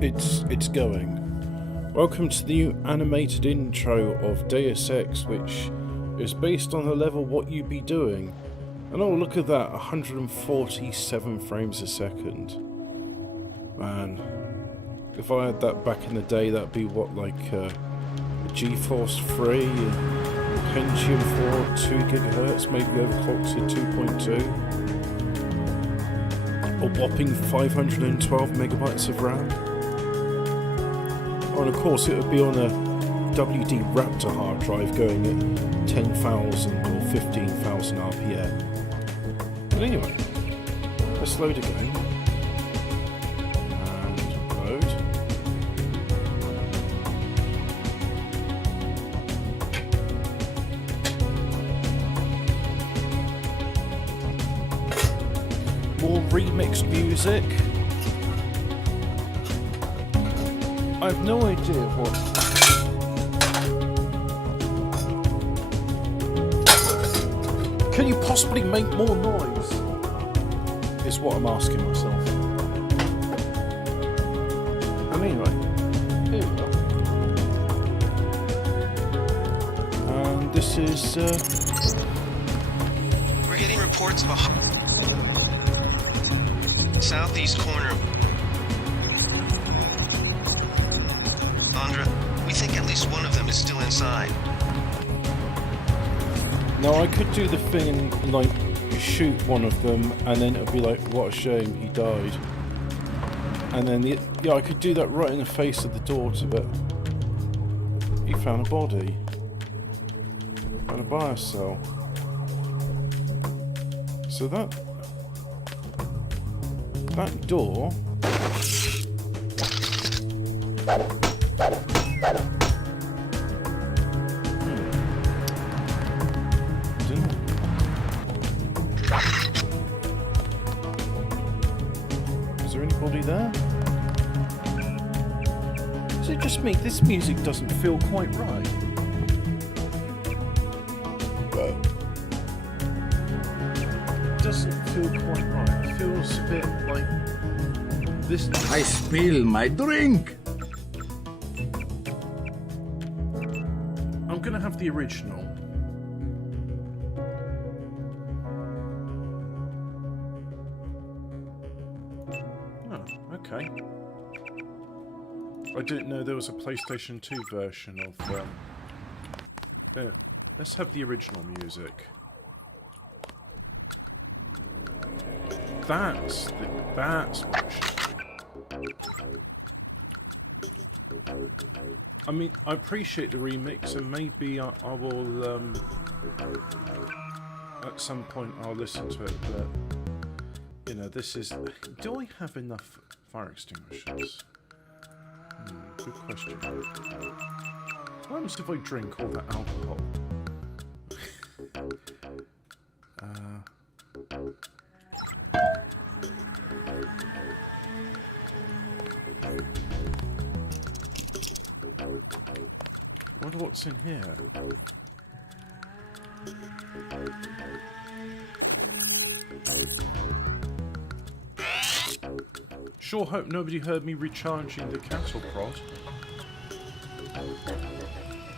It's going. Welcome to the new animated intro of Deus Ex, which is based on the level What You Be Doing. And oh, look at that, 147 frames a second. Man, if I had that back in the day, that'd be what, like a GeForce 3, Pentium 4, 2 GHz, maybe overclocked to 2.2. A whopping 512 megabytes of RAM. Oh, and of course it would be on a WD Raptor hard drive going at 10,000 or 15,000 RPM. But anyway, let's load a game. And load. More remixed music. I have no idea what. Can you possibly make more noise? Is what I'm asking myself. And anyway, here we go. And this is. We're getting reports of a southeast corner. Andra, we think at least one of them is still inside. Now I could do the thing and like shoot one of them, and then it'll be like, what a shame he died. And then yeah, I could do that right in the face of the daughter, but he found a body and a biocell. So that door. Is there anybody there? Is it just me? This music doesn't feel quite right. It doesn't feel quite right. It feels a bit like this. I spill my drink. I'm gonna have the original. Oh, okay. I didn't know there was a PlayStation 2 version of. Let's have the original music. That's what it should be. I mean, I appreciate the remix, and maybe I will, at some point I'll listen to it, but, you know, this is... Do I have enough fire extinguishers? Good question. What happens if I drink all that alcohol? Wonder what's in here. Sure hope nobody heard me recharging the cattle prod.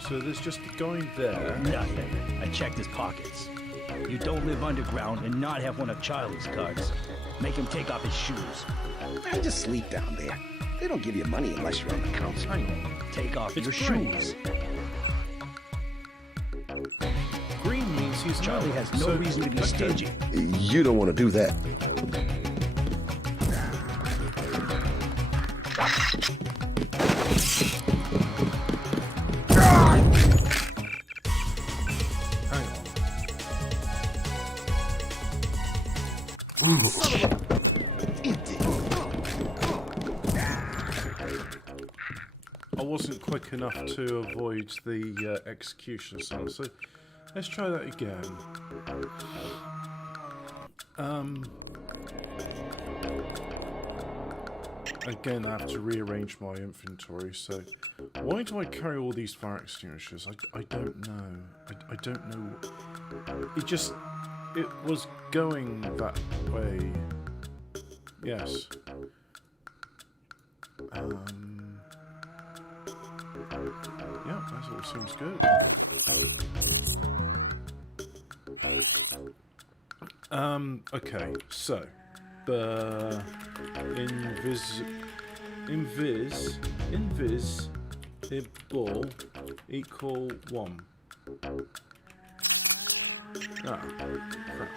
So there's just a guy there. Nothing. I checked his pockets. You don't live underground and not have one of Charlie's cards. Make him take off his shoes. Man, just sleep down there. They don't give you money unless you're on the council. Hang on. Take off your green. shoes. Green means he's Charlie has no reason to be stingy. You don't want to do that. I wasn't quick enough to avoid the execution sound, so let's try that again. Again, I have to rearrange my inventory, so why do I carry all these fire extinguishers? I don't know. I don't know. It was going that way. Yes. Seems good. Okay, so invisible equal 1. Ah, crap.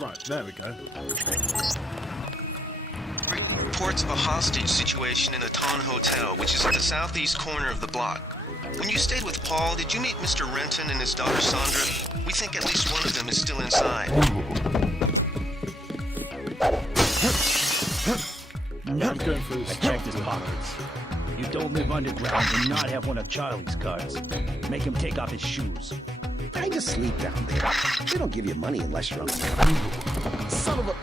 Right, there we go. Reports of a hostage situation in the Ton Hotel, which is at the southeast corner of the block. When you stayed with Paul, did you meet Mr. Renton and his daughter Sandra? We think at least one of them is still inside. I'm going for this. I checked his pockets. You don't live underground and not have one of Charlie's cards. Make him take off his shoes. I just sleep down there. They don't give you money unless you're on the son of a...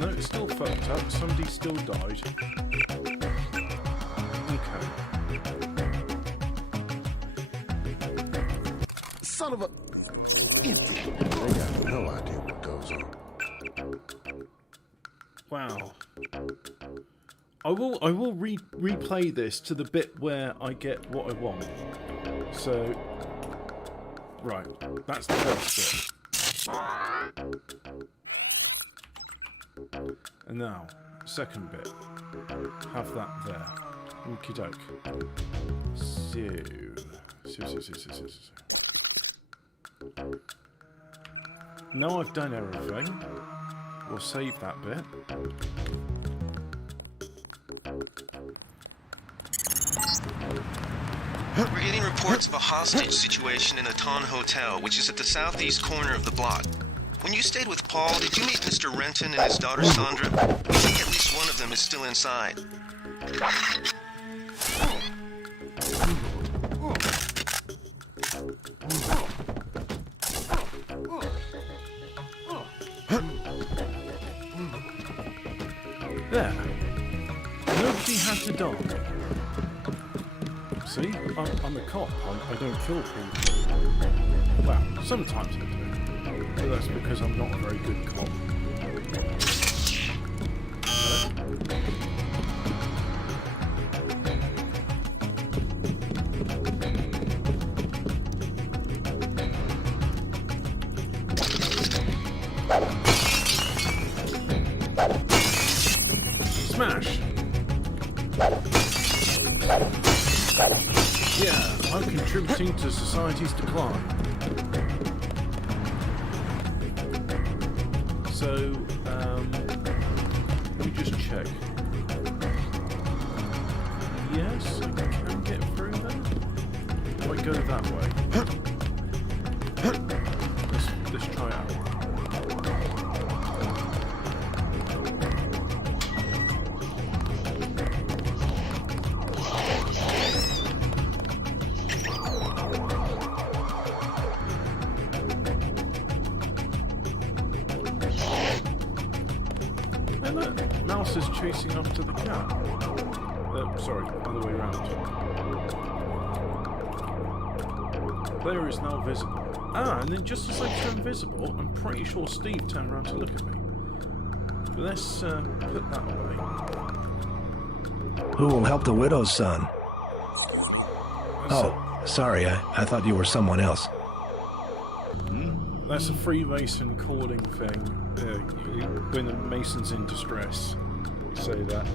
No, it's still fucked up. Somebody still died. Okay. Son of a... Empty. They got no idea what goes on. Wow. I will replay this to the bit where I get what I want. So, right, that's the first bit. And now, second bit. Have that there. Okie doke. So. Now I've done everything. We'll save that bit. We're getting reports of a hostage situation in the Ton Hotel, which is at the southeast corner of the block. When you stayed with Paul, did you meet Mr. Renton and his daughter Sandra? We think at least one of them is still inside. There. Nobody had to die. See? I'm a cop. I don't kill people. Well, sometimes I do. But that's because I'm not a very good cop. Smash! Yeah, I'm contributing to society's decline. So, let me just check. Yes, I can get through them. If I go that way. Let's try it out. Hey look, mouse is chasing after the cat. Sorry, other way around. Player is now visible. Ah, and then just as I turn visible, I'm pretty sure Steve turned around to look at me. Let's put that away. Who will help the widow's son? That's Oh, sorry, I thought you were someone else. That's a Freemason calling thing. When a Mason's in distress, you say that.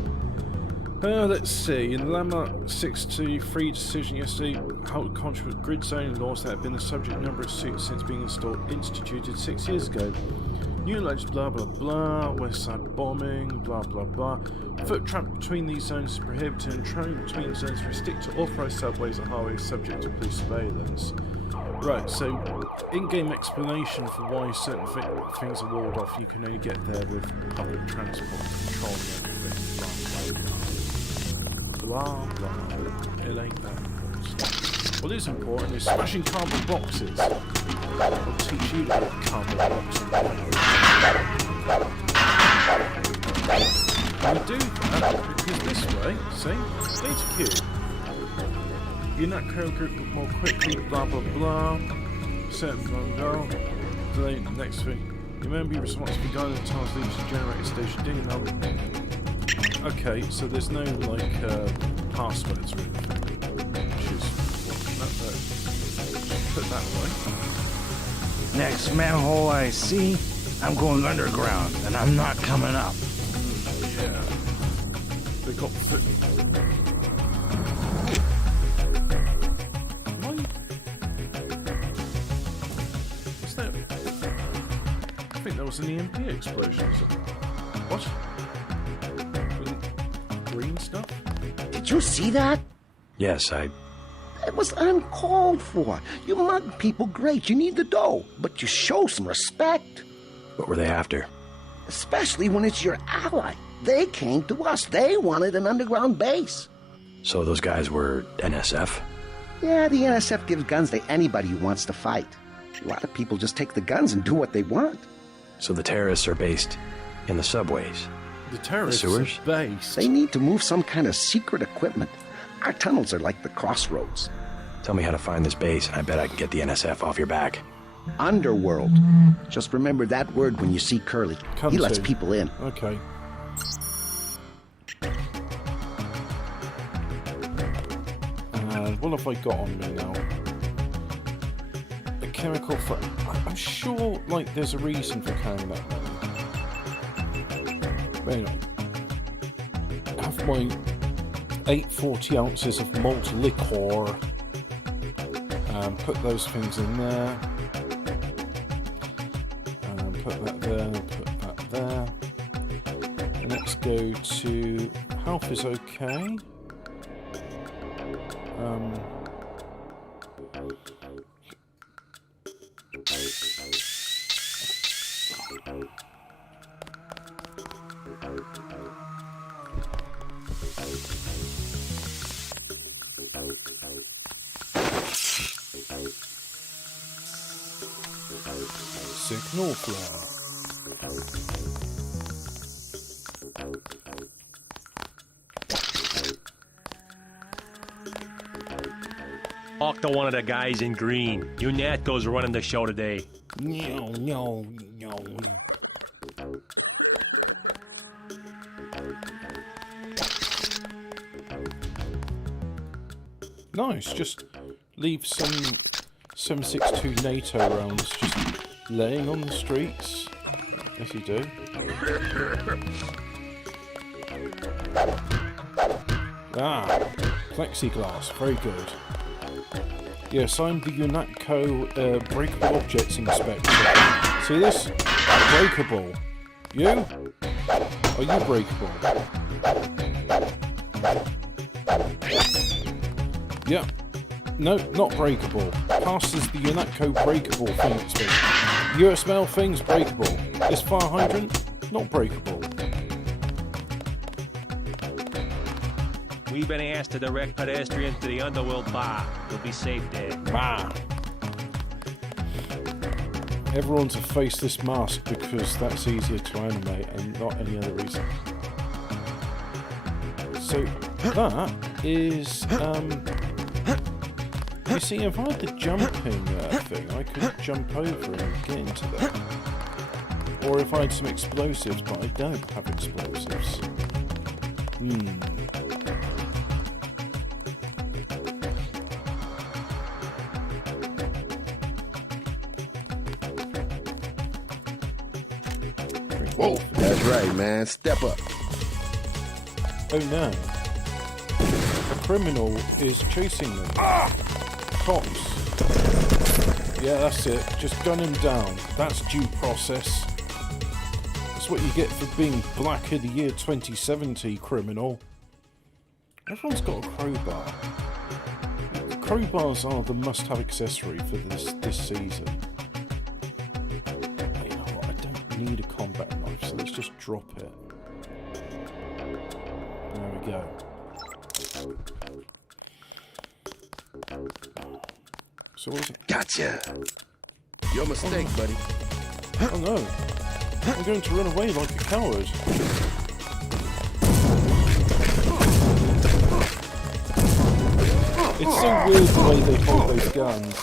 Let's see. In the Landmark 623 decision yesterday, held contrary with grid zoning laws that have been the subject number of suits since being instituted 6 years ago. New alleged blah blah blah, West Side bombing, blah blah blah. Foot traffic between these zones is prohibited and travelling between zones restrict to authorised subways and highways subject to police surveillance. Right, so in-game explanation for why certain things are walled off, you can only get there with public transport controlling everything. Blah blah blah. It ain't that important. What is important is smashing cardboard boxes. I'll teach you to put cardboard boxes. And we do that because this way, see, data cube. Unit code group more quickly, blah blah blah. Set from girl. Delay next thing. You may be responsible for guiding the task leading to generator station. Ding dong. Okay, so there's no like passwords or anything. Which is put that away. Next manhole I see, I'm going underground, and I'm not coming up. Yeah. They got What's that? I think that was an EMP explosion or something. What? Green stuff? Did you see that? Yes, It was uncalled for. You mug people, great. You need the dough. But you show some respect. what were they after? Especially when it's your ally. They came to us. They wanted an underground base. So those guys were NSF? Yeah, the NSF gives guns to anybody who wants to fight. A lot of people just take the guns and do what they want. So the terrorists are based in the subways? The terrorists sewers? are based. They need to move some kind of secret equipment. Our tunnels are like the crossroads. Tell me how to find this base, and I bet I can get the NSF off your back. Underworld. Just remember that word when you see Curly. He lets people in. Okay. And what have I got on me now? A chemical for... I'm sure, like, there's a reason for carrying that many. But anyway. I have my 840 ounces of malt liquor. Put those things in there. Put that there, put that there. And let's go to... Health is okay. Signal flare. Talk to one of the guys in green. You Natco's running the show today. No. Nice, just leave some 7.62 NATO rounds just laying on the streets. As you do. Plexiglass, very good. Yes, I'm the UNATCO breakable objects inspector. See this? Breakable. You? Are you breakable? Yeah. No, not breakable. Passes the UNATCO breakable thing inspection. US mail things breakable. This fire hydrant, not breakable. We've been asked to direct pedestrians to the Underworld Bar. You'll be safe there. Bah. Everyone to face this mask because that's easier to animate and not any other reason. So that is you see, if I had the jumping thing, I could jump over and get into that. Or if I had some explosives, but I don't have explosives. Whoa, that's right, man. Step up. Oh no. A criminal is chasing them. Cops. Yeah, that's it. Just gun him down. That's due process. That's what you get for being Black of the Year 2070, criminal. Everyone's got a crowbar. Crowbars are the must-have accessory for this season. You know what? I don't need a combat knife, so let's just drop it. There we go. So what is it? Gotcha. Your mistake, buddy. Oh no. I'm going to run away like a coward. It's so weird the way they hold those guns.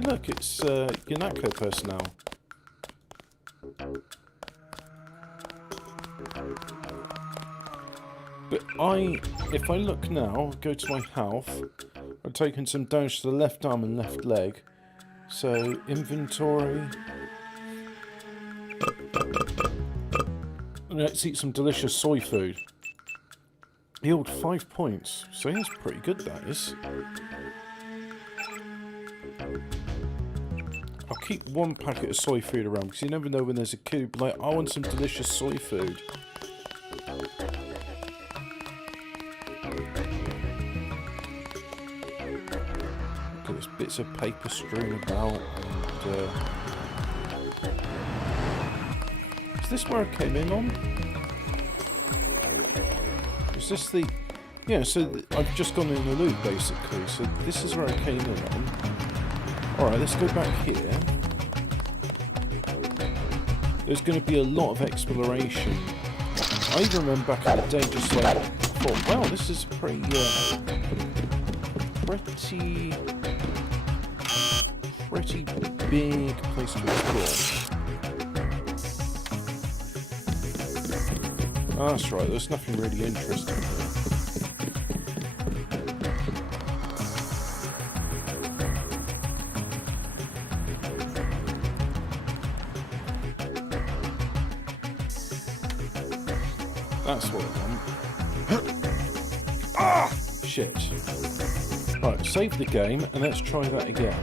Hey look, it's Yanako personnel. But if I look now, go to my health, I've taken some damage to the left arm and left leg. So, inventory. Let's eat some delicious soy food. Healed 5 points. So that's pretty good, that is. I'll keep 1 packet of soy food around, because you never know when there's a kid like, I want some delicious soy food. There's bits of paper strewn about, and is this where I came in on? Is this the... Yeah, so I've just gone in a loop, basically, so this is where I came in on. Alright, let's go back here. There's going to be a lot of exploration. I even remember back in the day just like, I thought, wow, this is pretty big place to explore. Oh, that's right, there's nothing really interesting here. That's what I want. Ah! Shit. Right, save the game and let's try that again.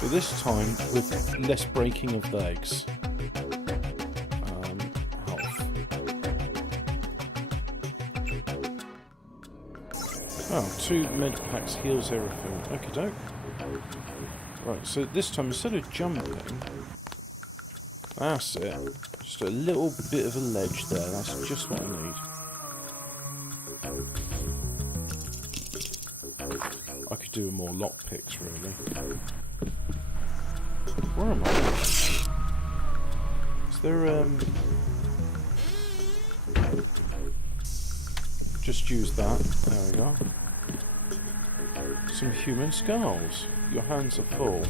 But this time with less breaking of legs. Health. Oh, 2 med packs heals everything. Okie doke. Right, so this time instead of jumping, that's it. Just a little bit of a ledge there. That's just what I need. I could do more lockpicks, really. Where am I? Is there, just use that. There we go. Some human skulls. Your hands are full.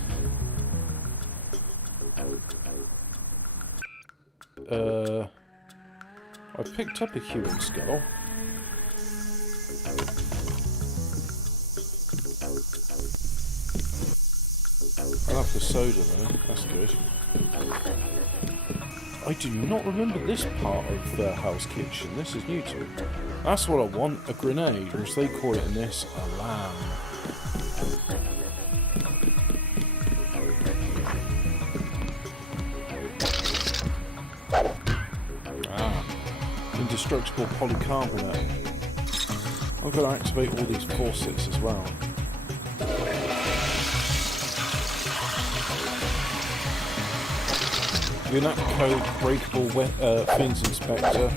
I picked up a human skull. I'll have the soda though, that's good. I do not remember this part of Hell's Kitchen, this is new to me. That's what I want, a grenade, or as they call it in this, a lamb. Indestructible polycarbonate. I've got to activate all these faucets as well. Unit code breakable things inspector.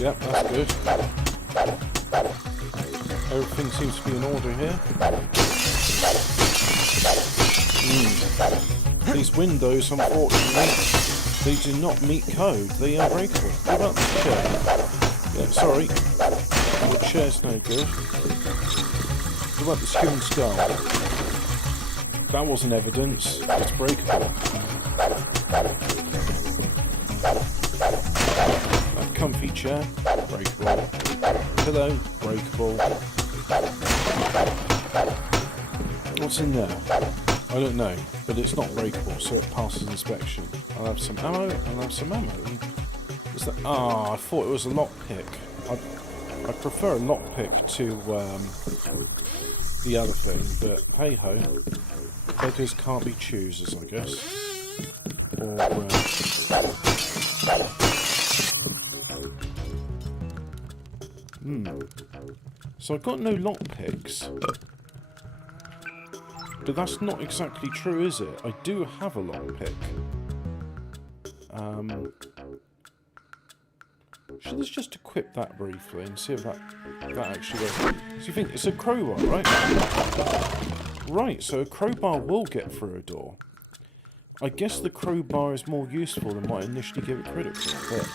Yep, that's good. Everything seems to be in order here. These windows, unfortunately, they do not meet code. They are breakable. What about the chair? Yeah, sorry. The chair's no good. What about this human skull? That wasn't evidence. It's breakable. That comfy chair, breakable. Pillow, breakable. What's in there? I don't know, but it's not breakable, so it passes inspection. I'll have some ammo, I'll have some ammo. Is that... Ah, I thought it was a lockpick. I prefer a lockpick to the other thing, but hey-ho. Beggars can't be choosers, I guess. Or... So I've got no lockpicks. But that's not exactly true, is it? I do have a lockpick. Let's just equip that briefly and see if that actually works. So you think it's a crowbar, right? Right, so a crowbar will get through a door. I guess the crowbar is more useful than what I initially gave it credit for, but...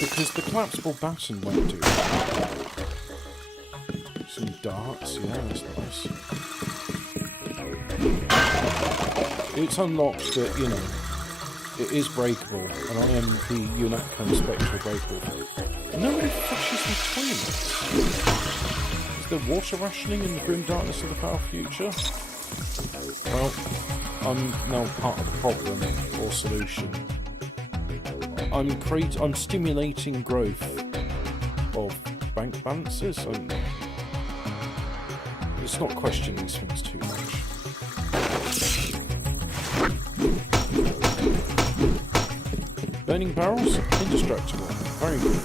because the collapsible baton won't do that. Some darts, yeah, that's nice. It's unlocked that, you know, it is breakable, and I am the UNATCO Spectral breakable. Nobody flushes the toilets. Is there water rationing in the grim darkness of the far future? Well, I'm now part of the problem or solution. I'm stimulating growth of bank balances. Let's not question these things too much. Burning barrels? Indestructible. Very good.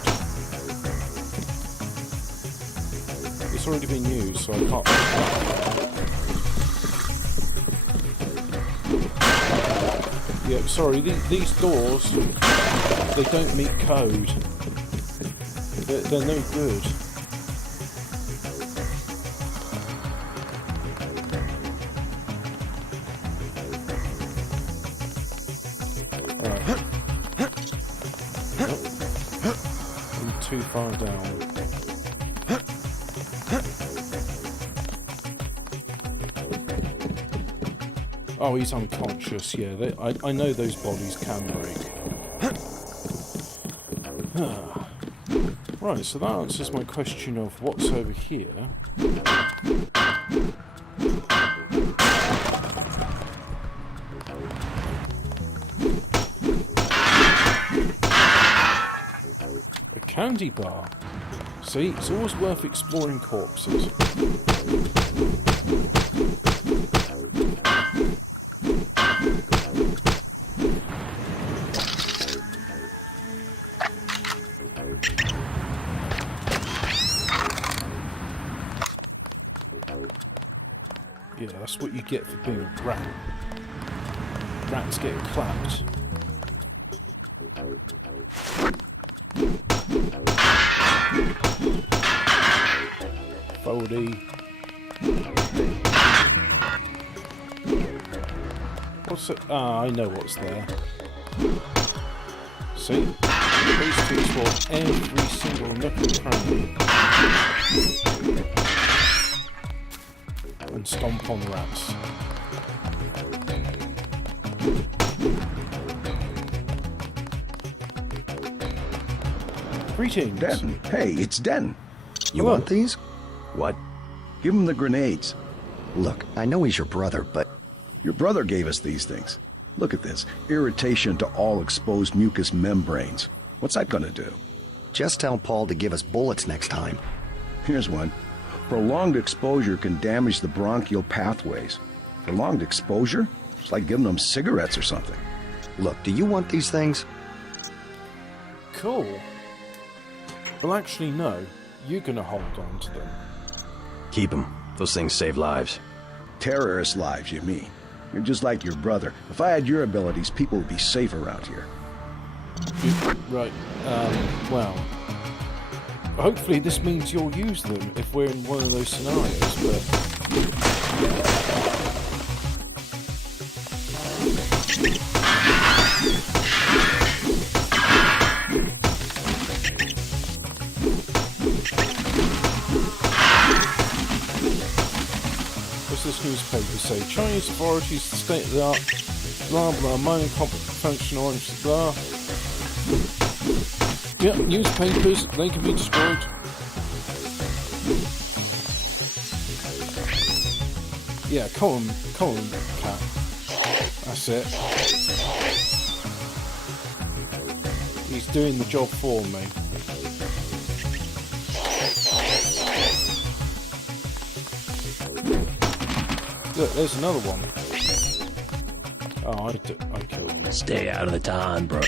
It's already been used, so I can't... Yeah, sorry, these doors, they don't meet code. They're no good. Too far down. Oh, he's unconscious, yeah. I know those bodies can break. Right, so that answers my question of what's over here. Candy bar. See, it's always worth exploring corpses. Yeah, that's what you get for being a rat. Rats get clapped. Foldy. What's it? Ah, I know what's there. See? Those two explore every single nook and cranny. And stomp on rats. Greetings. Den. Hey, it's Den. You Hello. want these? What? Give him the grenades. Look, I know he's your brother, but... Your brother gave us these things. Look at this. Irritation to all exposed mucous membranes. What's that gonna do? just tell Paul to give us bullets next time. Here's one. Prolonged exposure can damage the bronchial pathways. Prolonged exposure? It's like giving them cigarettes or something. Look, do you want these things? Cool. Well, actually, no. You're gonna hold on to them. Keep them. Those things save lives. Terrorist lives, you mean? You're just like your brother. If I had your abilities, people would be safe around here. Right. Well. Hopefully this means you'll use them if we're in one of those scenarios, but... What's this newspaper say? Chinese authorities, the state of the art, blah blah, mining complex functional, blah. Yep, newspapers, they can be destroyed. Yeah, call him, cat. That's it. He's doing the job for me. Look, there's another one. Oh, I killed him. Stay out of the town, bro.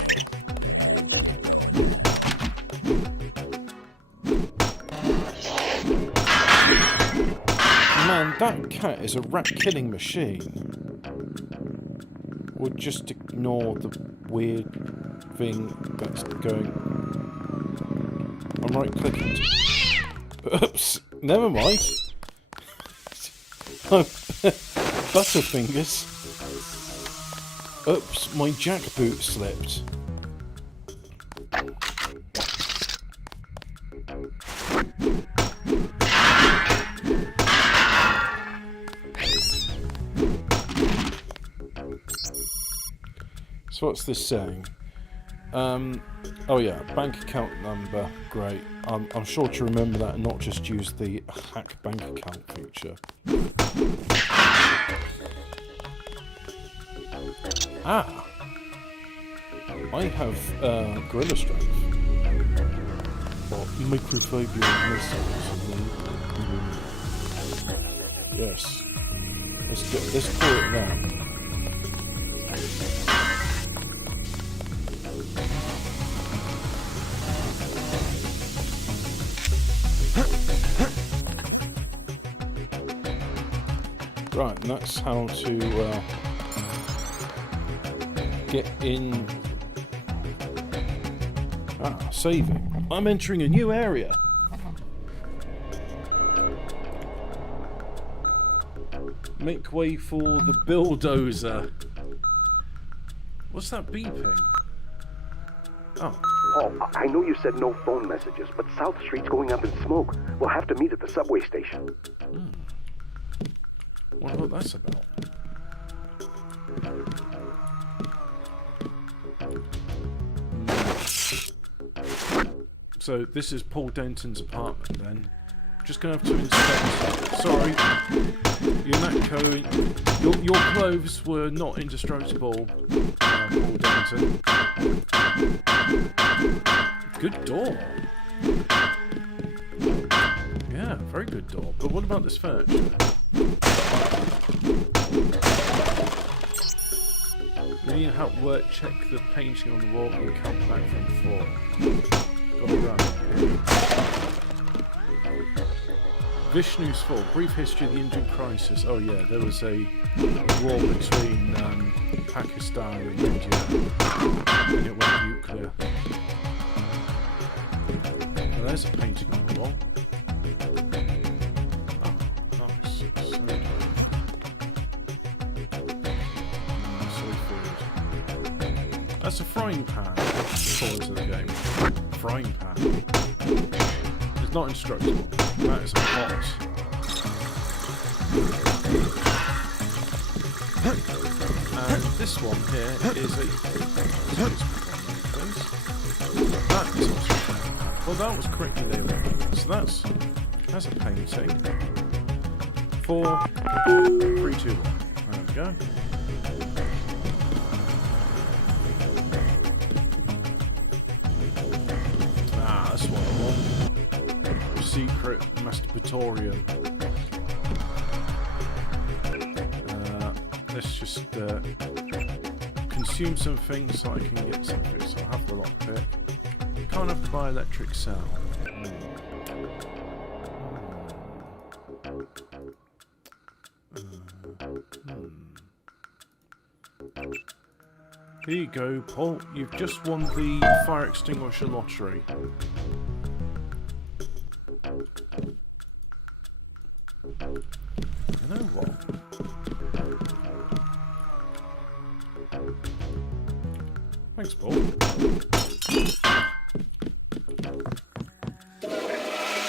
Man, that cat is a rat-killing machine. We'll just ignore the weird thing that's going... I'm right-clicking. Oops, never mind. Butterfingers. Oops, my jackboot slipped. So what's this saying? Oh yeah, bank account number. Great. I'm sure to remember that and not just use the hack bank account feature. Ah! I have gorilla strength. Or microfabian missiles. Yes. Let's call it now. Right, and that's how to get in. Saving. I'm entering a new area. Make way for the bulldozer. What's that beeping? Oh. Paul, I know you said no phone messages, but South Street's going up in smoke. We'll have to meet at the subway station. Wonder what that's about. So this is Paul Denton's apartment then. Just gonna have to inspect. Sorry, your clothes were not indestructible, Paul Denton. Good door. Yeah, very good door. But what about this furniture? We need help check the painting on the wall and count back from the floor. Gotta run. Vishnu's Fall. Brief history of the Indian crisis. Oh yeah, there was a war between Pakistan and India, and it went nuclear. Well, there's a painting on the wall. Oh, nice. So good. That's a frying pan. That's the toys of the game. Frying pan. It's not indestructible. That is a pot. And this one here is a. That is also. Well, that was correctly labelled. So that's a painting. 4, 3, 2, 1. There we go. That's what I want. Secret masturbatorium. Let's just consume some things so I can get something. So I'll have the lockpick. Can't have to buy electric cell. Here you go, Paul. You've just won the fire extinguisher lottery. You know what? Thanks, Paul.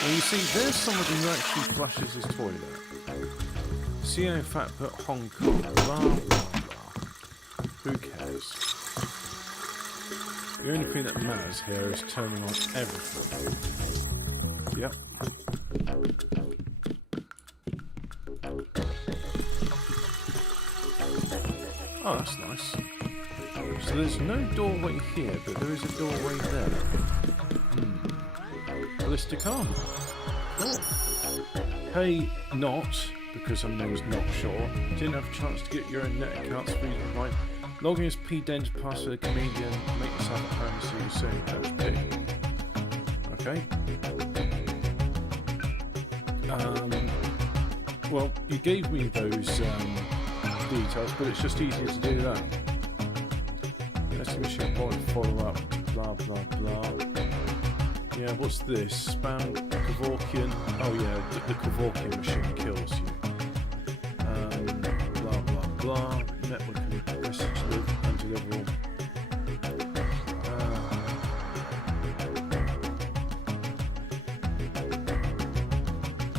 Well, you see, there's somebody who actually flushes his toilet. CEO Fat Put Hong Kong. Blah, blah, blah. Who cares? The only thing that matters here is turning on everything. Yep. Oh, that's nice. So there's no doorway here, but there is a doorway there. Ballistic armor. Cool. Hey, not, because her name's Not Sure. Didn't have a chance to get your own net accounts for you right. Logging as P Dent password comedian. Make yourself at home. See you soon. That's P. Okay. Well, you gave me those details, but it's just easier to do that. Estimation point follow up. Blah blah blah. Yeah, what's this? Spam Kevorkian. Oh yeah, the Kevorkian machine kills you. Blah blah blah. Network message and deliverable.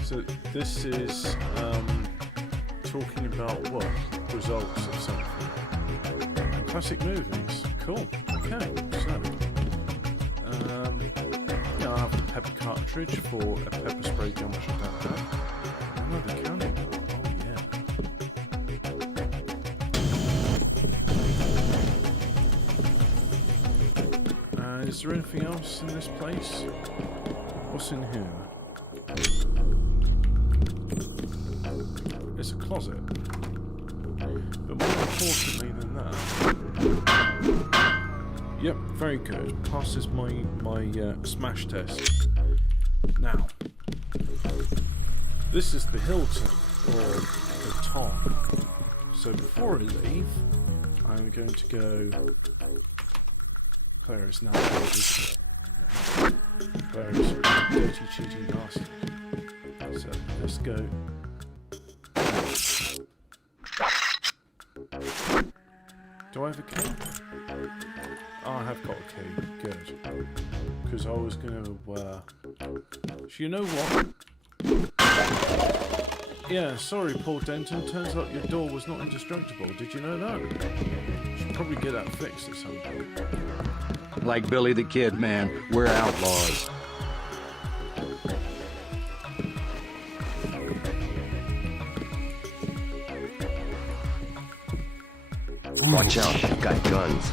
So this is talking about what? Results of something. classic movies. Cool. Okay, so yeah, I have a pepper cartridge for a pepper spray gun, which I don't have. Another cannonball. Oh yeah. Is there anything else in this place? What's in here? It's a closet. But more importantly than that... Yep, very good. Passes my smash test. Now, this is the Hilton, or the Tom. So before I leave, I'm going to go... Player is now visible. Player is a dirty, cheating bastard. So let's go. Do I have a key? Oh, I have got a key. Good. Because I was going to... So you know what? Yeah, sorry, Paul Denton. Turns out your door was not indestructible. Did you know that? Should probably get that fixed at some point. Like Billy the Kid, man. We're outlaws. Watch out, they've got guns.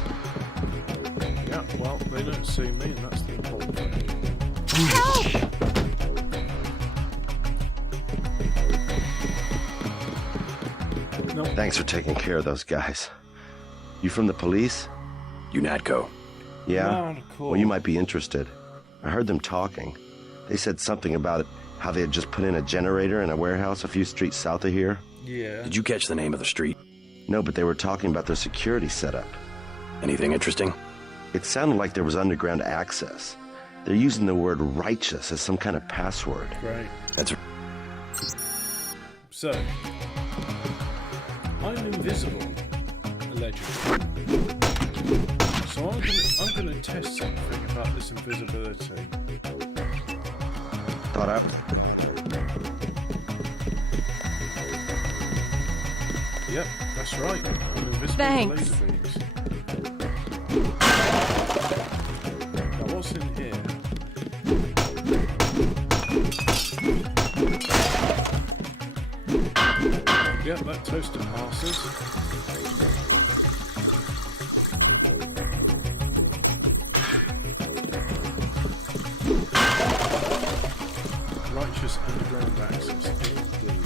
Yeah, well, they don't see me, and that's the important thing. No. Thanks for taking care of those guys. You from the police? UNATCO. Yeah? No, of course. Well, you might be interested. I heard them talking. They said something about how they had just put in a generator in a warehouse a few streets south of here. Yeah. Did you catch the name of the street? No, but they were talking about their security setup. Anything interesting? It sounded like there was underground access. They're using the word righteous as some kind of password. Great. That's... So, I'm invisible, allegedly. So I'm gonna test something about this invisibility. Thought up? Yep, that's right. I'm invisible Thanks. with laser beams. Now what's in here? Yep, that toaster passes. Righteous underground access, indeed.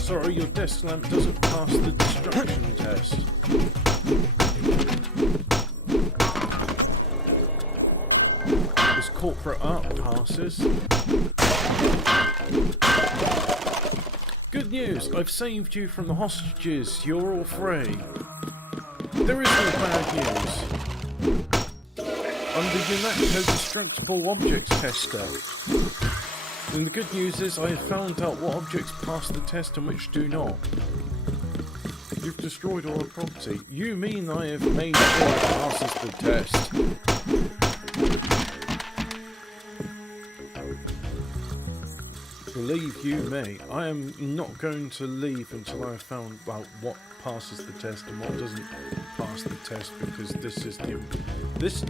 Sorry, your desk lamp doesn't pass the destruction test. This corporate art passes. Good news, I've saved you from the hostages. You're all free. There is no bad news. I'm the UNATCO Destructible Objects Tester. And the good news is I have found out what objects pass the test and which do not. You've destroyed all the property. You mean I have made sure it passes the test. Believe you me, I am not going to leave until I have found out what passes the test and what doesn't pass the test, because this is the... This...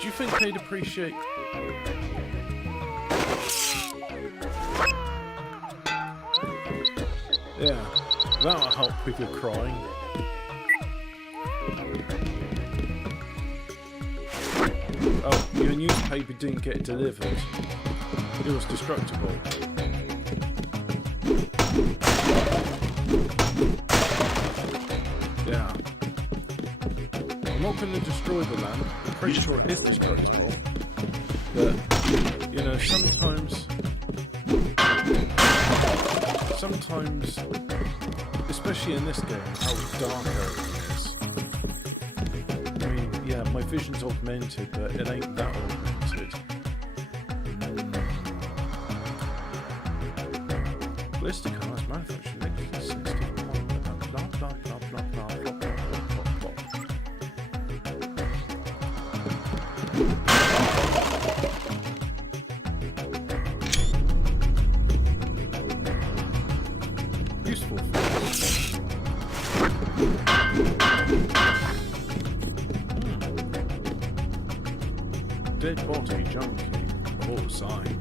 Do you think they'd appreciate... Yeah, that'll help with your crying. Oh, your newspaper didn't get delivered. It was destructible. Yeah. I'm not going to destroy the lamp. I'm pretty sure it is destructible. But, you know, sometimes, especially in this game, how dark everything is. I mean, yeah, my vision's augmented, but it ain't that augmented. Ballistic arms manufactured in 1960. Blah, blah, blah, blah, blah, blah, blah, blah, blah. Dead body junkie. Oh, Zine.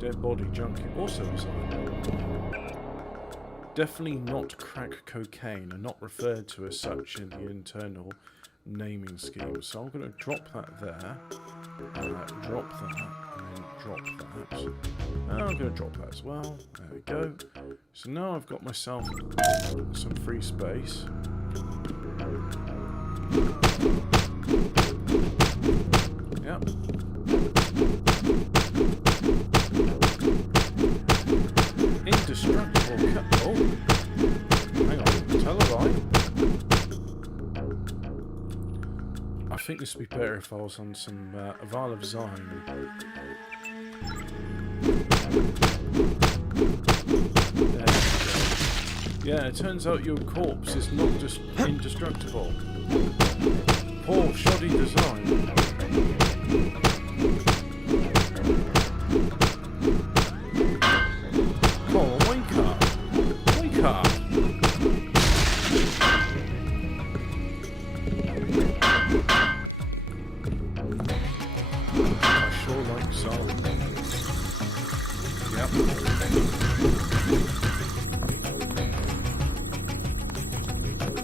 Dead body junkie. Also Zine. Definitely not crack cocaine and not referred to as such in the internal naming scheme. So I'm going to drop that there. Drop that. And then drop that. And I'm going to drop that as well. There we go. So now I've got myself some free space. Yep. Indestructible. Oh, hang on. Tell a lie. I think this would be better if I was on some a vial of Zyme. There we go. Yeah, it turns out your corpse is not just indestructible. Poor shoddy design. Come on, wake up. Wake up. I sure like Zone. Yep.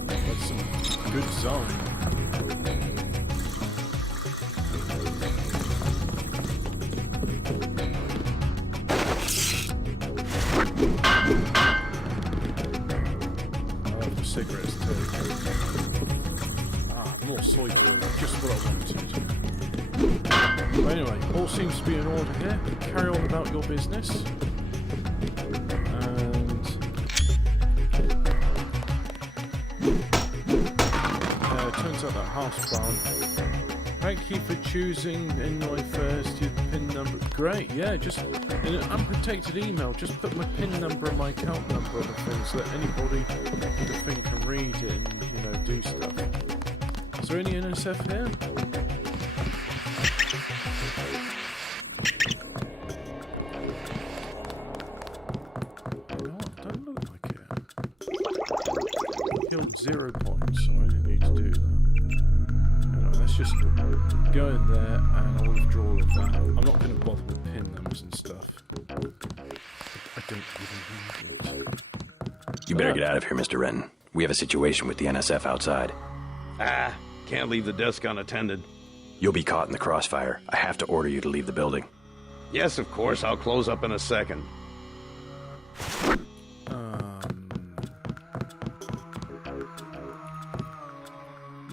That's some good Zone. Cigarettes too. More soy food, just what I wanted. But anyway, all seems to be in order here. Carry on about your business. And turns out that house plant. Thank you for choosing in my first your PIN number. Great, yeah, just in an unprotected email, just put my PIN number and my account number on the thing so that anybody with the thing can read it and, you know, do stuff. Is there any NSF here? No, it don't look like it. Killed 0 points, so I didn't need to do that. Let's just go in there and I'll withdraw all of that. I'm not going to bother with pin numbers and stuff. I don't even need it. You better get out of here, Mr. Renton. We have a situation with the NSF outside. Can't leave the desk unattended. You'll be caught in the crossfire. I have to order you to leave the building. Yes, of course. I'll close up in a second.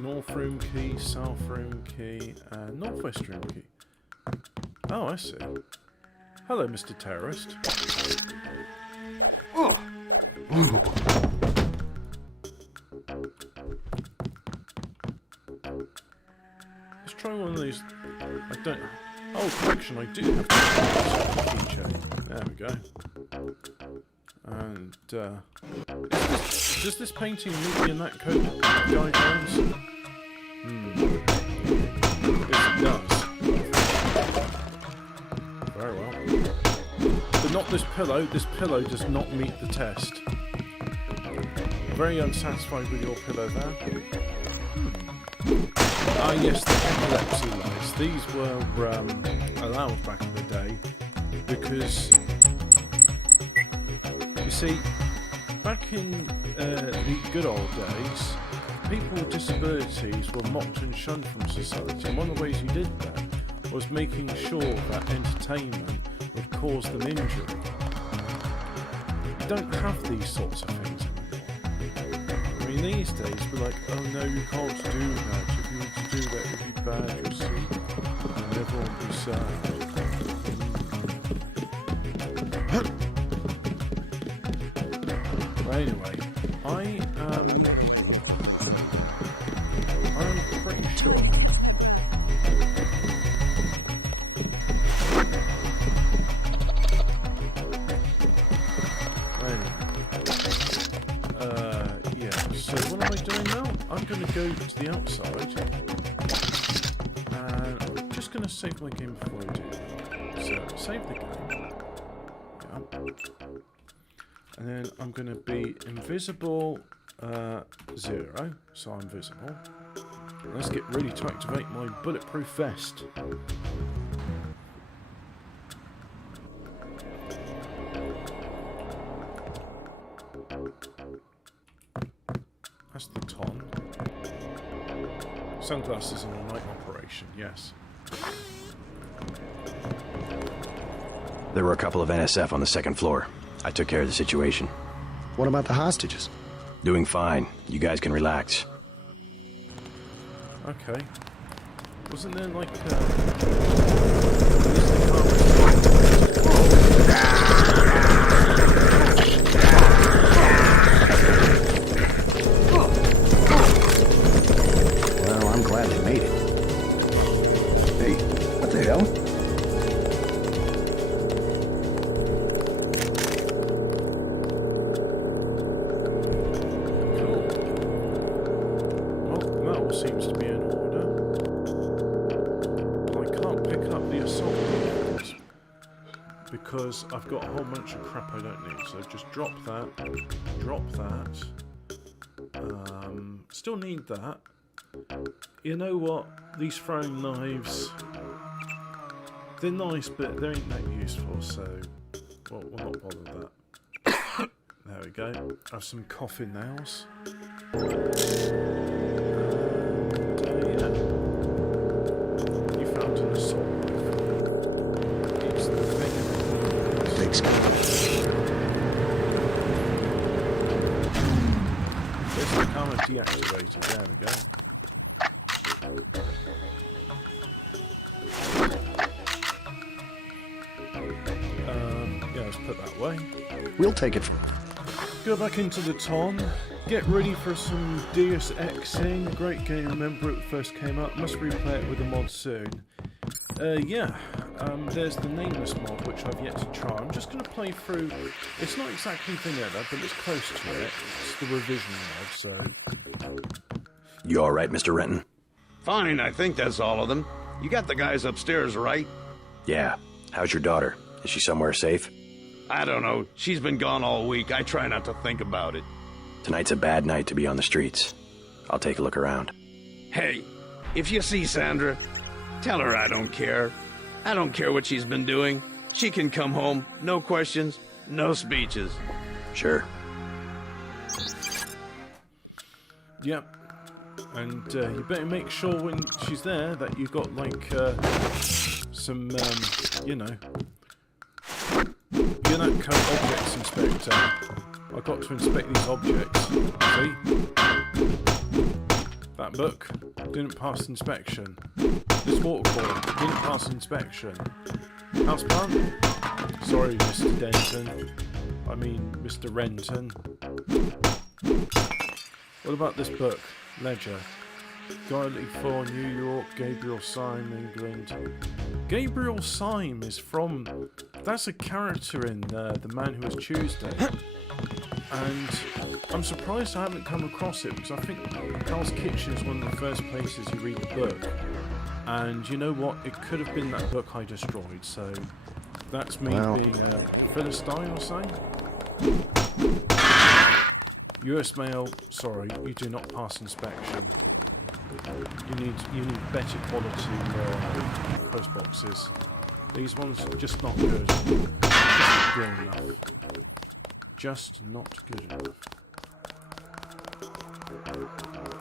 North room key, south room key, and northwest room key. Oh, I see. Hello, Mr. Terrorist. Oh. Let's try one of these. I don't. Oh, correction, I do have a keychain. There we go. And, does this painting meet the Nat Code guidelines? Yes, it does. Very well. But not this pillow. This pillow does not meet the test. Very unsatisfied with your pillow there. Ah, yes, the epilepsy lights. These were allowed back in the day because, you see, back in the good old days, people with disabilities were mocked and shunned from society, and one of the ways you did that was making sure that entertainment would cause them injury. You don't have these sorts of things anymore. I mean, these days we're like, oh no, you can't do that. If you were to do that, it'd be bad, you see. And everyone would be sad. Well, anyway, I'm pretty sure. Yeah, so what am I doing now? I'm going to go to the outside and I'm just going to save my game before I do that. So, save the game. Yeah. And then I'm going to be invisible 0, so I'm visible. Let's get ready to activate my bulletproof vest. That's the ton. Sunglasses in a night operation, yes. There were a couple of NSF on the second floor. I took care of the situation. What about the hostages? Doing fine. You guys can relax. Okay. Wasn't there like Well, I'm glad they made it. Hey, what the hell? seems to be in order. I can't pick up the assault rifles because I've got a whole bunch of crap I don't need. So just drop that. Still need that. You know what? These throwing knives, they're nice, but they ain't that useful. So we'll not bother with that. There we go. Have some coffin nails. Deactivated, there we go. Yeah, let's put that away. We'll take it. Go back into the ton. Get ready for some Deus Exing. Great game, remember it first came out. Must replay it with a mod soon. There's the Nameless mod, which I've yet to try. I'm just going to play through. It's not exactly vanilla, but it's close to it. It's the revision mod, so. You all right, Mr. Renton? Fine, I think that's all of them. You got the guys upstairs, right? Yeah. How's your daughter? Is she somewhere safe? I don't know. She's been gone all week. I try not to think about it. Tonight's a bad night to be on the streets. I'll take a look around. Hey, if you see Sandra, tell her I don't care. I don't care what she's been doing. She can come home. No questions, no speeches. Sure. Yep. And you better make sure when she's there that you got like some, you know, you're not objects inspector. I got to inspect these objects. See? That book didn't pass inspection. This waterfall didn't pass inspection. Houseplant? Sorry, Mr. Denton. I mean, Mr. Renton. What about this book? Ledger. Guidely for New York, Gabriel Syme, England. Gabriel Syme is from... That's a character in The Man Who Was Tuesday. And I'm surprised I haven't come across it, because I think Hell's Kitchen is one of the first places you read the book. And you know what? It could have been that book I destroyed, so that's me being a Philistine or something. US mail, sorry, you do not pass inspection. You need better quality post boxes. These ones are just not good. Just not good enough. Just not good enough.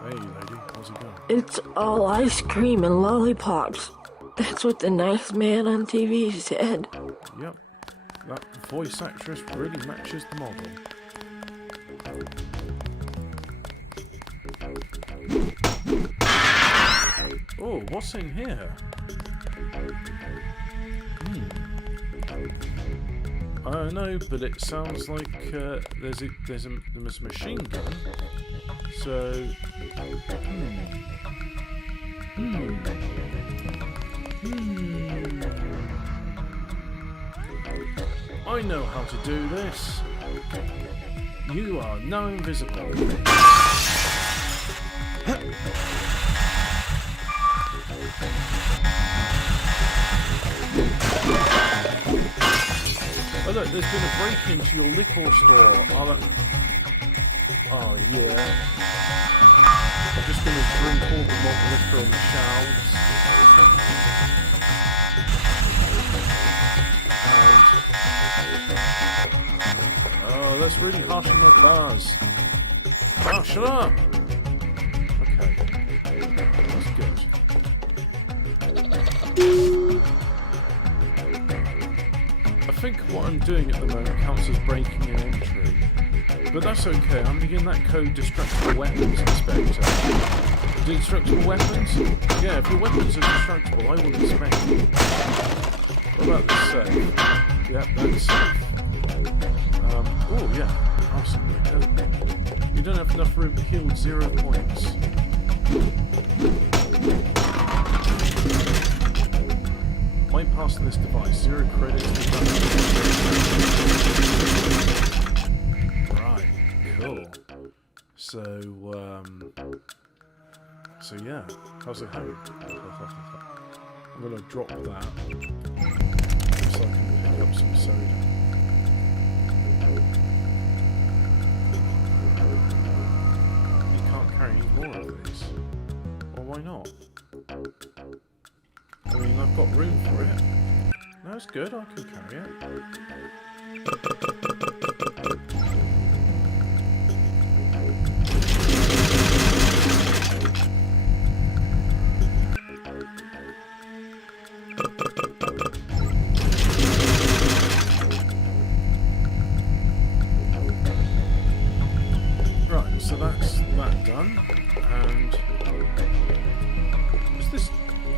Hey lady, how's it going? It's all ice cream and lollipops. That's what the nice man on TV said. Yep. That voice actress really matches the model. Oh, what's in here? I don't know, but it sounds like there's a machine gun. So, I know how to do this. You are now invisible. Oh look, there's been a break into your liquor store. Oh yeah. I'm just going to drink all the malt liquor on the shelves. And... oh, that's really harsh on my bars. Oh, shut up! Okay. That's good. I think what I'm doing at the moment counts as breaking an entry. But that's okay, I'm beginning that code Destructible Weapons Inspector. Destructible weapons? Yeah, if your weapons are destructible, I will inspect them. What about this safe? Yep, that's safe. Oh yeah, awesome. You don't have enough room to heal 0 points. Point passing this device, 0 credits deducted. Right, cool. So yeah, how's it home? I'm gonna drop that so I can pick up some soda. You can't carry any more of these. Well, why not? I mean, I've got room for it. That's good, I can carry it. Right, so that's that done. And is this...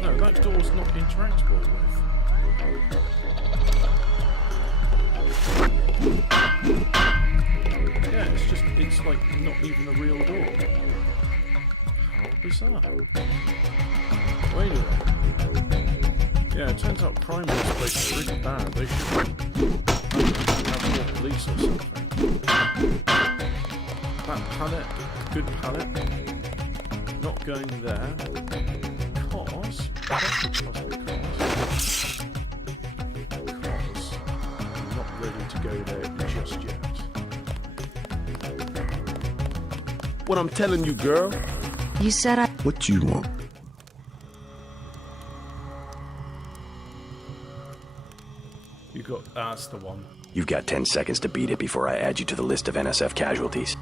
no, that door's not interactable with. Yeah, it's like not even a real door. How bizarre. Well, anyway. Yeah, it turns out crime in this place is really bad. They should have more police or something. That pallet, good pallet. Not going there. Because I'm not ready to go there just yet. What I'm telling you, girl. You said I... What you want? You got... that's the one. You've got 10 seconds to beat it before I add you to the list of NSF casualties.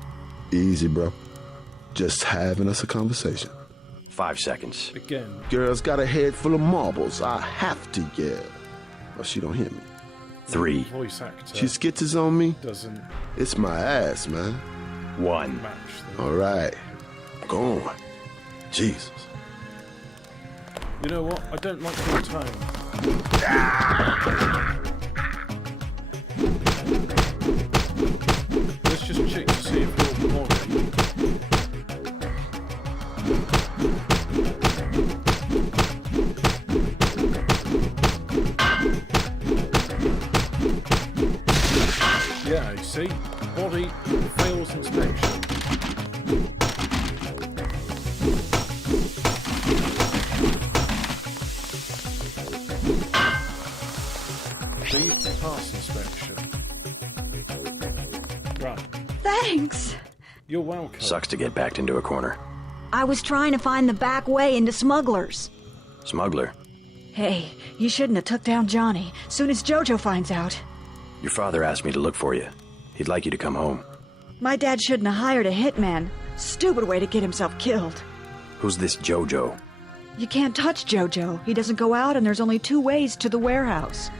Easy, bro. Just having us a conversation. 5 seconds. Again. Girl's got a head full of marbles. I have to yell. But she don't hear me. 3. Voice actor. She skitches on me. Doesn't... it's my ass, man. 1. match All right. Go on. Jesus. You know what? I don't like your tone. Let's just check to see if you're body. Yeah, you see? Body fails inspection. Please pass inspection. Right. Thanks. You're welcome. Sucks to get backed into a corner. I was trying to find the back way into Smugglers. Smuggler? Hey, you shouldn't have took down Johnny. Soon as Jojo finds out. Your father asked me to look for you. He'd like you to come home. My dad shouldn't have hired a hitman. Stupid way to get himself killed. Who's this Jojo? You can't touch Jojo. He doesn't go out, and there's only 2 ways to the warehouse.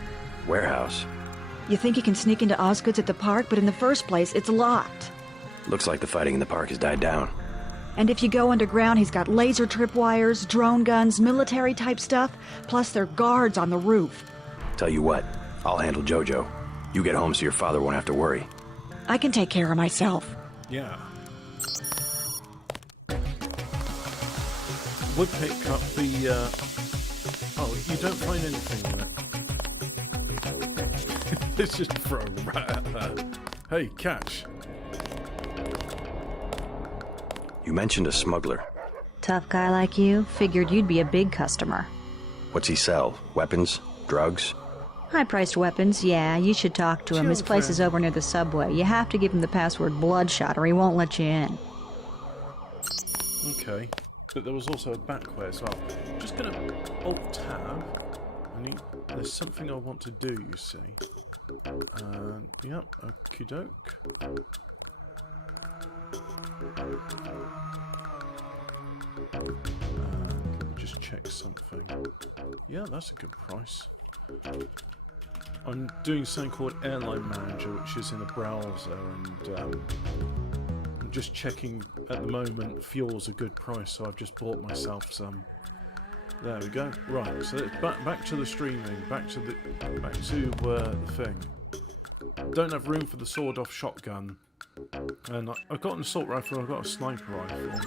Warehouse? You think he can sneak into Osgood's at the park, but in the first place, it's locked. Looks like the fighting in the park has died down. And if you go underground, he's got laser tripwires, drone guns, military-type stuff, plus there are guards on the roof. Tell you what, I'll handle Jojo. You get home so your father won't have to worry. I can take care of myself. Yeah. Would pick up the, oh, you don't find anything in it. Let's just throw a rat at her. Hey, catch. You mentioned a smuggler. Tough guy like you, figured you'd be a big customer. What's he sell? Weapons? Drugs? High-priced weapons, yeah, you should talk to him. His place is over near the subway. You have to give him the password Bloodshot or he won't let you in. Okay. But there was also a back way as well. I'm just gonna Alt-Tab. There's something I want to do, you see. Yep, okie doke. Let me just check something. Yeah, that's a good price. I'm doing something called Airline Manager, which is in a browser, and I'm just checking at the moment fuel's a good price, so I've just bought myself some. There we go. Right, so it's back to the streaming, back to the thing. Don't have room for the sawed-off shotgun, and I've got an assault rifle. I've got a sniper rifle,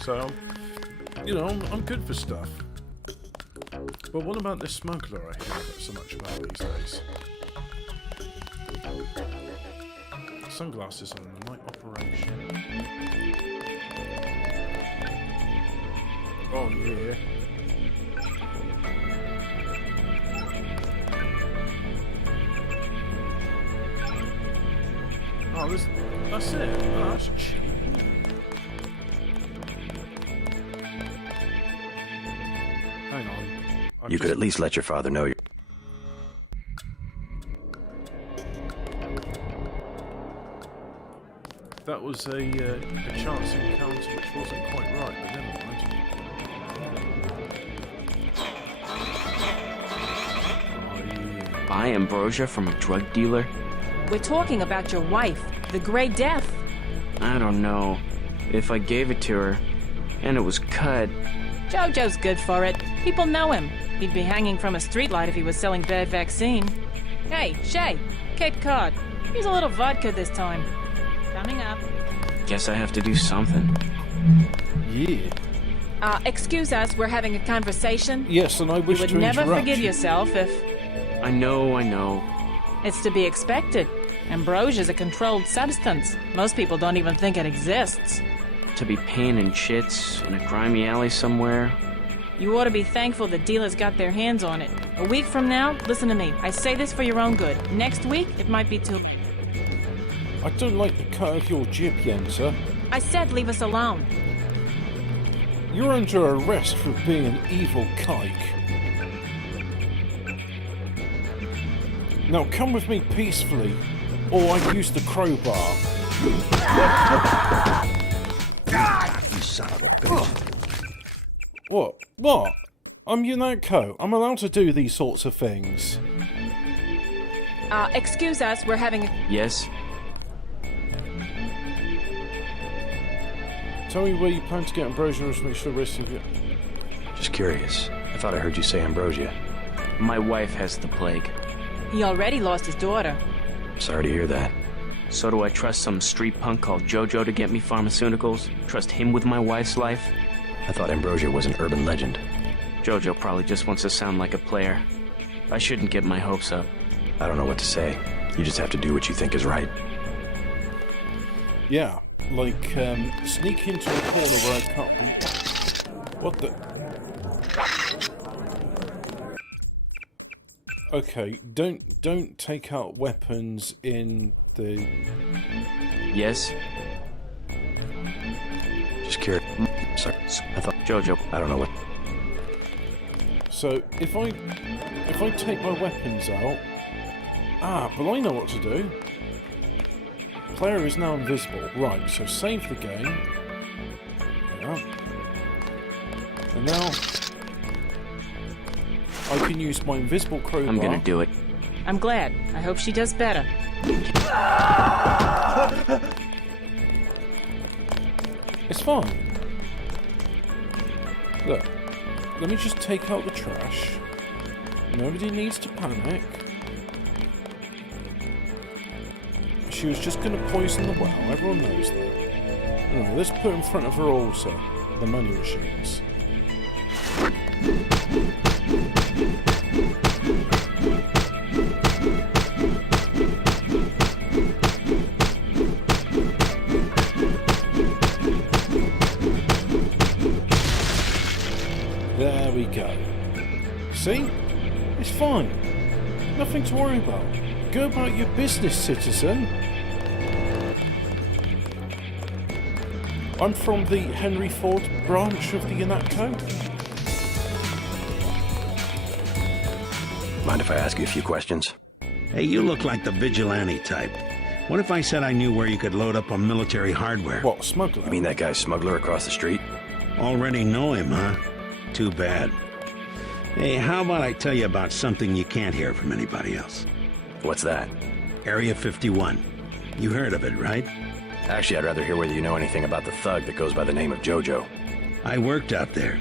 so you know I'm good for stuff. But what about this smuggler I hear so much about these days? Sunglasses on, night operation. Oh yeah. Oh, that's it. Oh, that's cheap. Hang on. You could at least let your father know you're... That was a chance encounter which wasn't quite right, but never mind. Buy ambrosia from a drug dealer? We're talking about your wife, the Grey Death. I don't know. If I gave it to her, and it was cut... Jojo's good for it. People know him. He'd be hanging from a streetlight if he was selling bad vaccine. Hey, Shay, Cape Cod. Here's a little vodka this time. Coming up. Guess I have to do something. Yeah. Excuse us, we're having a conversation. Yes, and I wish to interrupt. You would never forgive yourself if... I know. It's to be expected. Ambrosia's a controlled substance. Most people don't even think it exists. To be panning chits in a grimy alley somewhere. You ought to be thankful the dealers got their hands on it. A week from now, listen to me, I say this for your own good. Next week, it might be too... I don't like the cut of your jib, Yensa. I said leave us alone. You're under arrest for being an evil kike. Now come with me peacefully, or I use the crowbar. You son of a bitch. What? I'm Yunako. I'm allowed to do these sorts of things. Excuse us, we're having a... Yes? Tell me where you plan to get ambrosia and make sure the rest of you... Just curious. I thought I heard you say ambrosia. My wife has the plague. He already lost his daughter. Sorry to hear that. So do I trust some street punk called Jojo to get me pharmaceuticals? Trust him with my wife's life? I thought ambrosia was an urban legend. Jojo probably just wants to sound like a player. I shouldn't get my hopes up. I don't know what to say. You just have to do what you think is right. Yeah, like, sneak into a corner where I can't be... What the... Okay, don't take out weapons in the... Yes? Just curious. Sorry, I thought... Jojo, I don't know what... So, if I take my weapons out... but I know what to do. Player is now invisible. Right, so save the game. Yeah. And now... I can use my invisible crowbar. I'm gonna do it. I'm glad. I hope she does better. It's fine. Look, let me just take out the trash. Nobody needs to panic. She was just going to poison the well, everyone knows that. Anyway, let's put in front of her also the money machines. There we go. See? It's fine. Nothing to worry about. Go about your business, citizen. I'm from the Henry Ford branch of the UNATCO. Mind if I ask you a few questions? Hey, you look like the vigilante type. What if I said I knew where you could load up on military hardware? What, smuggler? You mean that guy smuggler across the street? Already know him, huh? Too bad. Hey, how about I tell you about something you can't hear from anybody else? What's that? Area 51. You heard of it, right? Actually, I'd rather hear whether you know anything about the thug that goes by the name of Jojo. I worked out there.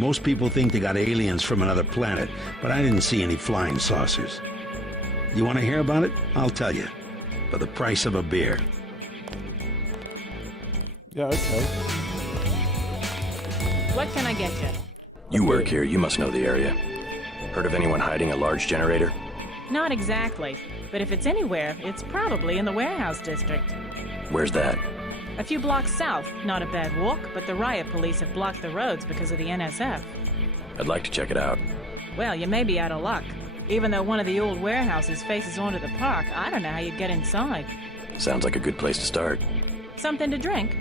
Most people think they got aliens from another planet, but I didn't see any flying saucers. You want to hear about it? I'll tell you. For the price of a beer. Yeah, okay. What can I get you? You work here, you must know the area. Heard of anyone hiding a large generator? Not exactly, but if it's anywhere, it's probably in the warehouse district. Where's that? A few blocks south. Not a bad walk, but the riot police have blocked the roads because of the NSF. I'd like to check it out. Well, you may be out of luck. Even though one of the old warehouses faces onto the park, I don't know how you'd get inside. Sounds like a good place to start. Something to drink?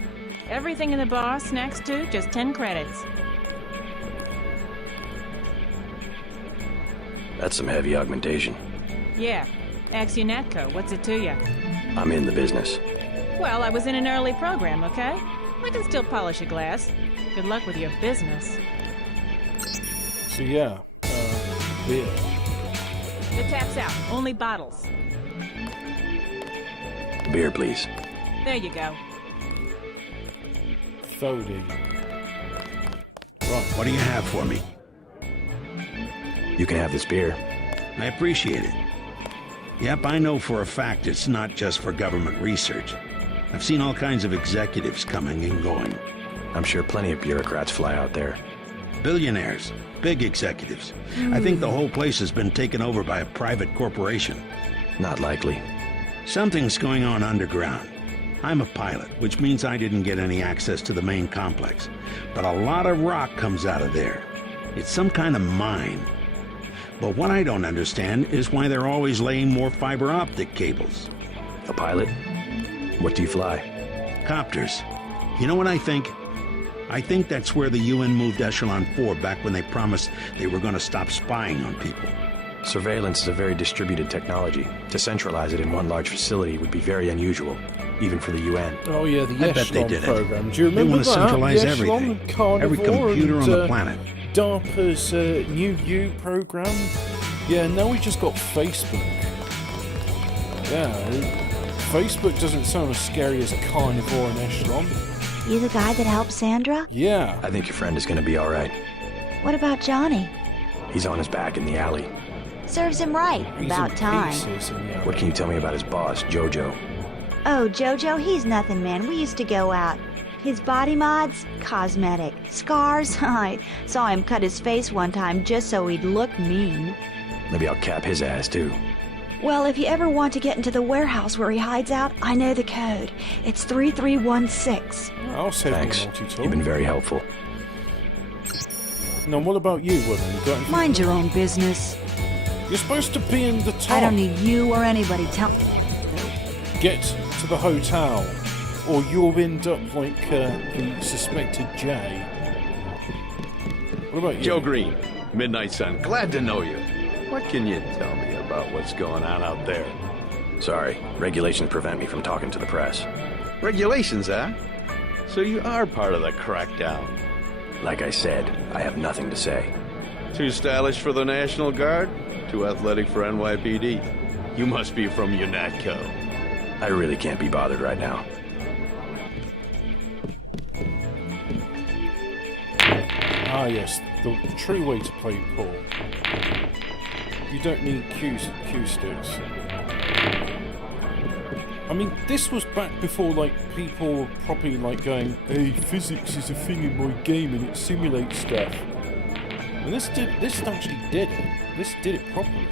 Everything in the bar, snacks too, just 10 credits. That's some heavy augmentation. Yeah. Ask UNATCO, what's it to you? I'm in the business. Well, I was in an early program, okay? I can still polish a glass. Good luck with your business. So yeah, beer. The tap's out. Only bottles. Beer, please. There you go. Thody. Right. What do you have for me? You can have this beer. I appreciate it. Yep, I know for a fact it's not just for government research. I've seen all kinds of executives coming and going. I'm sure plenty of bureaucrats fly out there. Billionaires, big executives. I think the whole place has been taken over by a private corporation. Not likely. Something's going on underground. I'm a pilot, which means I didn't get any access to the main complex. But a lot of rock comes out of there. It's some kind of mine. But what I don't understand is why they're always laying more fiber optic cables. A pilot? What do you fly? Copters. You know what I think? I think that's where the UN moved Echelon 4 back when they promised they were going to stop spying on people. Surveillance is a very distributed technology. To centralize it in one large facility would be very unusual, even for the UN. Oh yeah, the I bet they Echelon did it. program. Do you remember They want to that? centralize The Echelon everything. Carnivore Every computer and, on the planet. DARPA's New You program. Yeah, now we just got Facebook. Yeah, Facebook doesn't sound as scary as Carnivore and Echelon. You the guy that helped Sandra? Yeah. I think your friend is going to be all right. What about Johnny? He's on his back in the alley. Serves him right. He's About in time. pieces in the alley. What can you tell me about his boss, Jojo? Oh, Jojo, he's nothing, man. We used to go out. His body mods? Cosmetic. Scars? I saw him cut his face one time just so he'd look mean. Maybe I'll cap his ass, too. Well, if you ever want to get into the warehouse where he hides out, I know the code. It's 3316. I'll save Thanks. you multi-tool. You've been very helpful. Now, what about you, woman? You got anything? Mind your own business. You're supposed to be in the top. I don't need you or anybody tell. Get to the hotel, or you'll end up like the suspected Jay. What about you? Joe Green, Midnight Sun. Glad to know you. What can you tell me about what's going on out there? Sorry, regulations prevent me from talking to the press. Regulations, huh? So you are part of the crackdown. Like I said, I have nothing to say. Too stylish for the National Guard? Too athletic for NYPD? You must be from UNATCO. I really can't be bothered right now. Ah yes, the true way to play pool. You don't need cue sticks. I mean, this was back before like people were probably like going, "Hey, physics is a thing in my game and it simulates stuff." And this actually did it. This did it properly.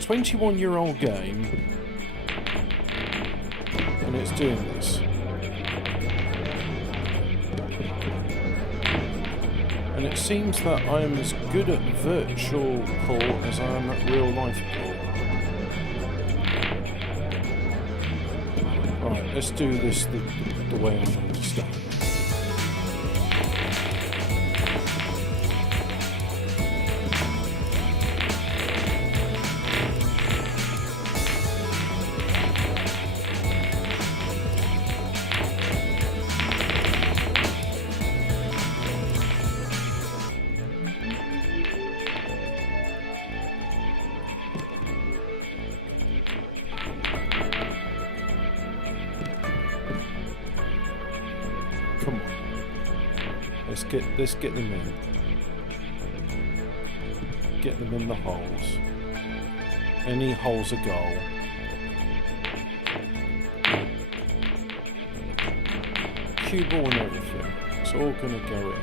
21-year-old game, and it's doing this. And it seems that I am as good at virtual pool as I am at real life pool. Right, Let's do this the way I understand. Come on. Let's get them in. Get them in the holes. Any hole's a goal. Cue ball and everything. It's all gonna go in.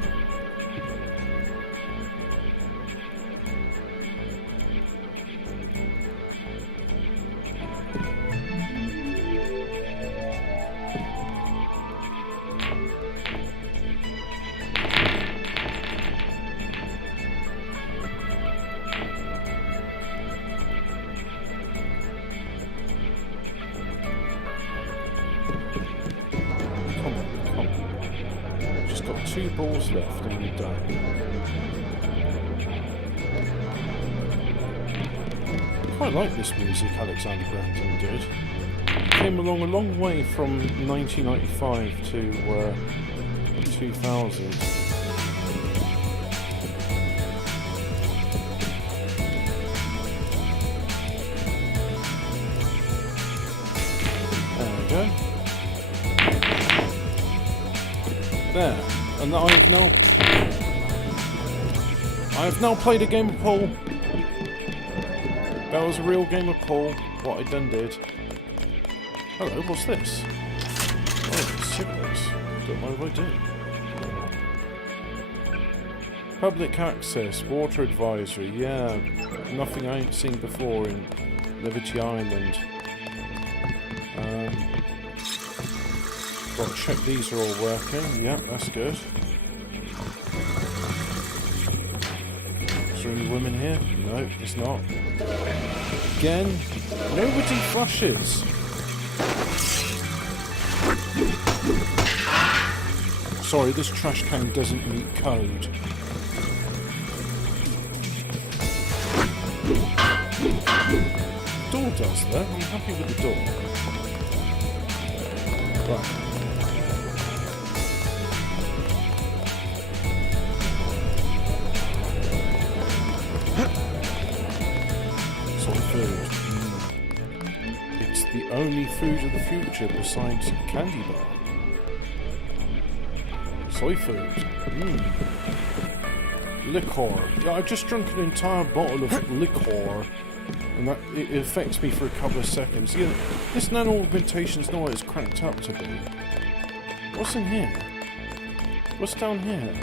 Two balls left and we're done. I quite like this music Alexander Brandon did. Came along a long way from 1995 to 2000. There we go. There. And I have now played a game of pool. That was a real game of pool. What I done did. Hello, what's this? Oh, cigarettes. Don't mind what I do. Public access, water advisory. Yeah, nothing I ain't seen before in Liberty Island. Got to check these are all working. Yep, that's good. Is there any women here? No, there's not. Again, nobody flushes. Sorry, this trash can doesn't meet code. The door does though. I'm happy with the door. Right. Food. It's the only food of the future besides candy bar. Soy food. Liquor. Yeah, I've just drunk an entire bottle of liquor, and that it affects me for a couple of seconds. Yeah, this nano augmentation's not what it's cracked up to be. What's in here? What's down here?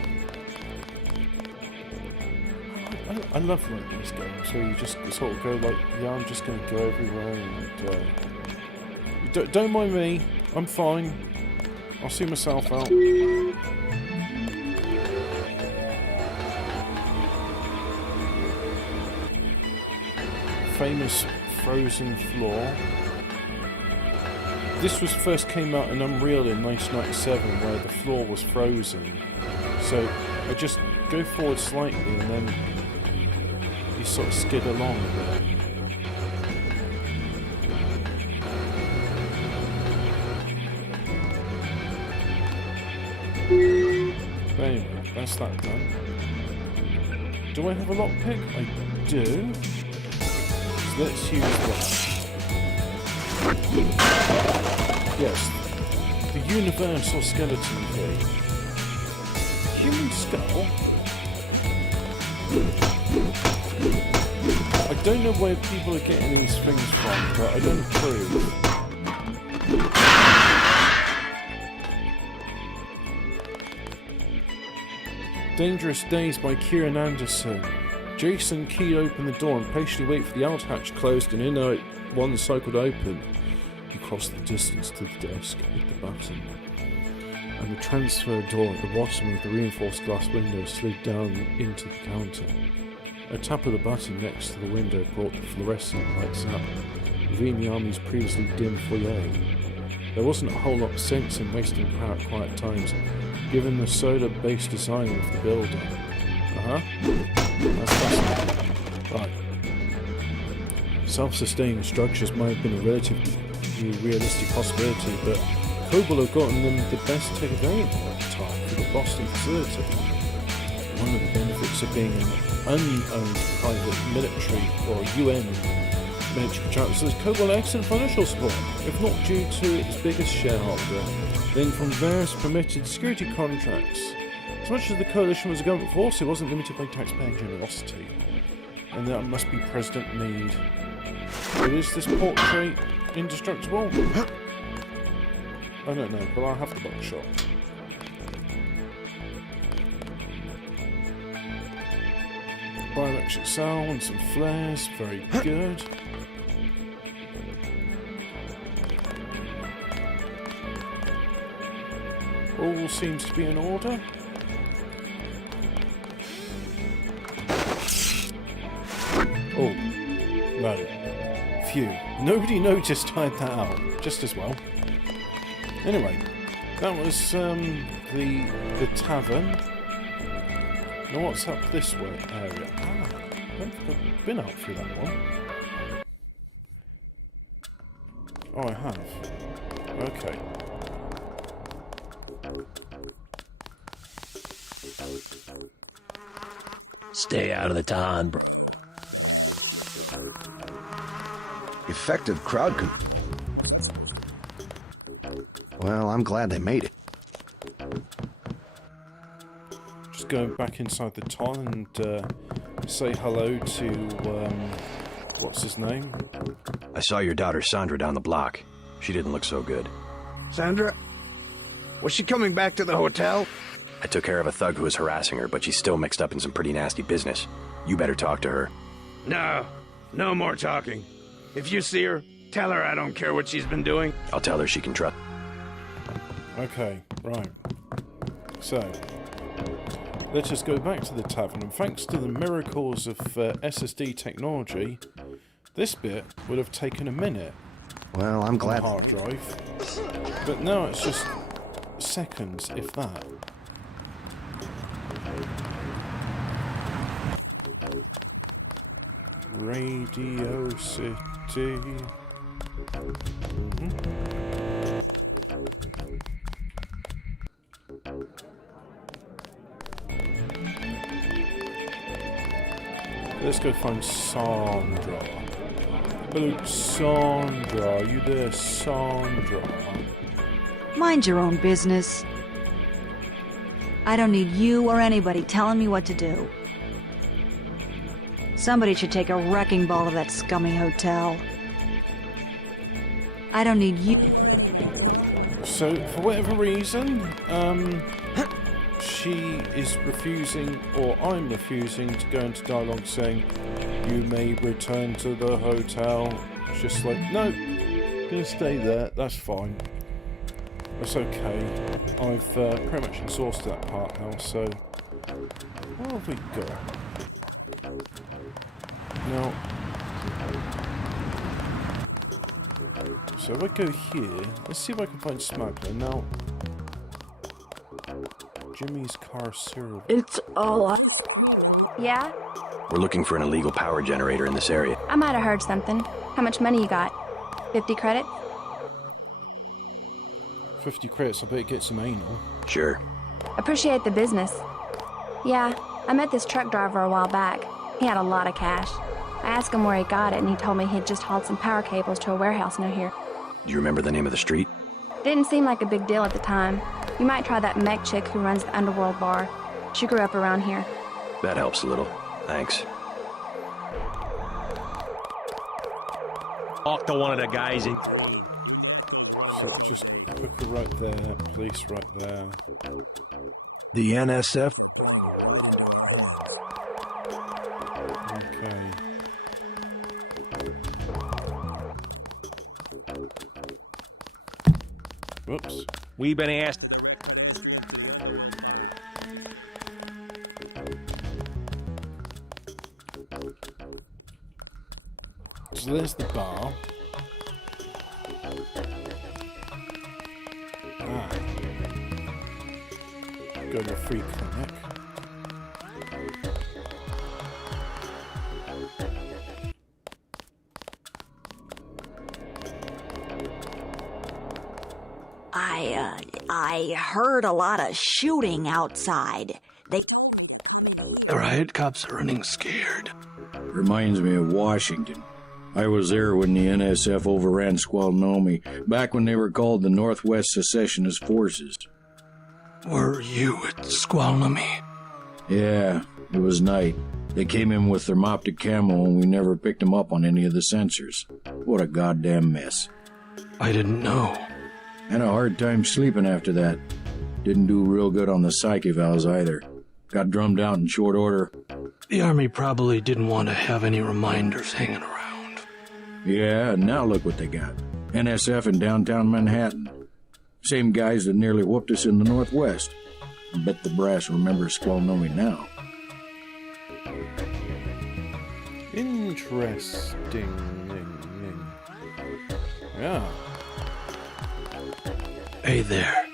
I love like these games where you just sort of go like, yeah, I'm just going to go everywhere and don't mind me, I'm fine. I'll see myself out. Famous frozen floor. This was first came out in Unreal in 1997 where the floor was frozen. So I just go forward slightly and then you sort of skid along a bit. There you go, that's that done. Do I have a lockpick? I do. So let's use that. Yes, the universal skeleton key. Human skull? I don't know where people are getting these things from, but I don't approve. Dangerous Days by Kieran Anderson. Jason keyed open the door and patiently wait for the out hatch closed and in one cycled open. He crossed the distance to the desk, hit the button, and the transfer door at the bottom of the reinforced glass window slid down into the counter. A tap of the button next to the window brought the fluorescent lights up, revealing the army's previously dim foyer. There wasn't a whole lot of sense in wasting quiet times, given the solar-based design of the building. That's fascinating. Right. Self-sustaining structures might have been a relatively realistic possibility, but Cobol had gotten them the best tech available at the time for the Boston facility. One of the benefits of being an unowned private military or UN military contractor is Cobol excellent financial support, if not due to its biggest shareholder, then from various permitted security contracts. As much as the coalition was a government force, it wasn't limited by taxpayer generosity. And that must be President Meade. But is this portrait indestructible? I don't know, but I'll have the buckshot. Biometric cell and some flares, very good. All seems to be in order. Oh, no. Phew. Nobody noticed I had that out. Just as well. Anyway, that was the tavern. Now what's up this way area? I don't think I've been out through that one. Oh, I have. Okay. Stay out of the ton, bro. Effective crowd control. Well, I'm glad they made it. Just go back inside the ton and say hello to, what's his name? I saw your daughter Sandra down the block. She didn't look so good. Sandra? Was she coming back to the hotel? I took care of a thug who was harassing her, but she's still mixed up in some pretty nasty business. You better talk to her. No more talking. If you see her, tell her I don't care what she's been doing. I'll tell her she can trust. Okay, right. So, let us go back to the tavern, and thanks to the miracles of SSD technology, this bit would have taken a minute. Well, I'm glad. On the hard drive. But now it's just seconds, if that. Radio City. Let's go find Sandra. Hello, Sandra. Are you there, Sandra? Mind your own business. I don't need you or anybody telling me what to do. Somebody should take a wrecking ball to that scummy hotel. I don't need you. So, for whatever reason, she is refusing, or I'm refusing, to go into dialogue saying, you may return to the hotel. It's just like, no, gonna stay there, that's fine. That's okay. I've pretty much exhausted that part now, so what have we got? Now, so if I go here, let's see if I can find smuggler. Now, Jimmy's car serial. It's all Yeah? We're looking for an illegal power generator in this area. I might have heard something. How much money you got? 50 credits? 50 credits, I bet it gets some anal. Sure. Appreciate the business. Yeah, I met this truck driver a while back. He had a lot of cash. I asked him where he got it, and he told me he'd just hauled some power cables to a warehouse near here. Do you remember the name of the street? Didn't seem like a big deal at the time. You might try that mech chick who runs the Underworld bar. She grew up around here. That helps a little. Thanks. Talk to one of the guys in... So just hooker right there, police right there. The NSF? Okay. Whoops. We've been asked... So there's the bar. level 3 clinic. I heard a lot of shooting outside. The riot cops are running scared. Reminds me of Washington. I was there when the NSF overran Squalnomi, back when they were called the Northwest Secessionist Forces. Were you at Squalnomi? Yeah, it was night. They came in with thermoptic camo and we never picked them up on any of the sensors. What a goddamn mess. I didn't know. Had a hard time sleeping after that. Didn't do real good on the psych evals either. Got drummed out in short order. The Army probably didn't want to have any reminders hanging around. Yeah, and now look what they got. NSF in downtown Manhattan. Same guys that nearly whooped us in the Northwest. I bet the brass remembers Squalnomi now. Interesting. Yeah. Hey there.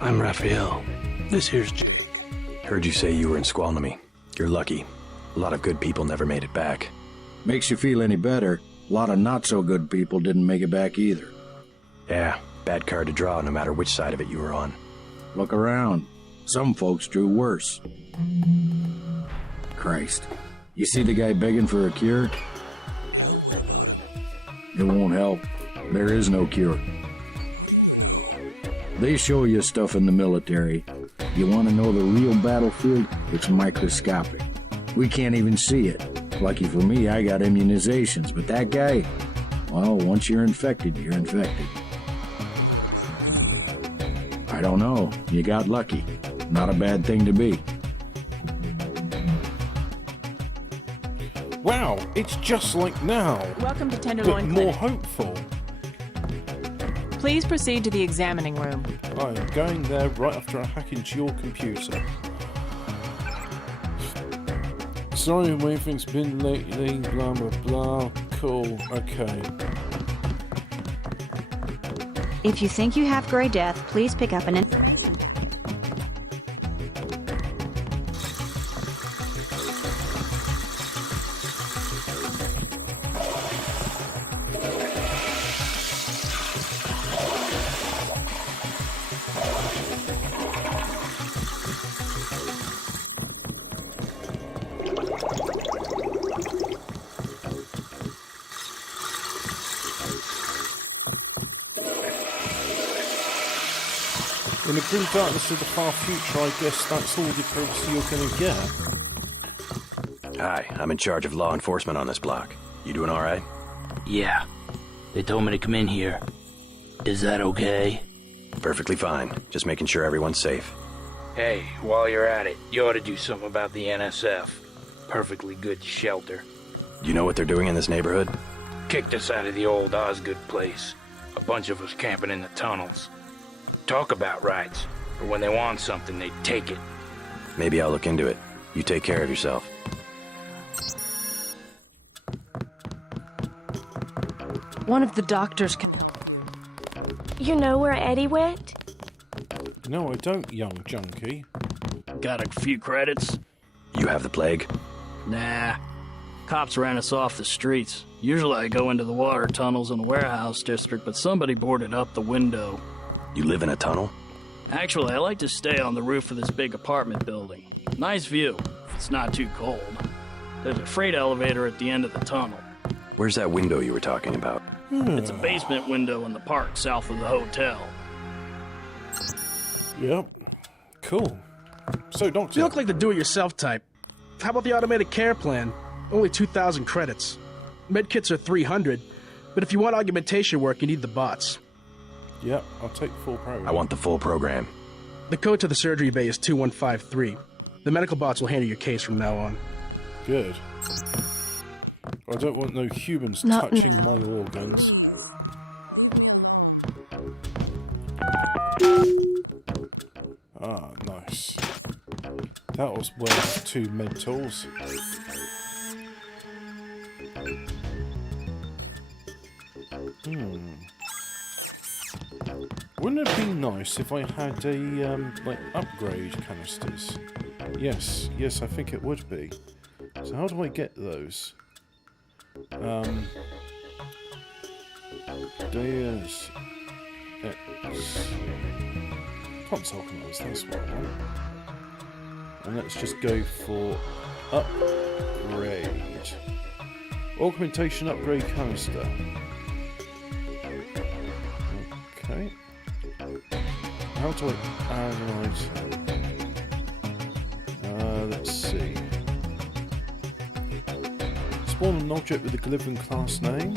I'm Raphael. This here's... Heard you say you were in Squalnomi. You're lucky. A lot of good people never made it back. Makes you feel any better. A lot of not-so-good people didn't make it back either. Yeah, bad card to draw no matter which side of it you were on. Look around. Some folks drew worse. Christ. You see the guy begging for a cure? It won't help. There is no cure. They show you stuff in the military. You want to know the real battlefield? It's microscopic. We can't even see it. Lucky for me, I got immunizations, but that guy, well, once you're infected, you're infected. I don't know. You got lucky. Not a bad thing to be. Wow, it's just like now. Welcome to But Tenderloin more Clinic. hopeful. Please proceed to the examining room. I am going there right after I hack into your computer. Sorry, everything's been lately, blah blah blah. Cool, okay. If you think you have Grey Death, please pick up an... In the grim darkness of the far future, I guess that's all the privacy you're gonna get. Hi, I'm in charge of law enforcement on this block. You doing all right? Yeah. They told me to come in here. Is that okay? Perfectly fine. Just making sure everyone's safe. Hey, while you're at it, you ought to do something about the NSF. Perfectly good shelter. You know what they're doing in this neighborhood? Kicked us out of the old Osgood place. A bunch of us camping in the tunnels. Talk about rights. Or when they want something, they take it. Maybe I'll look into it. You take care of yourself. One of the doctors... You know where Eddie went? No, I don't, young junkie. Got a few credits? You have the plague? Nah. Cops ran us off the streets. Usually I go into the water tunnels in the warehouse district, but somebody boarded up the window. You live in a tunnel? Actually, I like to stay on the roof of this big apartment building. Nice view, if it's not too cold. There's a freight elevator at the end of the tunnel. Where's that window you were talking about? It's a basement window in the park south of the hotel. Yep. Cool. So, Doctor... You look like the do-it-yourself type. How about the automated care plan? Only 2,000 credits. Medkits are 300, but if you want augmentation work, you need the bots. Yep, I'll take the full program. I want the full program. The code to the surgery bay is 2153. The medical bots will handle your case from now on. Good. I don't want no humans touching my organs. Ah, nice. That was worth 2 med tools. Wouldn't it be nice if I had a, like, upgrade canisters? Yes, I think it would be. So how do I get those? Deus Ex. Console commands, that's what I want. And let's just go for upgrade. Augmentation upgrade canister. Okay. How do I add an item? Let's see. Spawn an object with a given class name.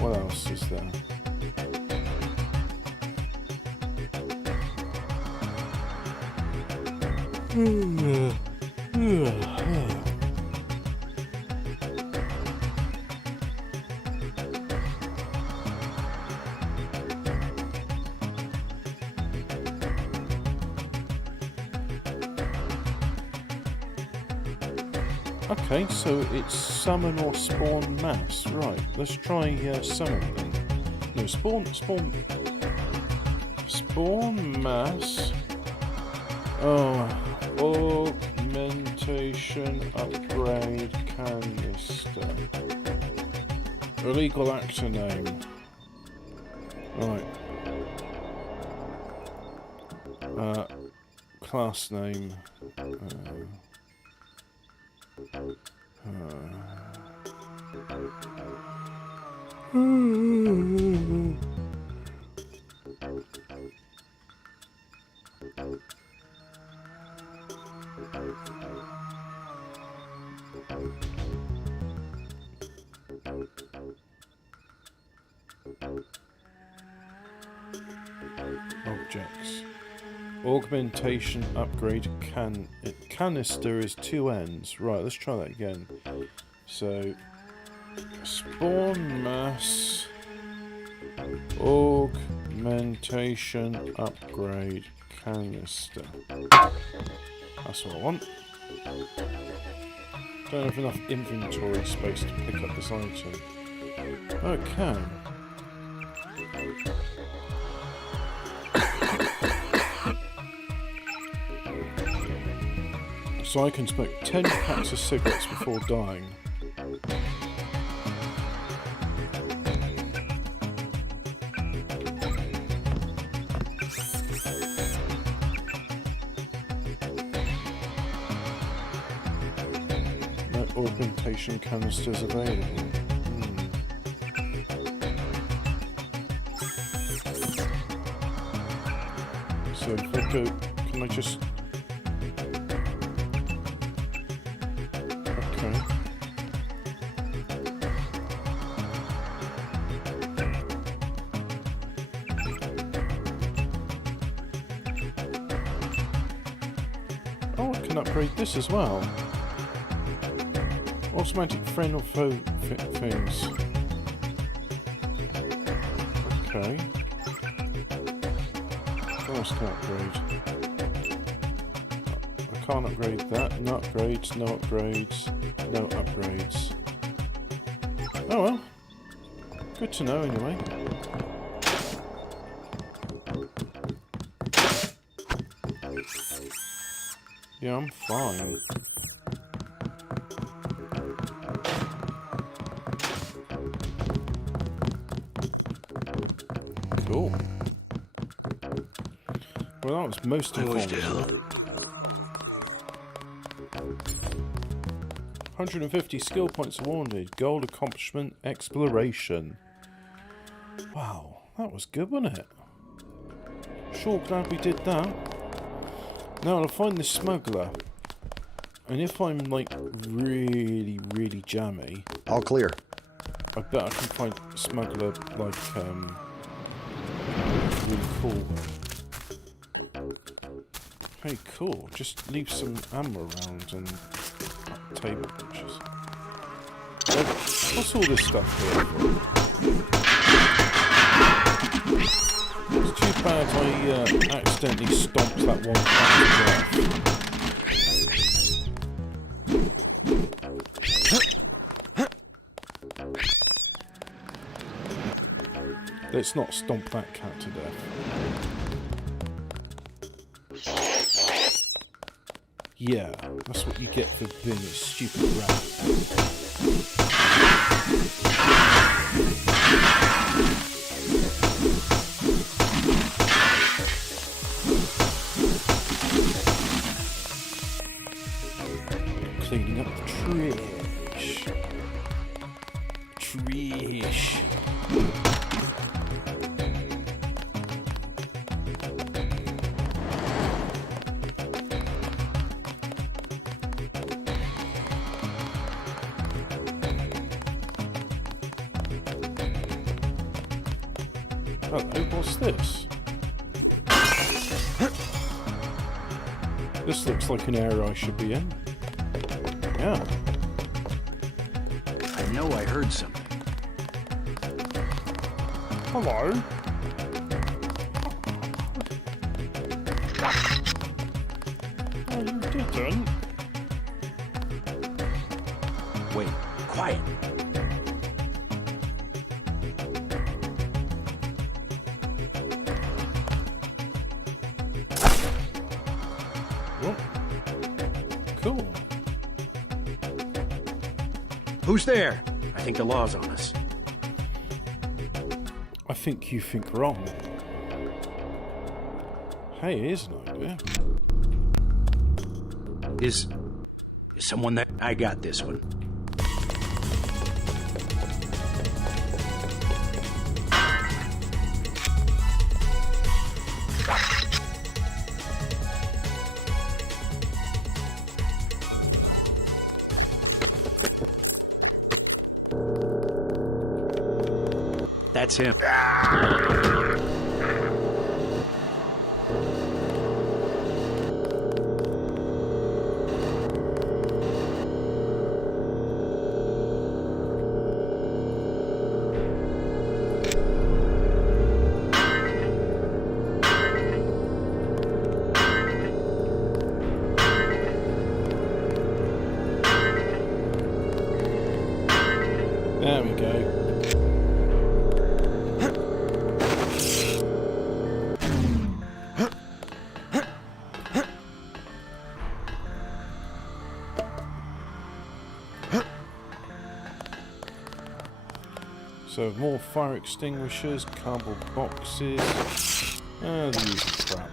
What else is there? Okay, so it's summon or spawn mass. Right, let's try summon then. No, spawn mass. Oh, augmentation upgrade canister. Illegal actor name. Right. Class name. Objects. Augmentation upgrade canister is 2 ends. Right, let's try that again. So spawn mass augmentation upgrade canister. That's what I want. Don't have enough inventory space to pick up this item. Okay. So I can smoke 10 packs of cigarettes before dying. No augmentation canisters available. So if I go, can I just... Oh, I can upgrade this as well. Automatic friend or foe things. Okay. What else can I upgrade? I can't upgrade that. No upgrades, no upgrades, no upgrades. Oh well. Good to know anyway. Yeah, I'm fine. Cool. Well, that was most informative. 150 skill points awarded. Gold accomplishment exploration. Wow, that was good, wasn't it? Sure glad we did that. Now I'll find the smuggler, and if I'm like really jammy, all clear. I bet I can find a smuggler like really cool. Hey, cool. Just leave some ammo around and table benches. What's all this stuff here for? It's too bad I accidentally stomped that one Let's not stomp that cat to death. Yeah, that's what you get for being a stupid rat. Cleaning up the trash. Trash. Hello, what's this? This looks like an area I should be in. Yeah. I know I heard something. Hello. Oh, you didn't. Wait, quiet. What? Cool. Who's there? I think the law's on us. I think you think wrong. Hey, here's an idea. Is someone there? I got this one. That's him. There we go. So more fire extinguishers, cardboard boxes, and the usual crap.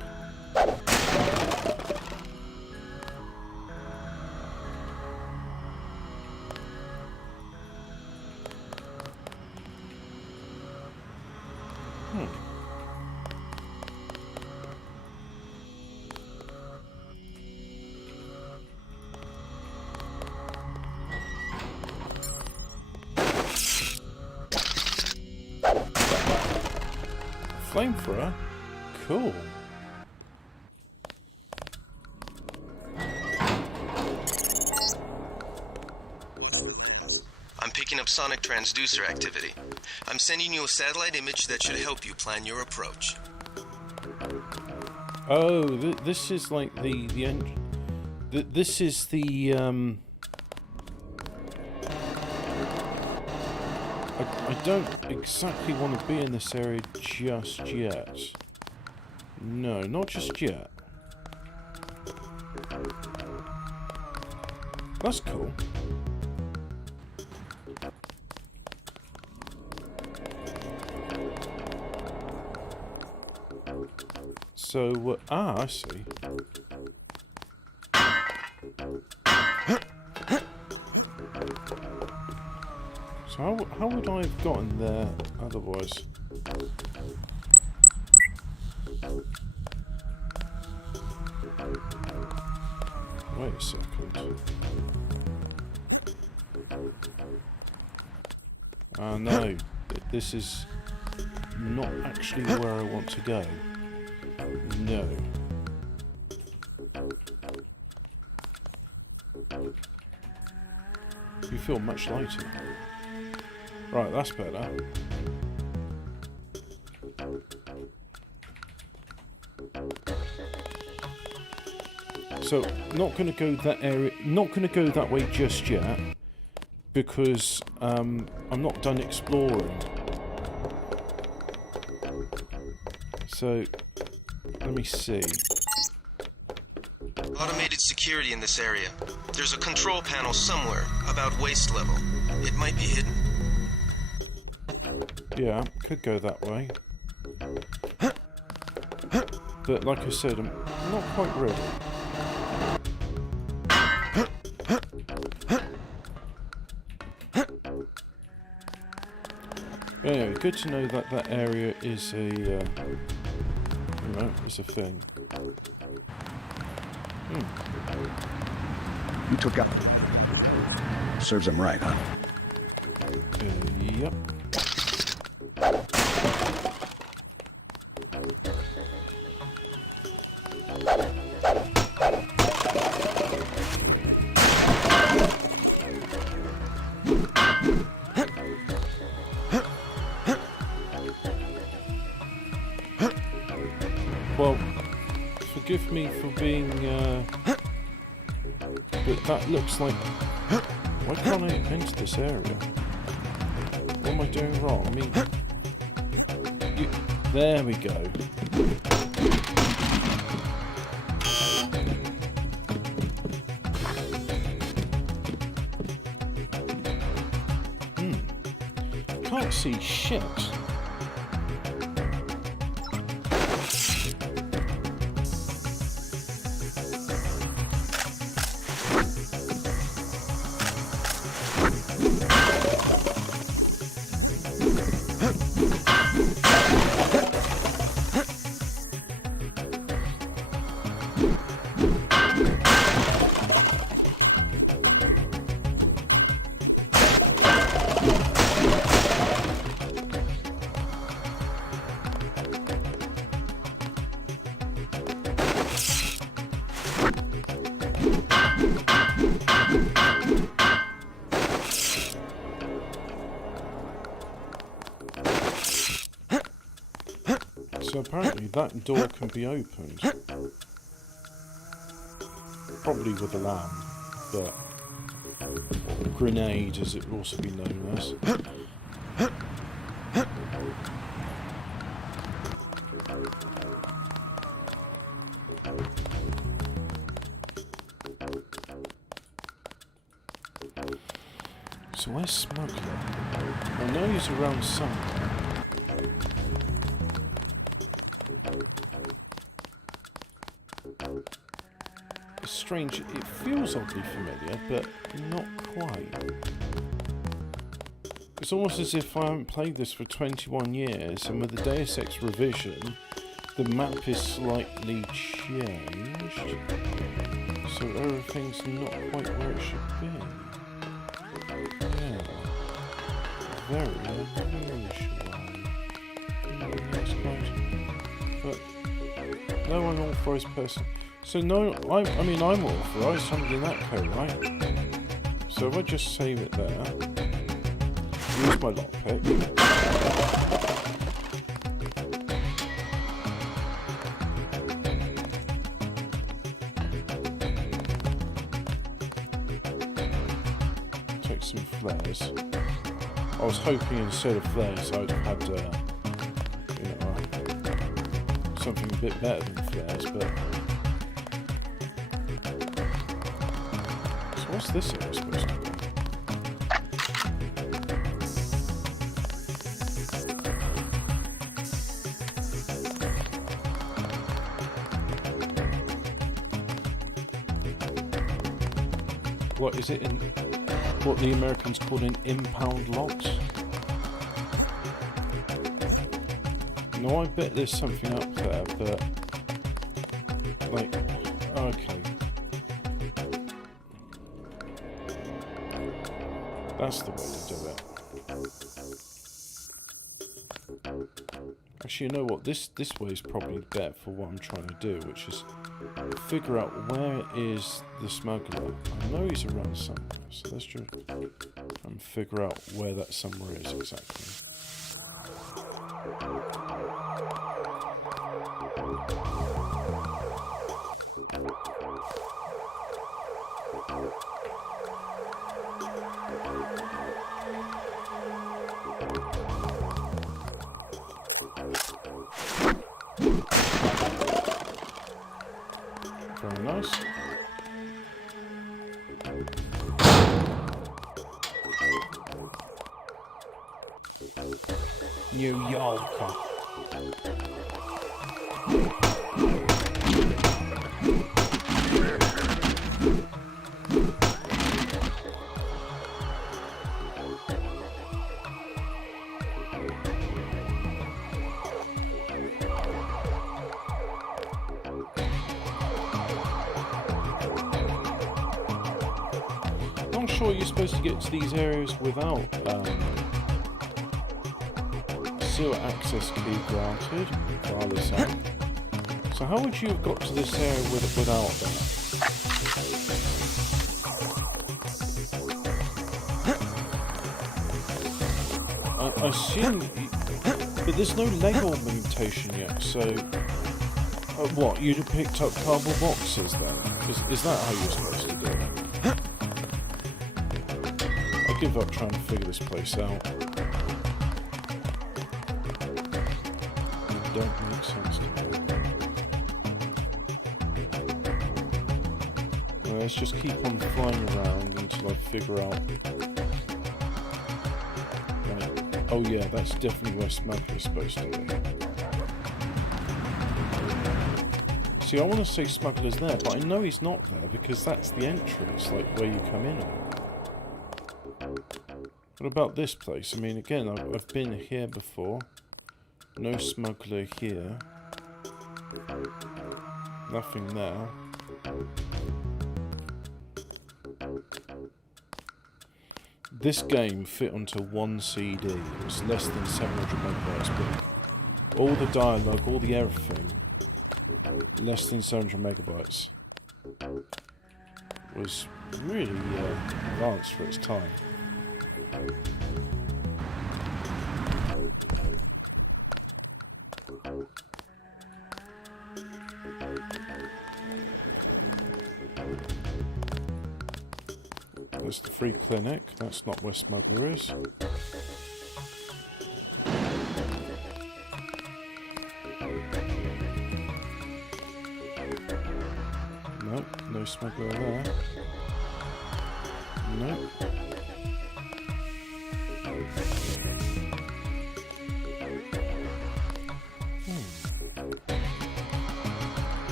Flamethrower? Cool. I'm picking up sonic transducer activity. I'm sending you a satellite image that should help you plan your approach. Oh, this is like the end. This is the I don't exactly want to be in this area just yet. No, not just yet. That's cool. So, I see. So how would I have gotten there otherwise? Wait a second. No, this is not actually where I want to go. No. You feel much lighter. Right, that's better. So, not going to go that area. Not going to go that way just yet, because I'm not done exploring. So, let me see. Automated security in this area. There's a control panel somewhere, about waist level. It might be hidden. Yeah, could go that way. But like I said, I'm not quite ready. Anyway, good to know that that area is a, is a thing. You took out. Serves him right, huh? Yep. Well, forgive me for being, but that looks like... Why can't I enter this area? What am I doing wrong? I mean... there we go. Can't see shit. So apparently that door can be opened. Probably with a lamp, but... or grenade as it will also be known as. So where's Smuggler? I know he's around somewhere. It's strange, it feels oddly familiar, but not quite. It's almost as if I haven't played this for 21 years, and with the Deus Ex revision, the map is slightly changed, so everything's not quite where it should be. Yeah. Very unusual. That's quite... But no unauthorized person. So no, I mean I'm authorized under that code, right? So if I just save it there, use my lockpick. Take some flares. I was hoping instead of flares I'd have had, you know, something a bit better than flares, but... So what's this area supposed to be? What is it in... what the Americans call an impound lot? No, I bet there's something up there, but... like... okay. That's the way to do it. Actually, you know what? This way is probably better for what I'm trying to do, which is figure out where is the smuggler. I know he's around somewhere, so let's just figure out where that somewhere is exactly. Very nice. New York. Not sure you're supposed to get to these areas without sewer access key granted, by the sound. So how would you have got to this area without that? I assume, but there's no leg augmentation yet, so what, you'd have picked up cardboard boxes then? Is that how you're supposed to do it? I give up trying to figure this place out. It don't make sense to me. Well, let's just keep on flying around until I figure out. Right. Oh yeah, that's definitely where Smuggler's supposed to be. See, I want to say Smuggler's there, but I know he's not there because that's the entrance, like where you come in on. What about this place? I mean, again, I've been here before. No smuggler here. Nothing there. This game fit onto one CD. It was less than 700 megabytes big. All the dialogue, all the everything, less than 700 megabytes. Was really advanced for its time. There's the free clinic. That's not where Smuggler is. Nope, no Smuggler there. Nope.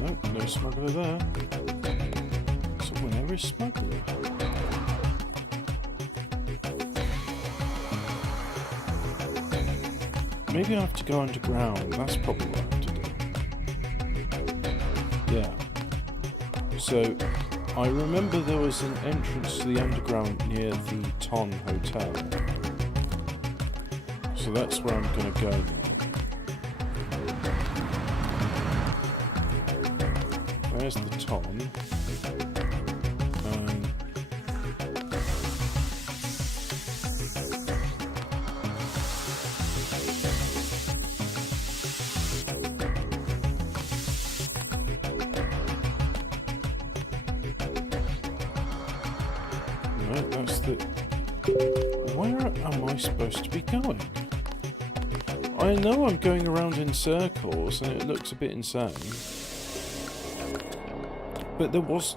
Nope, no Smuggler there. So where is Smuggler? Maybe I have to go underground. That's probably what I have to do. Yeah. So I remember there was an entrance to the underground near the Ton Hotel. So that's where I'm going to go now. There's the Ton. No, that's the... Where am I supposed to be going? I know I'm going around in circles and it looks a bit insane. But there was...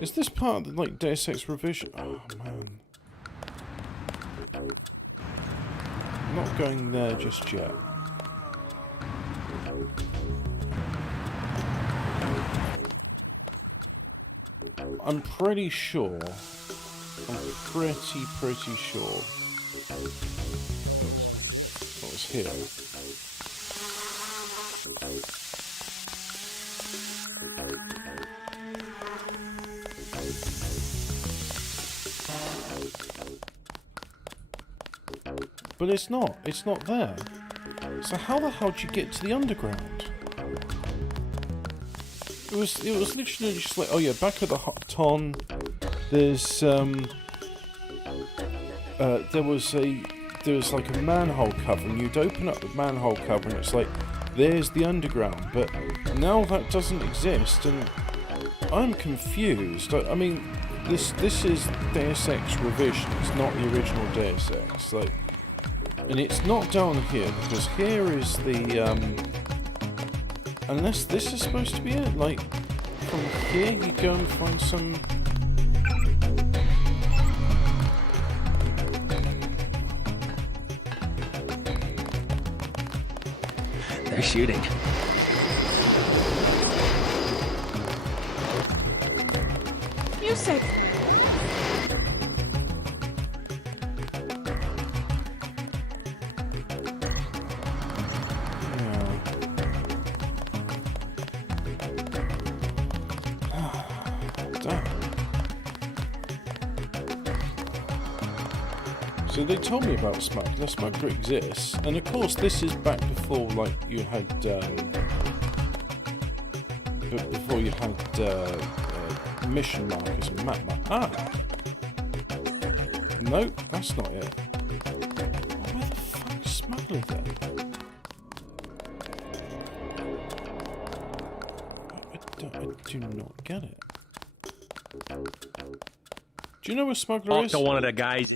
Is this part of the, like, Deus Ex revision? Oh, man. I'm not going there just yet. I'm pretty sure. I'm pretty sure. That was here. But it's not. It's not there. So how the hell did you get to the underground? It was literally just like, oh yeah, back at the Ton, there's there was like a manhole cover, and you'd open up the manhole cover, and it's like, there's the underground. But now that doesn't exist, and I'm confused. I mean, this is Deus Ex revision. It's not the original Deus Ex. Like, and it's not down here because here is the Unless this is supposed to be it, like, from here you go and find some... They're shooting. You said... So they told me about Smuggler. Smuggler exists, and of course this is back before, like, you had, before you had mission markers and map Nope, that's not it. Well, where the fuck is Smuggler then? I do not get it. Do you know where Smuggler is? Talk to one of the guys.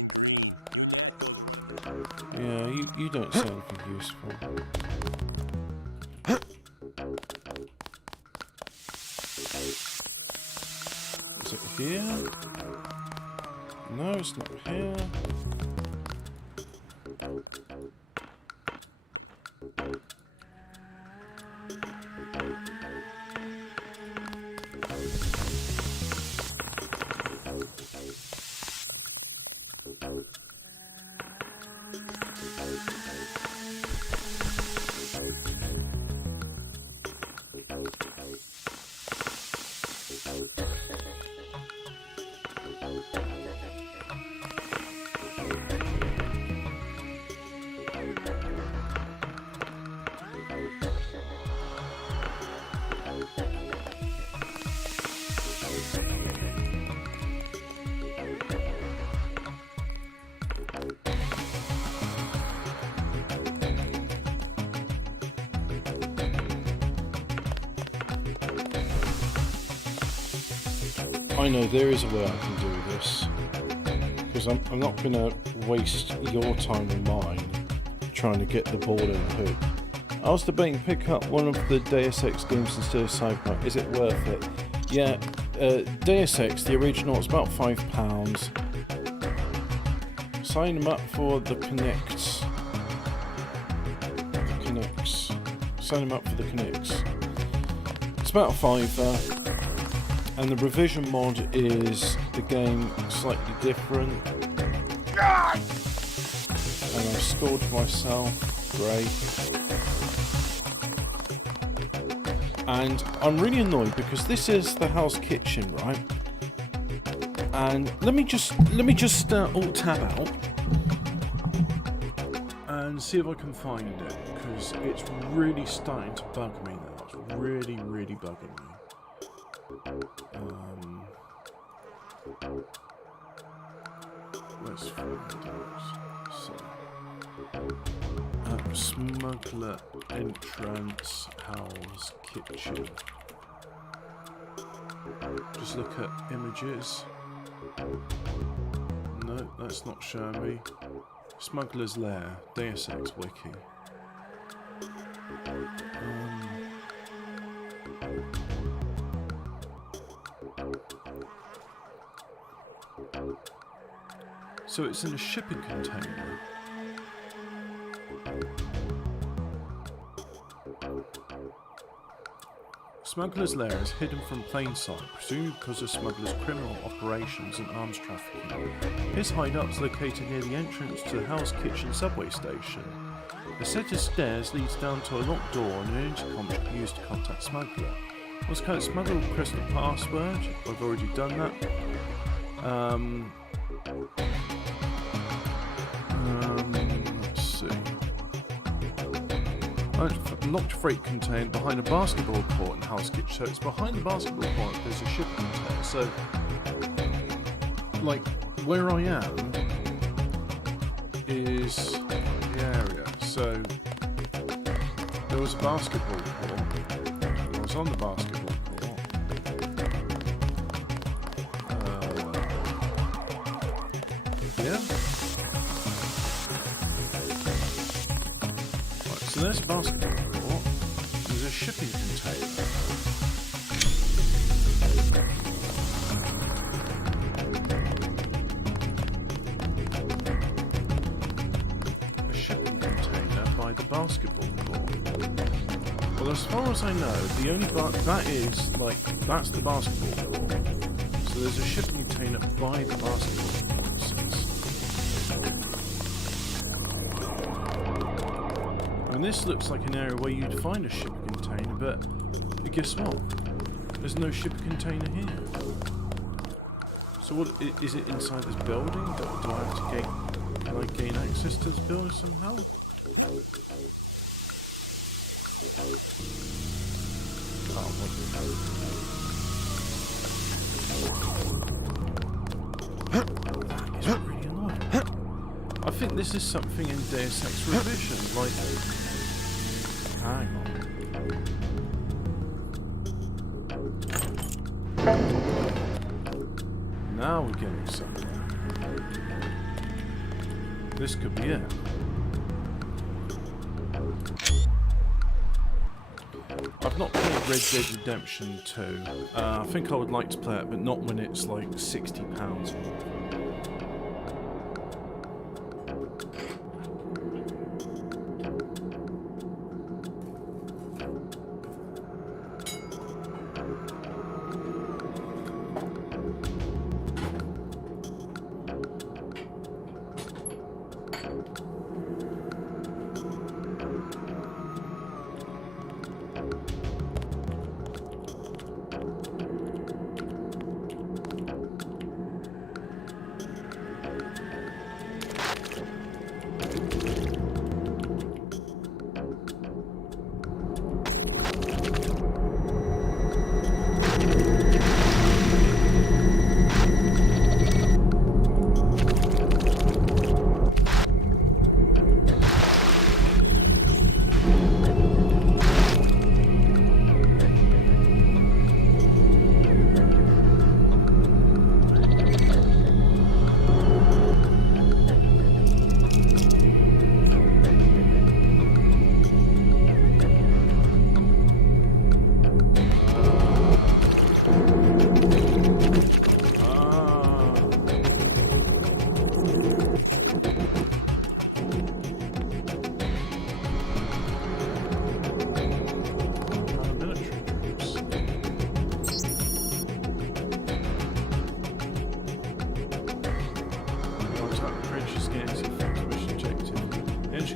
Yeah, you don't say anything useful. Is it here? No, it's not here. I know there is a way I can do this, because I'm not going to waste your time and mine trying to get the ball in the hoop. I was debating pick up one of the Deus Ex games instead of Cyberpunk. Is it worth it? Yeah, Deus Ex, the original, it's about £5. Sign them up for the Connects. Sign them up for the Connects. It's about £5. And the revision mod is the game slightly different. And I've scored myself. Great. And I'm really annoyed because this is the house kitchen, right? And let me just alt tab out and see if I can find it, because it's really starting to bug me now. It's really bugging me. Let's find those. So, Smuggler entrance house kitchen. Just look at images. No, that's not showing me. Smuggler's Lair, Deus Ex wiki. So it's in a shipping container. Smuggler's Lair is hidden from plain sight, presumably because of Smuggler's criminal operations and arms trafficking. His hideout is located near the entrance to the Hell's Kitchen subway station. A set of stairs leads down to a locked door and an intercom should be used to contact Smuggler. Once code Smuggler will press the password. I've already done that. Let's see. Locked freight contained behind a basketball court in House Kitchen. So it's behind the basketball court. There's a shipping container. So, like, where I am is the area. So there was a basketball court. I was on the basketball court. Yeah. Right, so there's a basketball court. There's a shipping container. So as far as I know, the only that is like that's the basketball court. So there's a shipping container by the basketball court. It says. And this looks like an area where you'd find a shipping container, but guess what? There's no shipping container here. So what is it inside this building? Do I have to gain access to this building somehow? That is really annoying. I think this is something in Deus Ex Revision, like... Hang on. Now we're getting somewhere. This could be it. I've not played Red Dead Redemption 2. I think I would like to play it, but not when it's like £60.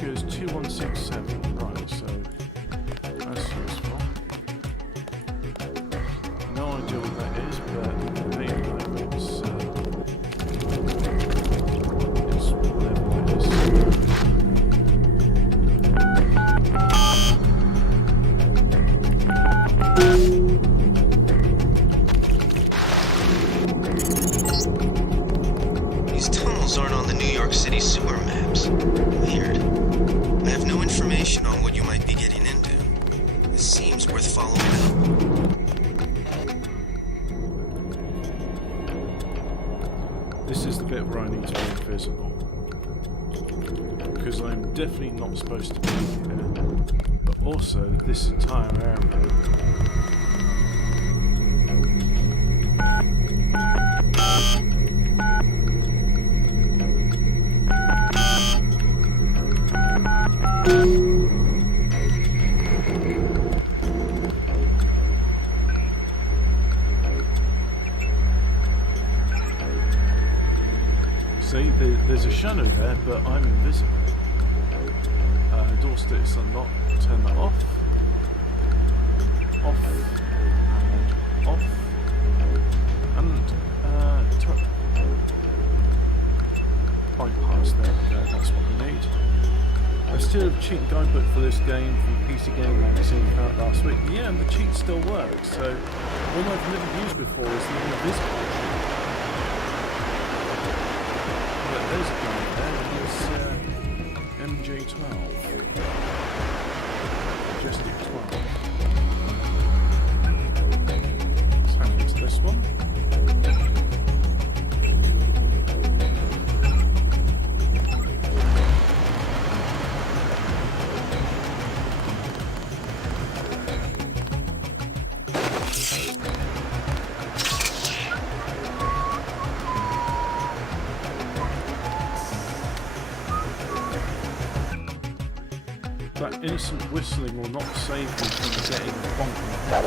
Goes 2167, right, so that's useful. No idea what that is, but maybe it's whatever it is. These tunnels aren't on the New York City sewer maps. Weird. I have no information on what you might be getting into. It seems worth following up. This is the bit where I need to be invisible. Because I'm definitely not supposed to be here. But also, this entire area. See, there's a shadow there, but I'm invisible. Door status unlocked. Turn that off. Off. And off. And bypass there. That's what we need. I still have a cheat guidebook for this game from PC Game Magazine out last week. Yeah, and the cheat still works. So one I've never used before is the invisible. There's a guy there, and it's MJ12. Majestic 12. Let's hang into this one. That innocent whistling will not save me from getting bonked in the head.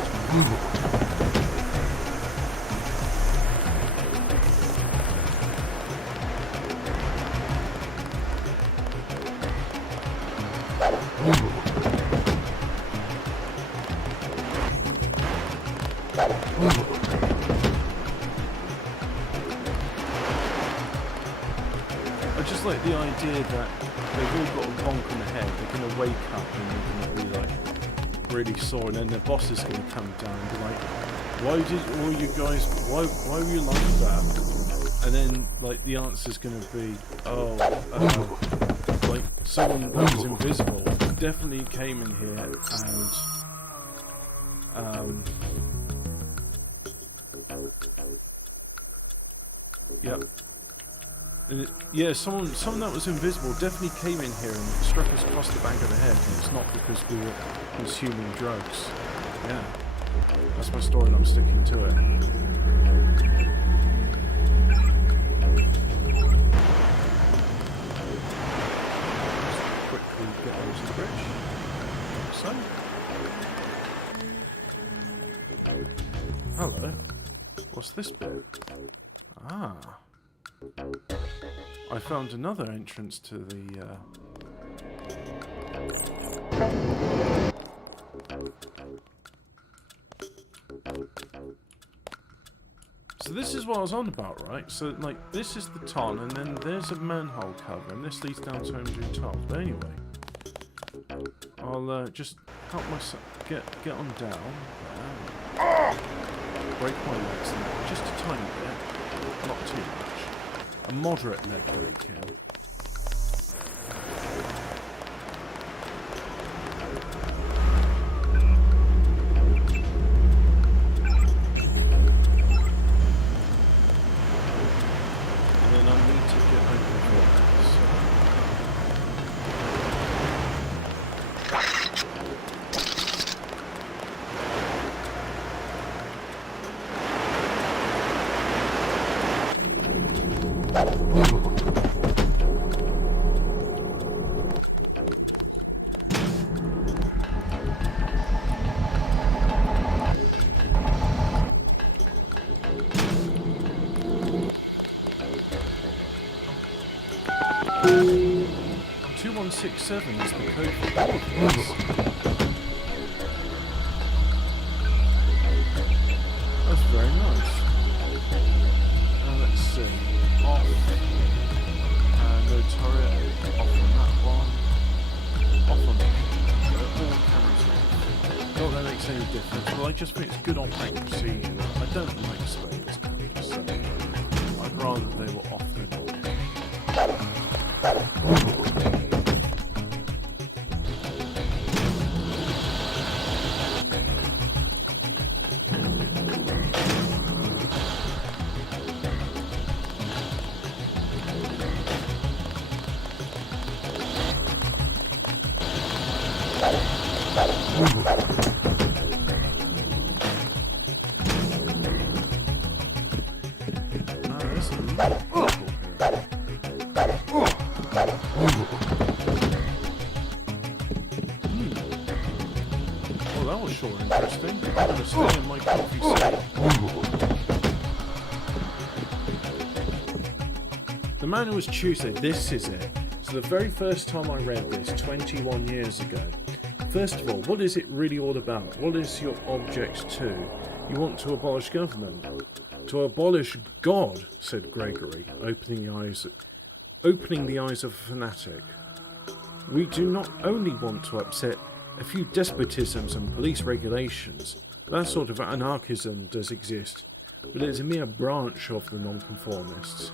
I just like the idea that they've all got a bonk on the head, they're going to wake up and they're going to be like really sore, and then their boss is going to come down and be like, why were you like that? And then like the answer's going to be, like someone that was invisible definitely came in here and yep. Yeah, someone that was invisible definitely came in here and struck us across the back of the head, and it's not because we were consuming drugs. Yeah, that's my story and I'm sticking to it. Just quickly get over to the bridge. So. Hello. What's this bit? Ah. I found another entrance to the, So this is what I was on about, right? So, like, this is the ton, and then there's a manhole cover, and this leads down to MG top. But anyway, I'll, just help myself, get on down. Break my legs now, just a tiny bit, not too much. A moderate leg breaking. And then I need to get over here. So 2167 is the code for all of this. That's very nice. Let's see. Off. No turret. Off on that one. Off on that one. All cameras off. Not that makes any difference, but I just think it's good operating procedure. I don't like spades cameras, so I'd rather they were off than on. Well, that was sure interesting. I'm going to stay in my coffee seat. The Manual was Tuesday. This is it. So the very first time I read this, 21 years ago. First of all, what is it really all about? What is your object to? You want to abolish government. To abolish God, said Gregory, opening the eyes of a fanatic. We do not only want to upset a few despotisms and police regulations. That sort of anarchism does exist, but it is a mere branch of the nonconformists.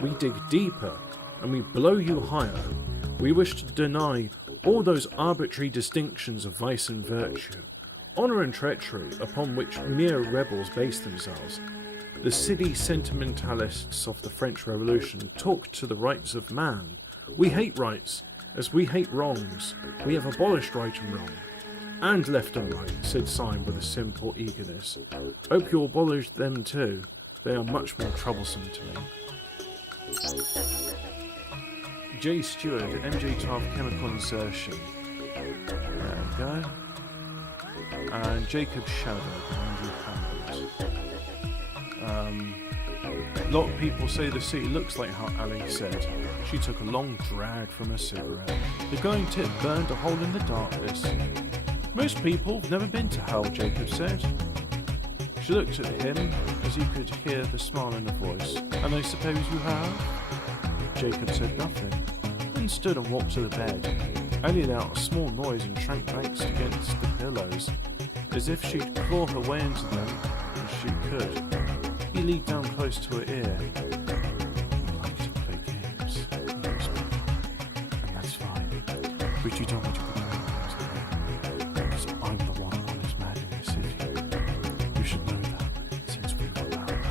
We dig deeper, and we blow you higher. We wish to deny all those arbitrary distinctions of vice and virtue, honour and treachery upon which mere rebels base themselves. The silly sentimentalists of the French Revolution talk to the rights of man. We hate rights, as we hate wrongs. We have abolished right and wrong. And left and right, said Syme with a simple eagerness. Hope you abolish them too. They are much more troublesome to me. J. Stewart, MJ12 chemical insertion. go. And Jacob Shadow, Andrew Hammond. A lot of people say the city looks like how Ali said. She took a long drag from a cigarette. The glowing tip burned a hole in the darkness. Most people have never been to hell, Jacob said. She looked at him as he could hear the smile in her voice. And I suppose you have? Jacob said nothing, then stood and walked to the bed. Ali let out a small noise and shrank back against the pillows, as if she'd claw her way into them as she could. He leaned down close to her ear. I like to play games, he whispered. And that's fine. But you don't want to put games because I'm the one honest man in the city. You should know that, since we were married.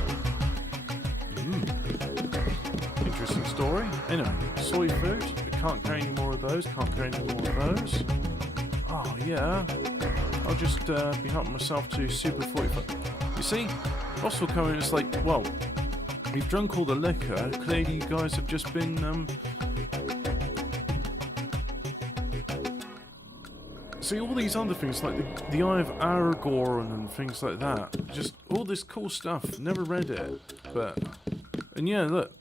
Interesting story. Anyway, soy food. We can't carry any more of those. Can't carry any more of those. Oh, yeah. I'll just be helping myself to Super 45. You see? Also coming, it's like, well, we've drunk all the liquor. Clearly you guys have just been, see, all these other things, like the Eye of Aragorn and things like that. Just all this cool stuff. Never read it. But, and yeah, look.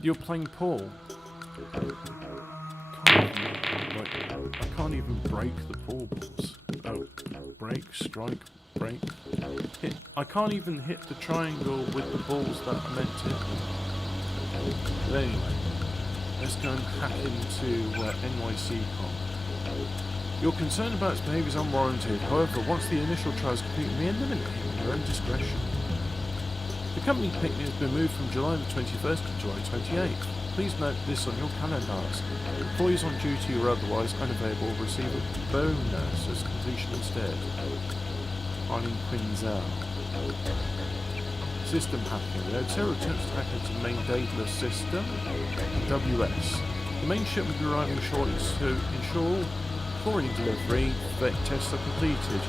You're playing Paul. I can't even break the Paul balls. Oh, break, strike, break, hit. I can't even hit the triangle with the balls that I meant to hit them. But anyway, let's go and hack into NYC.com. Your concern about its behaviour is unwarranted. However, once the initial trial is complete, you may eliminate him at your own discretion. The company picnic has been moved from July the 21st to July 28th. Please note this on your calendars. Employees on duty or otherwise unavailable will receive a bonus as completion instead. Arlene Quinzel. System hacking. There are several attempts to hack into the main Daedalus system, WS. The main ship will be arriving shortly to ensure chlorine delivery tests are completed.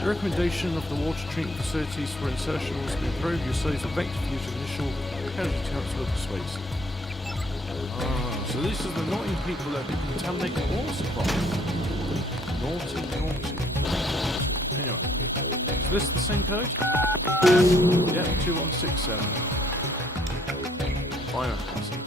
The recommendation of the water treatment facilities for insertion was to improve your studies of vector fusion initial casualty counts were persuasive. So this is the naughty people that contaminate the water supply. Naughty, naughty. Anyway, is this the same code? Yeah, 2167. Biohazard.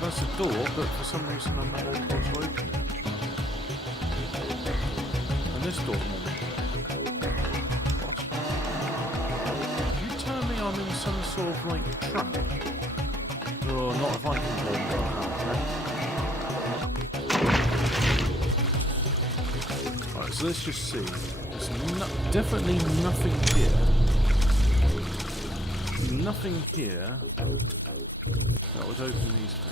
That's a door, but for some reason I'm not able to open it. And this door won't. What? You tell me I'm in some sort of like trap? Oh, not if I can go that. Alright, so let's just see. There's definitely nothing here. Nothing here. That would open these things.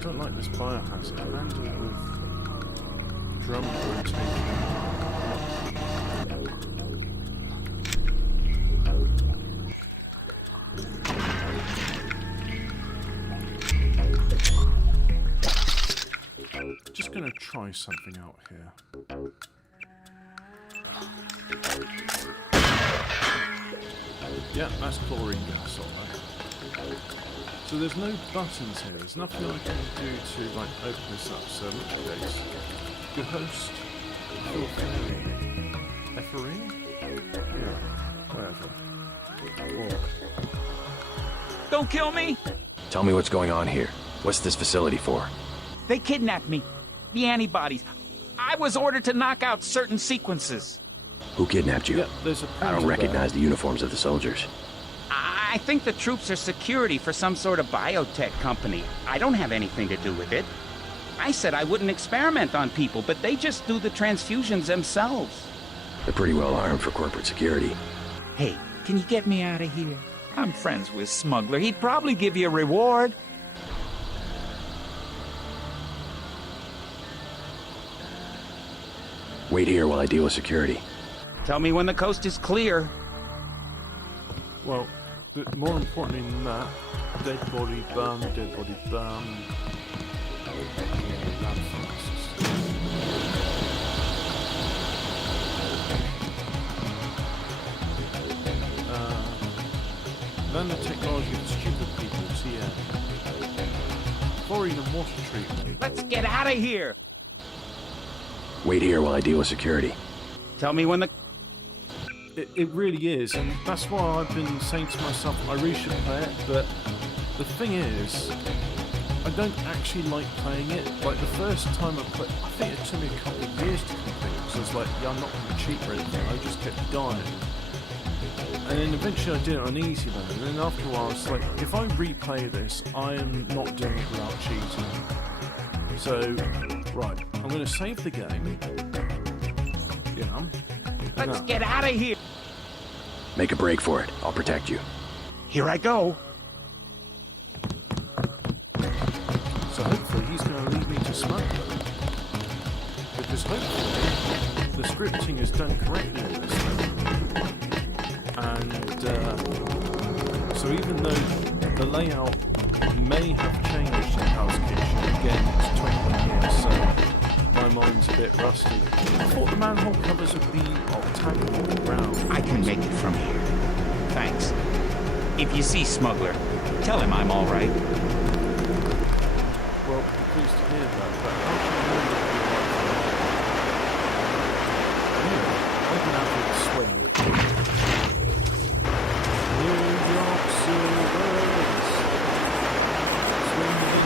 Don't like this biohazard. Handle with drum rotation. Just gonna try something out here. Yeah, that's chlorine gas, alright. So there's no buttons here. There's nothing I can do to like open this up. So in which case, good host, feel free. Efferine? Yeah, whatever. Or... Don't kill me! Tell me what's going on here. What's this facility for? They kidnapped me. The antibodies. I was ordered to knock out certain sequences. Who kidnapped you? Yeah, there's a I don't recognize the uniforms of the soldiers. I think the troops are security for some sort of biotech company. I don't have anything to do with it. I said I wouldn't experiment on people, but they just do the transfusions themselves. They're pretty well armed for corporate security. Hey, can you get me out of here? I'm friends with Smuggler. He'd probably give you a reward. Wait here while I deal with security. Tell me when the coast is clear. Well, more importantly than that, dead body bum, dead body bum. Nanotechnology for stupid people, TM. Chlorine and water treatment. Let's get out of here! Wait here while I deal with security. Tell me when the... It really is, and that's why I've been saying to myself, I really should play it, but the thing is, I don't actually like playing it. Like, the first time I played, I think it took me a couple of years to complete it, because I was like, yeah, I'm not going to cheat or anything, I just kept dying. And then eventually I did it on easy mode, and then after a while I was like, if I replay this, I am not doing it without cheating. So, right, I'm going to save the game. Yeah. Let's get out of here! Make a break for it. I'll protect you. Here I go. So hopefully he's going to lead me to Smuggler. Because hopefully the scripting is done correctly in this thing. And so even though the layout may have changed in Hell's Kitchen, again it's 21 years, so my mind's a bit rusty. I thought the manhole covers would be octagonal round. I can make it from here. Thanks. If you see Smuggler, tell him I'm all right. Well, I'm pleased to hear that, but how can you know that you're right? Anyway, I can have a swing. New York Silvers, swimming in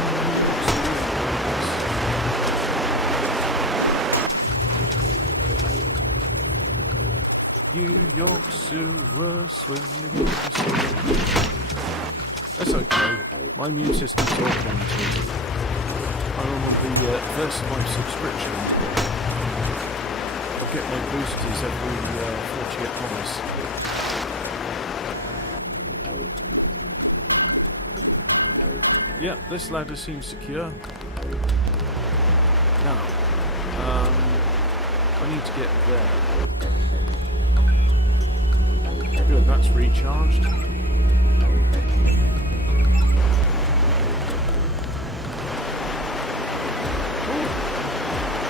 New York Silver, swimming in the sea. That's okay. My immune system's all fine too. I'm on the Versamite subscription. I get my boosters every 48 hours. Yeah, this ladder seems secure. Now, I need to get there. Good, that's recharged. Oh,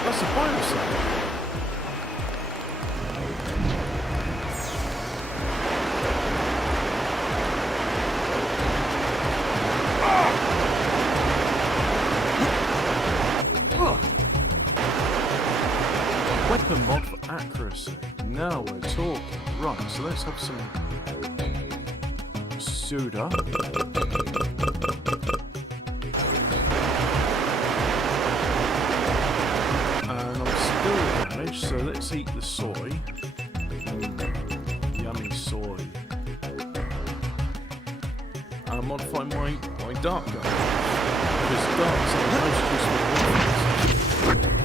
that's a biocell. Weapon mod for accuracy. Now we're talking. Right, so let's have some soda. And I'm still damaged, so let's eat the soy. Yummy soy. And modify my dart gun. Because darts are the most useful weapons.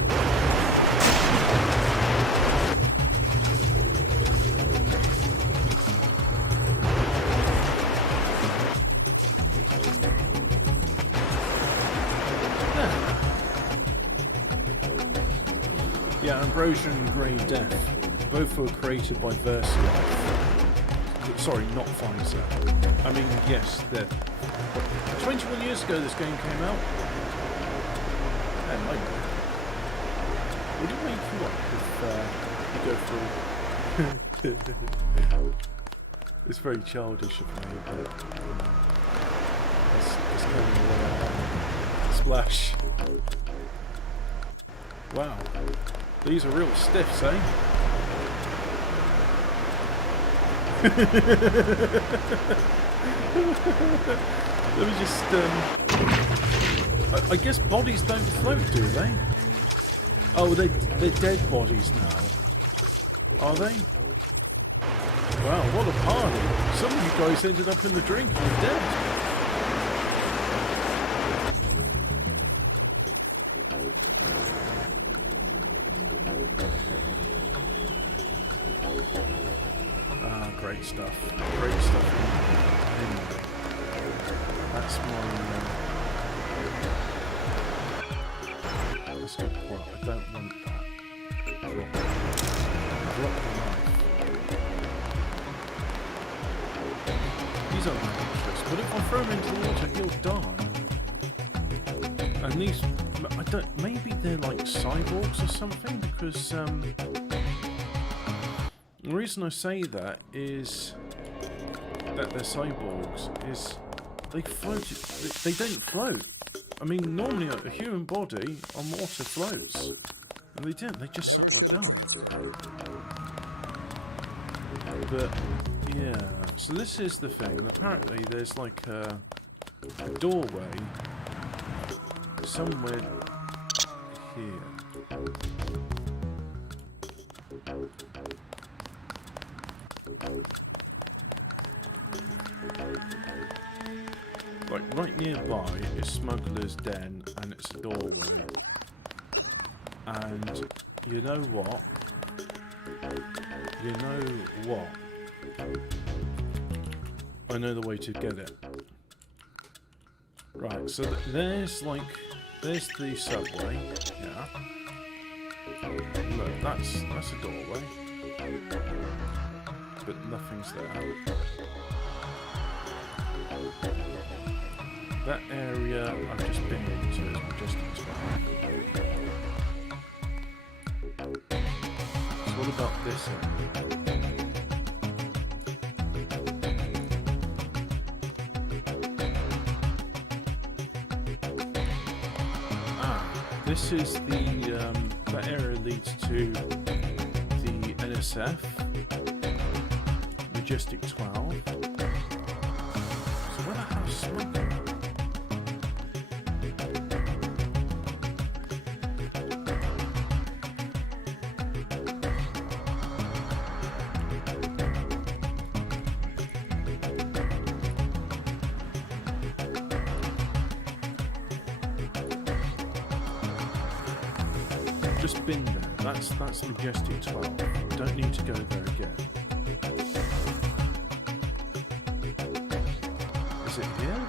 Yeah, Ambrosia and Grey Death. Both were created by Versamite. Sorry, not Pfizer. I mean, yes, they're... 21 years ago this game came out. It might be. Would it make you up if you go through... It's very childish of me, but... It's kind of splash. Wow. These are real stiffs, eh? Let me just, I guess bodies don't float, do they? Oh, they're dead bodies now. Are they? Wow, what a party. Some of you guys ended up in the drink and are dead. Great stuff in that's my... that's good point. I don't want that. Drop the knife. These are dangerous, but if I throw him into the water, he'll die. And these... I don't... maybe they're like cyborgs or something, because... the reason I say that is... that they're cyborgs is they float. They don't float. I mean, normally a human body on water floats, and they don't. They just sink right down. But yeah, so this is the thing. And apparently, there's like a doorway somewhere here. Like right nearby is Smuggler's Den, and it's a doorway. And you know what? You know what? I know the way to get it. Right, so there's the subway. Yeah. Look, that's a doorway, but nothing's there. That area I've just been into is Majestic 12. So what about this area? This is the that area leads to the NSF, Majestic 12. So where the hell's Smuggler? Just been there. That's Majestic 12. Don't need to go there again. Is it here?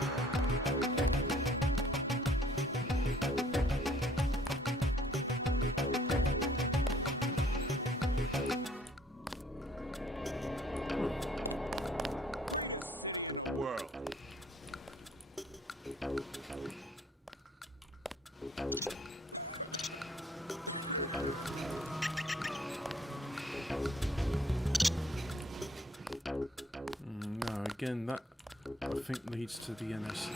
World. No, again, that I think leads to the NS.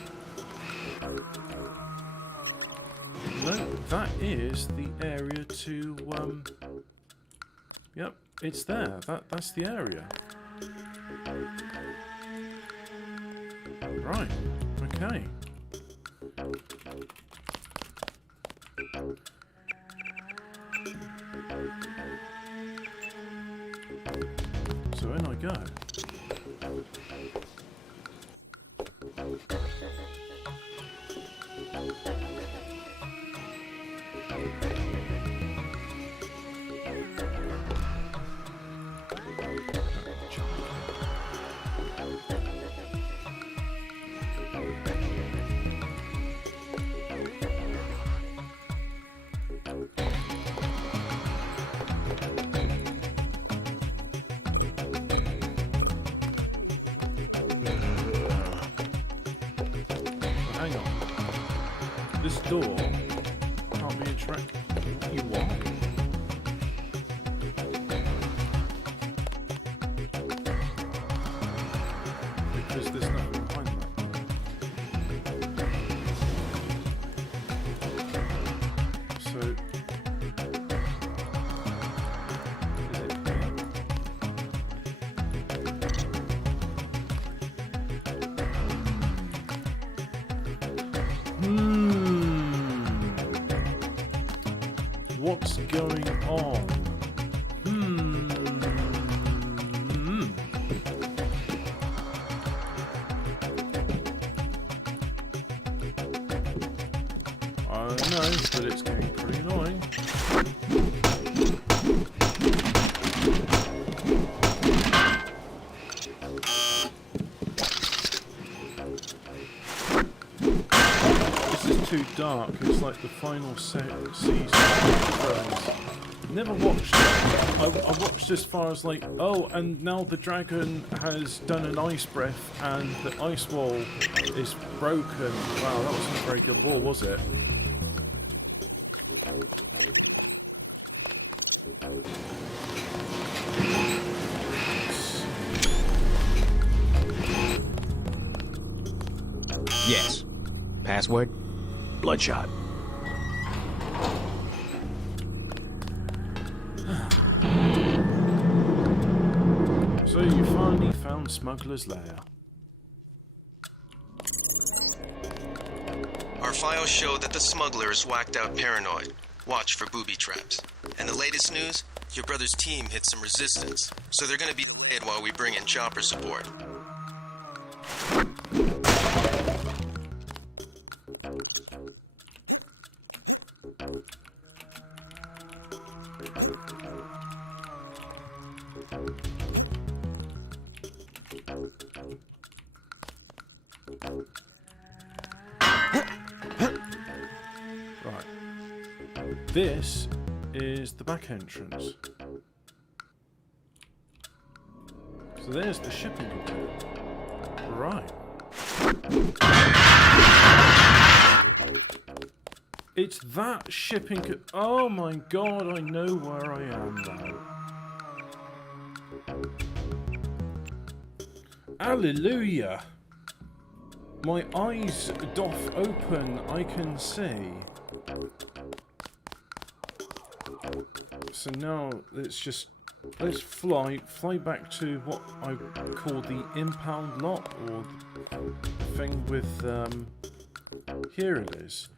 No, that is the area to. Yep, it's there. That's the area. Right. Okay. So in I go. Hang on. This door can't be interacted. You what? Because there's nothing behind that. So is it here? What's going on? I know, but it's getting pretty annoying. too dark. It's like the final season of Thrones. Never watched it. I watched as far as like, oh, and now the dragon has done an ice breath and the ice wall is broken. Wow, that wasn't a very good wall, was it? Yes. Password? Bloodshot. So you finally found Smuggler's Lair. Our files show that the smuggler is whacked out paranoid. Watch for booby traps. And the latest news? Your brother's team hit some resistance, so they're gonna be dead while we bring in chopper support. Right. This is the back entrance. So there's the shipping container. Right. It's that shipping oh my god, I know where I am now. Hallelujah! My eyes doth open, I can see. So now let's fly back to what I call the impound lot, or the thing with here it is.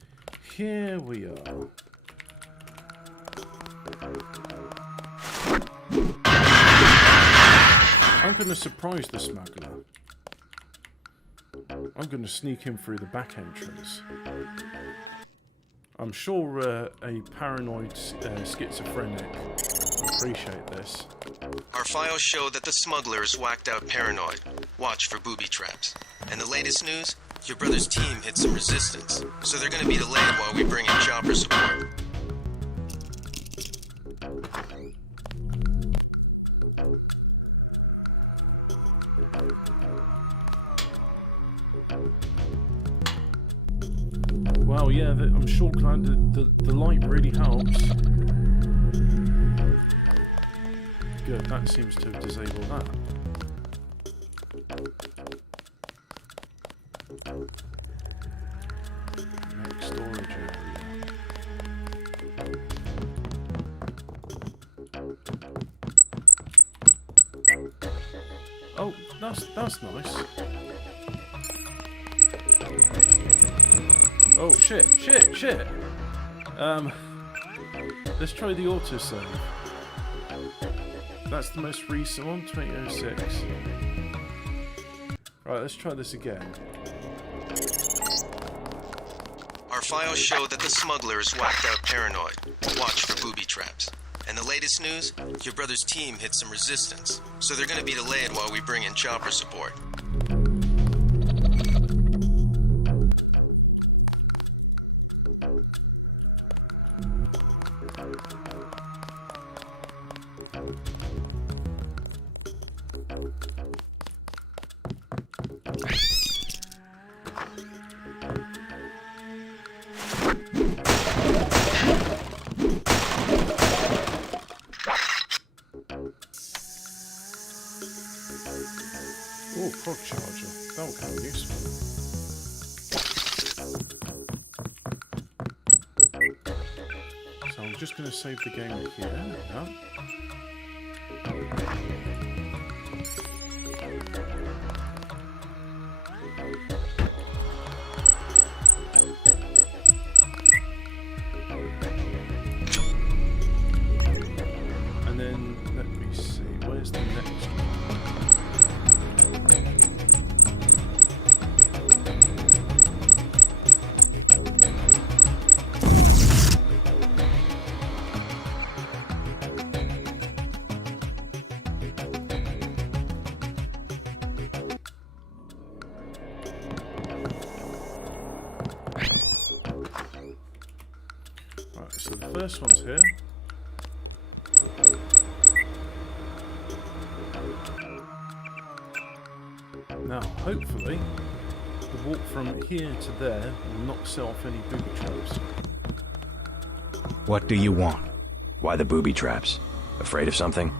Here we are. I'm going to surprise the smuggler. I'm going to sneak him through the back entrance. I'm sure a paranoid schizophrenic will appreciate this. Our files show that the smuggler is whacked out paranoid. Watch for booby traps. And the latest news? Your brother's team hit some resistance, so they're gonna be delayed while we bring in chopper support. Well, yeah, I'm sure glad the light really helps. Good, that seems to have disabled that. Next storage area. Oh, that's nice. Oh shit! Let's try the autosave. That's the most recent one, 2006. Right, let's try this again. Our files show that the smuggler is whacked out paranoid. Watch for booby traps. And the latest news? Your brother's team hit some resistance, so they're gonna be delayed while we bring in chopper support. Oh, prod charger. That will come useful. So I'm just going to save the game here. Yeah. And then let me see. Where's the next one? first one's here. Now, hopefully, the walk from here to there will not set off any booby traps. What do you want? Why the booby traps? Afraid of something?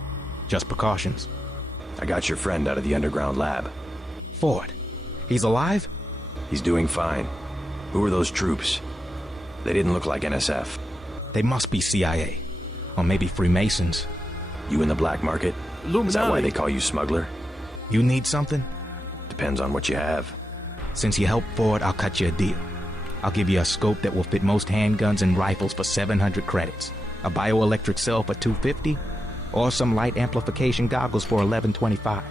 Just precautions. I got your friend out of the underground lab. Ford. He's alive? He's doing fine. Who are those troops? They didn't look like NSF. They must be CIA. Or maybe Freemasons. You in the black market? Is that why they call you smuggler? You need something? Depends on what you have. Since you helped Ford, I'll cut you a deal. I'll give you a scope that will fit most handguns and rifles for 700 credits. A bioelectric cell for $250, or some light amplification goggles for $11.25.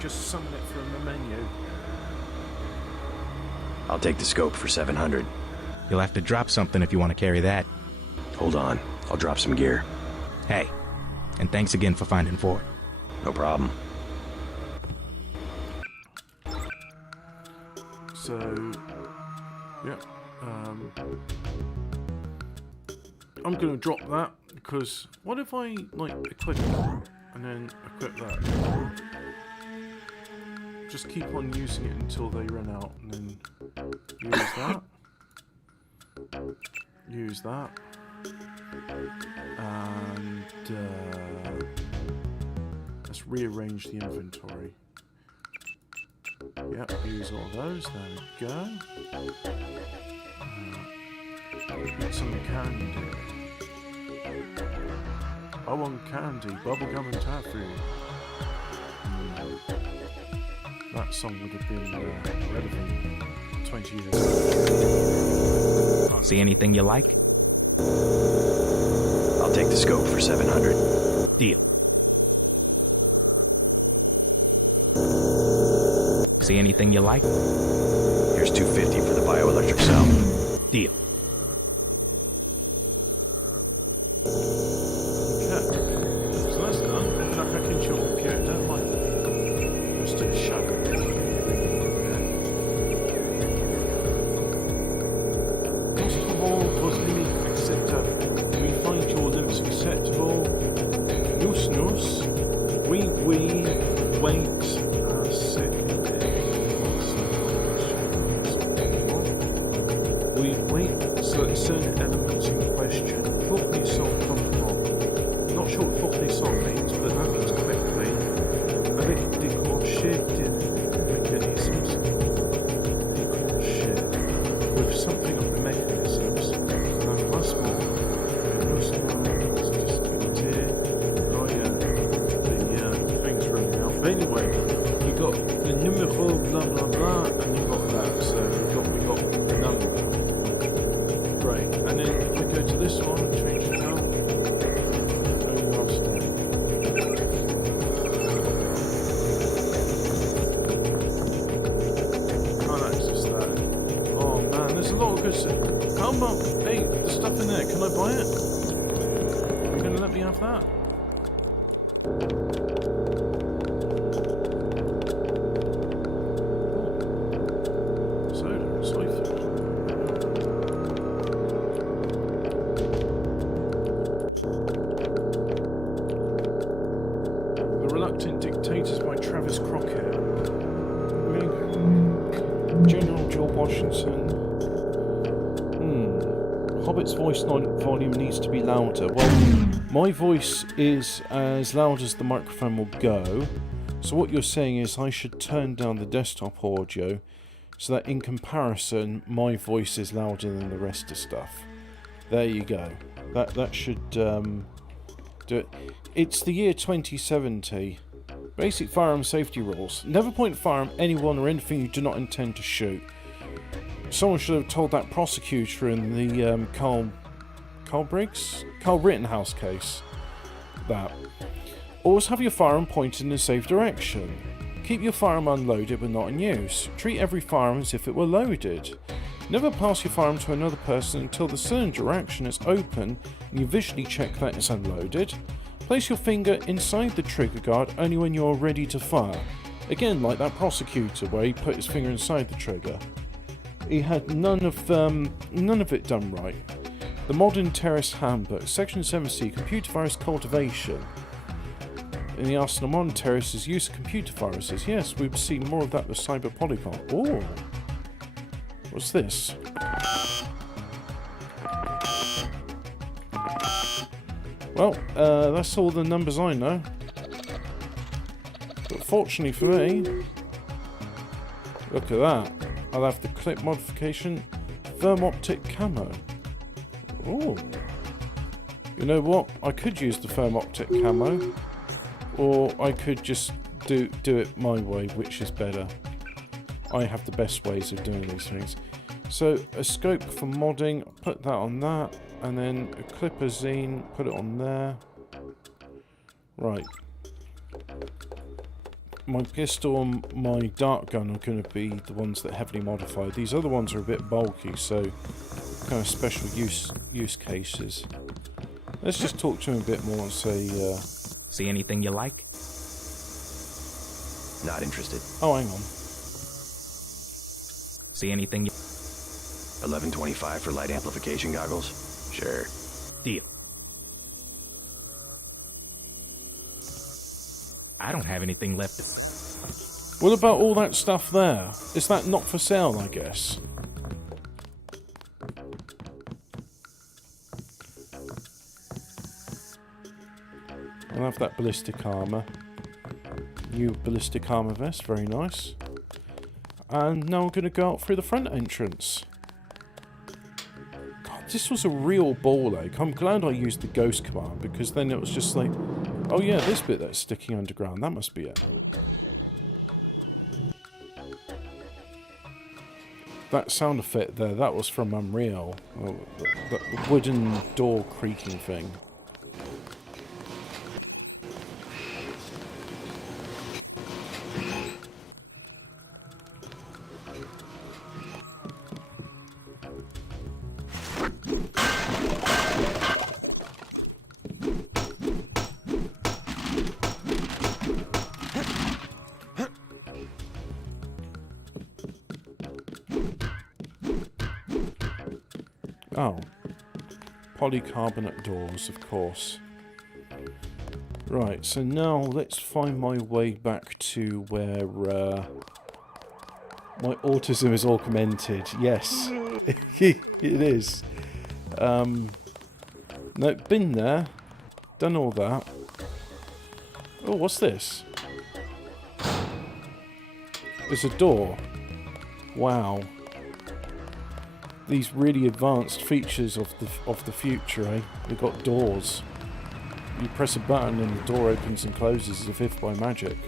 Just summon it from the menu. I'll take the scope for 700. You'll have to drop something if you want to carry that. Hold on, I'll drop some gear. Hey, and thanks again for finding Ford. No problem. So, yeah, I'm gonna drop that because what if I like equip it and then equip that? Just keep on using it until they run out, and then use that, use that, and let's rearrange the inventory. Yep, use all those. There we go. Get some candy. I want candy, bubblegum and taffy. That song would have been relevant 20 years ago. See anything you like? I'll take the scope for 700. Deal. See anything you like? Here's $250 for the bioelectric cell. Deal. Okay. So that's done. Now back into your computer, don't mind. Just a shadow. First of all, vos limites acceptables. We find your limits acceptable. Nous, oui, wait, second. We wait certain elements in question. Forkney song comfortable. Not sure what Forkney song means, but that means quickly. Avec décrochés mechanisms. Décrochés. With something of the mechanisms. Un placement. The things running out. But anyway, you got the numéro blah blah blah, and you got that. So we got the number. Great. And then if I go to this one, change it now. Only last day. Can't access that. Oh man, there's a lot of good stuff. Come on, hey, the stuff in there. Can I buy it? You're gonna let me have that? Dictators by Travis Crockett. General Joel Washington. Hobbit's voice volume needs to be louder. Well, my voice is as loud as the microphone will go. So what you're saying is I should turn down the desktop audio so that in comparison my voice is louder than the rest of stuff. There you go. That should do it. It's the year 2070. Basic firearm safety rules. Never point a firearm at anyone or anything you do not intend to shoot. Someone should have told that prosecutor in the Carl Rittenhouse case that. Always have your firearm pointed in a safe direction. Keep your firearm unloaded but not in use. Treat every firearm as if it were loaded. Never pass your firearm to another person until the cylinder action is open and you visually check that it's unloaded. Place your finger inside the trigger guard only when you're ready to fire. Again, like that prosecutor where he put his finger inside the trigger. He had none of it done right. The Modern Terrorist Handbook, Section 7C, Computer Virus Cultivation. In the arsenal of modern terrorists is use of computer viruses. Yes, we've seen more of that with Cyber Polygon. Oh, what's this? Well, that's all the numbers I know. But fortunately for me, look at that. I'll have the clip modification, firm optic camo. Oh, you know what? I could use the firm optic camo, or I could just do it my way, which is better. I have the best ways of doing these things. So a scope for modding, put that on that, and then a clipper zine, put it on there. Right. My pistol and my dart gun are going to be the ones that heavily modify. These other ones are a bit bulky, so kind of special use cases. Let's just talk to him a bit more and say, see anything you like? Not interested. Oh, hang on. See anything you... 1125 for light amplification goggles? Sure. Deal. I don't have anything left. What about all that stuff there? Is that not for sale, I guess? I'll have that ballistic armor. New ballistic armor vest, very nice. And now I'm going to go out through the front entrance. God, this was a real ball ache. I'm glad I used the ghost command, because then it was just like, oh yeah, this bit that's sticking underground, that must be it. That sound effect there, that was from Unreal. Oh, the wooden door creaking thing. Oh, polycarbonate doors, of course. Right, so now let's find my way back to where my autism is augmented. Yes, it is. No, been there, done all that. Oh, what's this? There's a door. Wow. These really advanced features of the future, eh? We've got doors. You press a button and the door opens and closes as if by magic.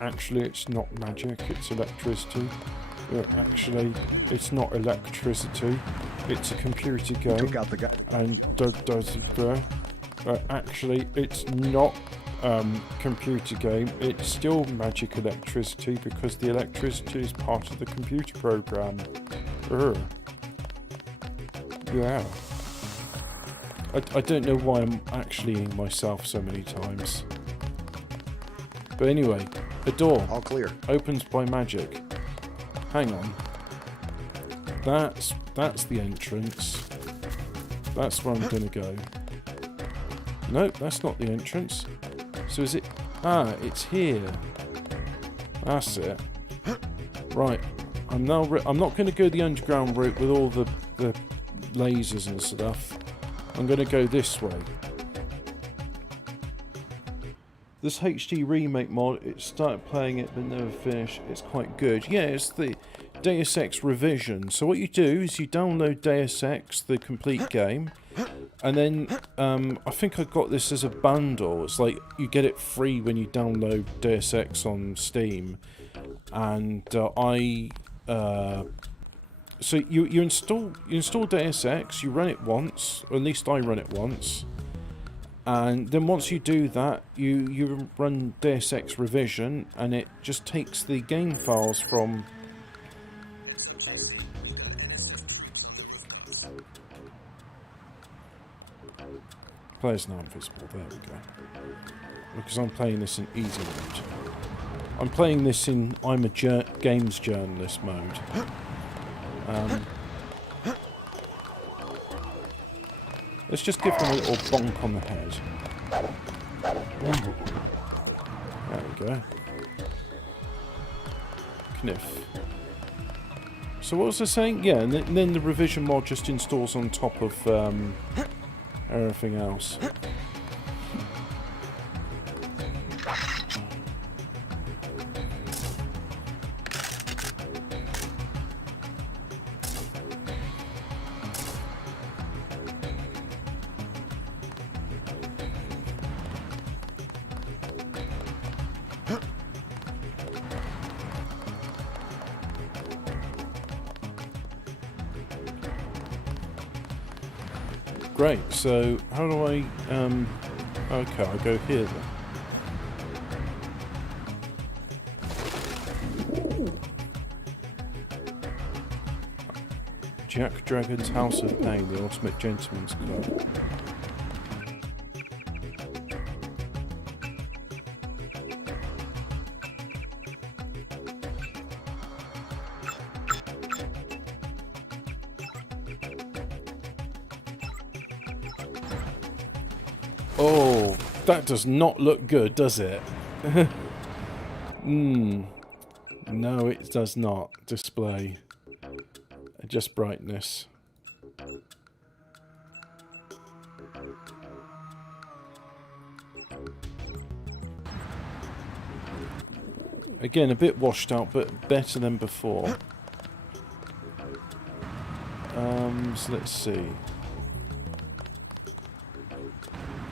Actually, it's not magic, it's electricity. Actually, it's not electricity, it's a computer game. Took out the guy. And does it there? Actually, it's not computer game, it's still magic electricity because the electricity is part of the computer program. Yeah. I don't know why I'm actually myself so many times. But anyway, a door. All clear. Opens by magic. Hang on. That's the entrance. That's where I'm gonna go. Nope, that's not the entrance. So is it... Ah, it's here. That's it. Right. I'm not going to go the underground route with all the lasers and stuff. I'm going to go this way. This HD remake mod, it started playing it but never finished. It's quite good. Yeah, it's the Deus Ex revision. So what you do is you download Deus Ex, the complete game, and then I think I got this as a bundle. It's like you get it free when you download Deus Ex on Steam, and so you install Deus Ex, you run it once, or at least I run it once, and then once you do that, you run Deus Ex Revision, and it just takes the game files from... Players now invisible. There we go. Because I'm playing this in easy mode. I'm playing this in I'm a games journalist mode. Let's just give them a little bonk on the head. There we go. Kniff. So what was I saying? Yeah, and then the revision mod just installs on top of everything else. Great, so how do I, okay, I'll go here then. Jack Dragon's House of Pain, the Ultimate Gentleman's Club. Oh, that does not look good, does it? No, it does not display. Just brightness. Again, a bit washed out, but better than before. So let's see.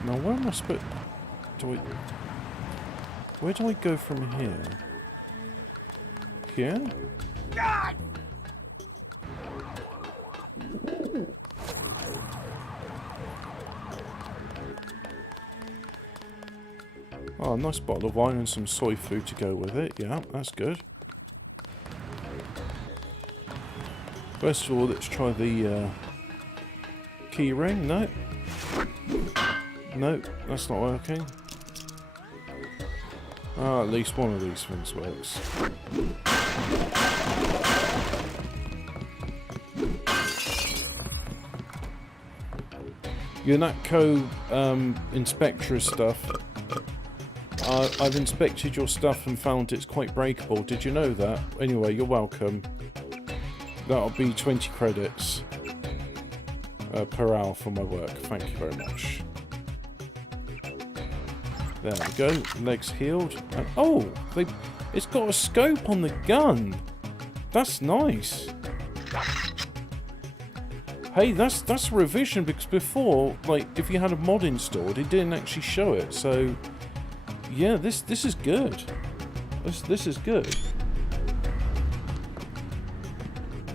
Now, where am I supposed... Where do I go from here? Here? God! Oh, nice bottle of wine and some soy food to go with it. Yeah, that's good. First of all, let's try the key ring. No. No, that's not working. Ah, at least one of these things works. Your Natco Inspector stuff. I've inspected your stuff and found it's quite breakable. Did you know that? Anyway, you're welcome. That'll be 20 credits per hour for my work. Thank you very much. There we go. Legs healed. And, oh, it's got a scope on the gun. That's nice. Hey, that's a revision, because before, like, if you had a mod installed, it didn't actually show it. So, yeah, this is good. This is good.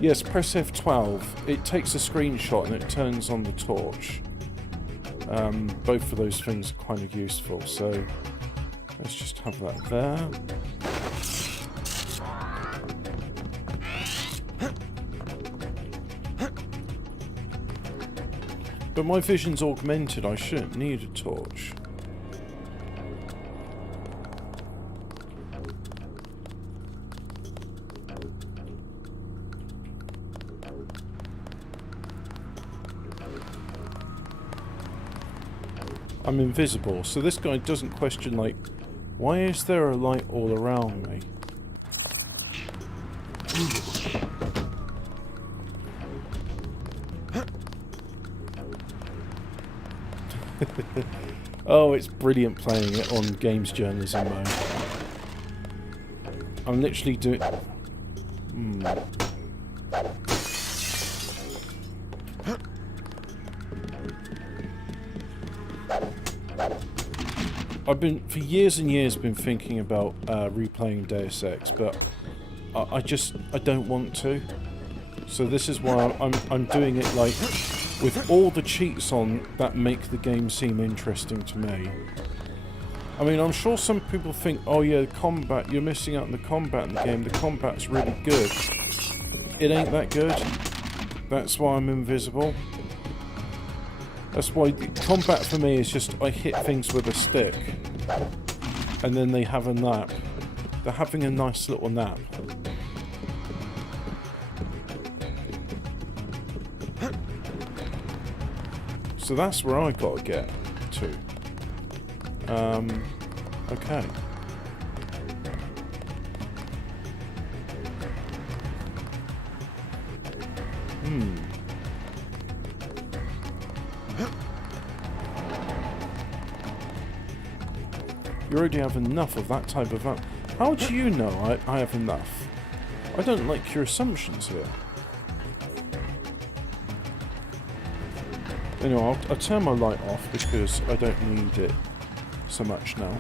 Yes, press F12. It takes a screenshot and it turns on the torch. Both of those things are kind of useful, so let's just have that there. But my vision's augmented, I shouldn't need a torch. I'm invisible, so this guy doesn't question, like, why is there a light all around me? Oh, it's brilliant playing it on games journalism mode. I'm literally doing... I've been, for years and years, been thinking about replaying Deus Ex, but I don't want to. So this is why I'm doing it, like, with all the cheats on that make the game seem interesting to me. I mean, I'm sure some people think, oh yeah, combat, you're missing out on the combat in the game. The combat's really good. It ain't that good. That's why I'm invisible. That's why combat for me is just I hit things with a stick, and then they have a nap. They're having a nice little nap. So that's where I gotta get to. Okay. You already have enough of that type of... How do you know I have enough? I don't like your assumptions here. Anyway, I'll turn my light off because I don't need it so much now.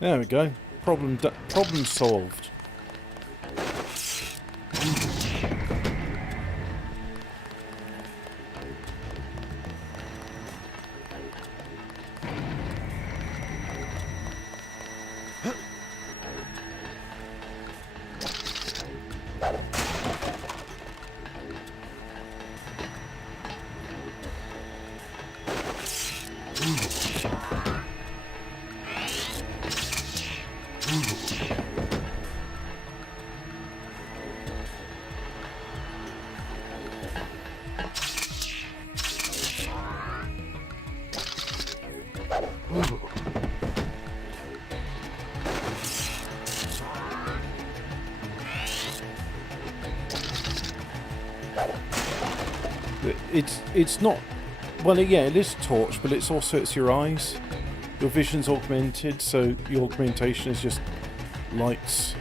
There we go. Problem solved. It's not... Well, yeah, it is torch, but it's your eyes. Your vision's augmented, so your augmentation is just lights.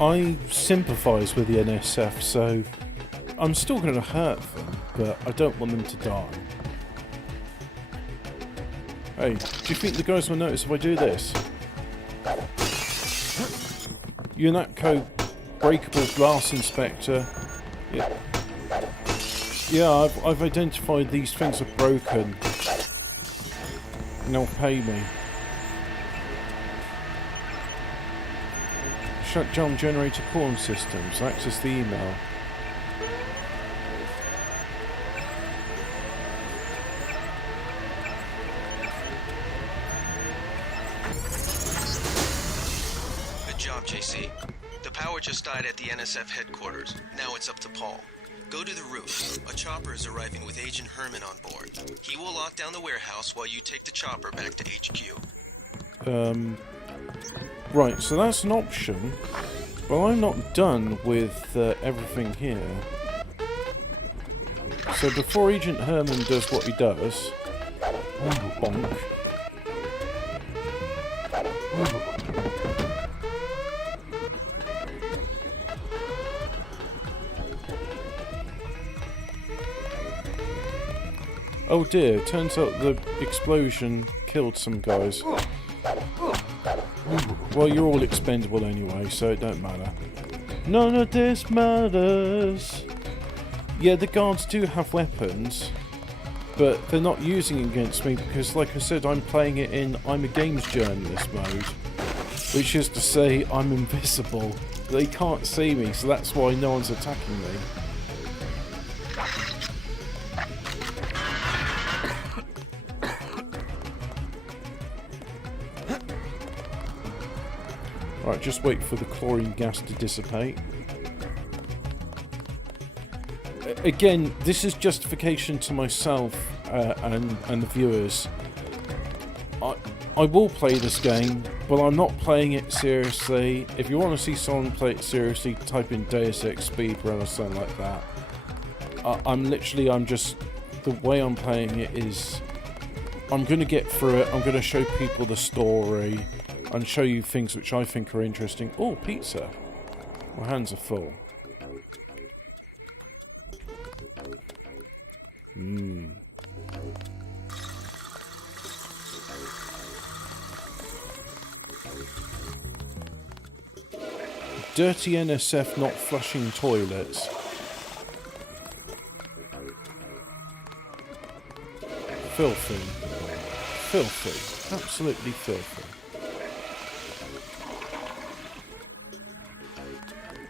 I sympathise with the NSF, so I'm still going to hurt them, but I don't want them to die. Hey, do you think the guys will notice if I do this? UNATCO breakable glass inspector. Yeah, I've identified these things are broken. And they'll pay me. Shut down generator calling systems. Access the email. Good job, JC. The power just died at the NSF headquarters. Now it's up to Paul. Go to the roof. A chopper is arriving with Agent Herman on board. He will lock down the warehouse while you take the chopper back to HQ. Right, so that's an option. Well, I'm not done with everything here. So before Agent Herman does what he does... Bonk. Oh dear, turns out the explosion killed some guys. Well, you're all expendable anyway, so it don't matter. None of this matters. Yeah, the guards do have weapons, but they're not using it against me because, like I said, I'm playing it in I'm a games journalist mode, which is to say I'm invisible. They can't see me, so that's why no one's attacking me. Right, just wait for the chlorine gas to dissipate. again, this is justification to myself and the viewers. I will play this game, but I'm not playing it seriously. If you want to see someone play it seriously, type in Deus Ex speedrun or something like that. I'm just, the way I'm playing it is, I'm going to get through it, I'm going to show people the story, and show you things which I think are interesting. Oh, pizza. My hands are full. Dirty NSF not flushing toilets. Filthy. Filthy. Absolutely filthy.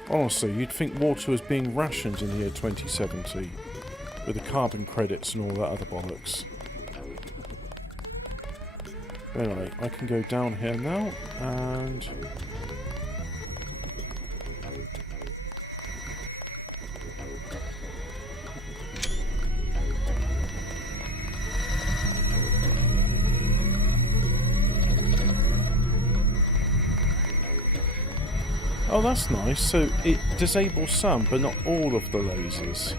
Honestly, you'd think water was being rationed in the year 2070. With the carbon credits and all that other bollocks. Anyway, I can go down here now, and... oh, that's nice. So it disables some, but not all of the lasers.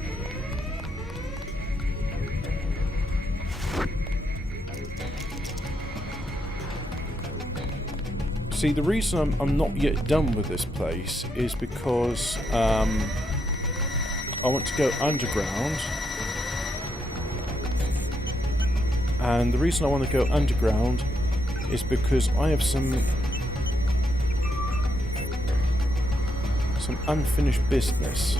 See, the reason I'm not yet done with this place is because I want to go underground. And the reason I want to go underground is because I have some unfinished business.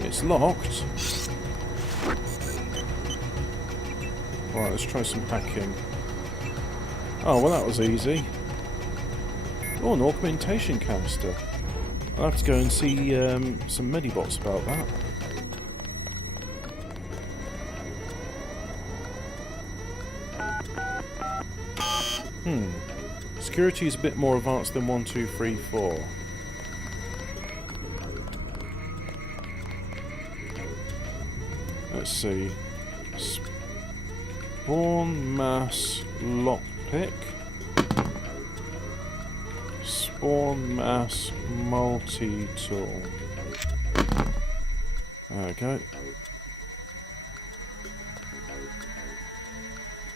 It's locked. Right, let's try some hacking. Oh, well that was easy. Oh, an augmentation canister. I'll have to go and see some Medibots about that. Security is a bit more advanced than 1, 2, 3, 4. Let's see. Spawn mass lockpick. Spawn mass multi-tool. There we go.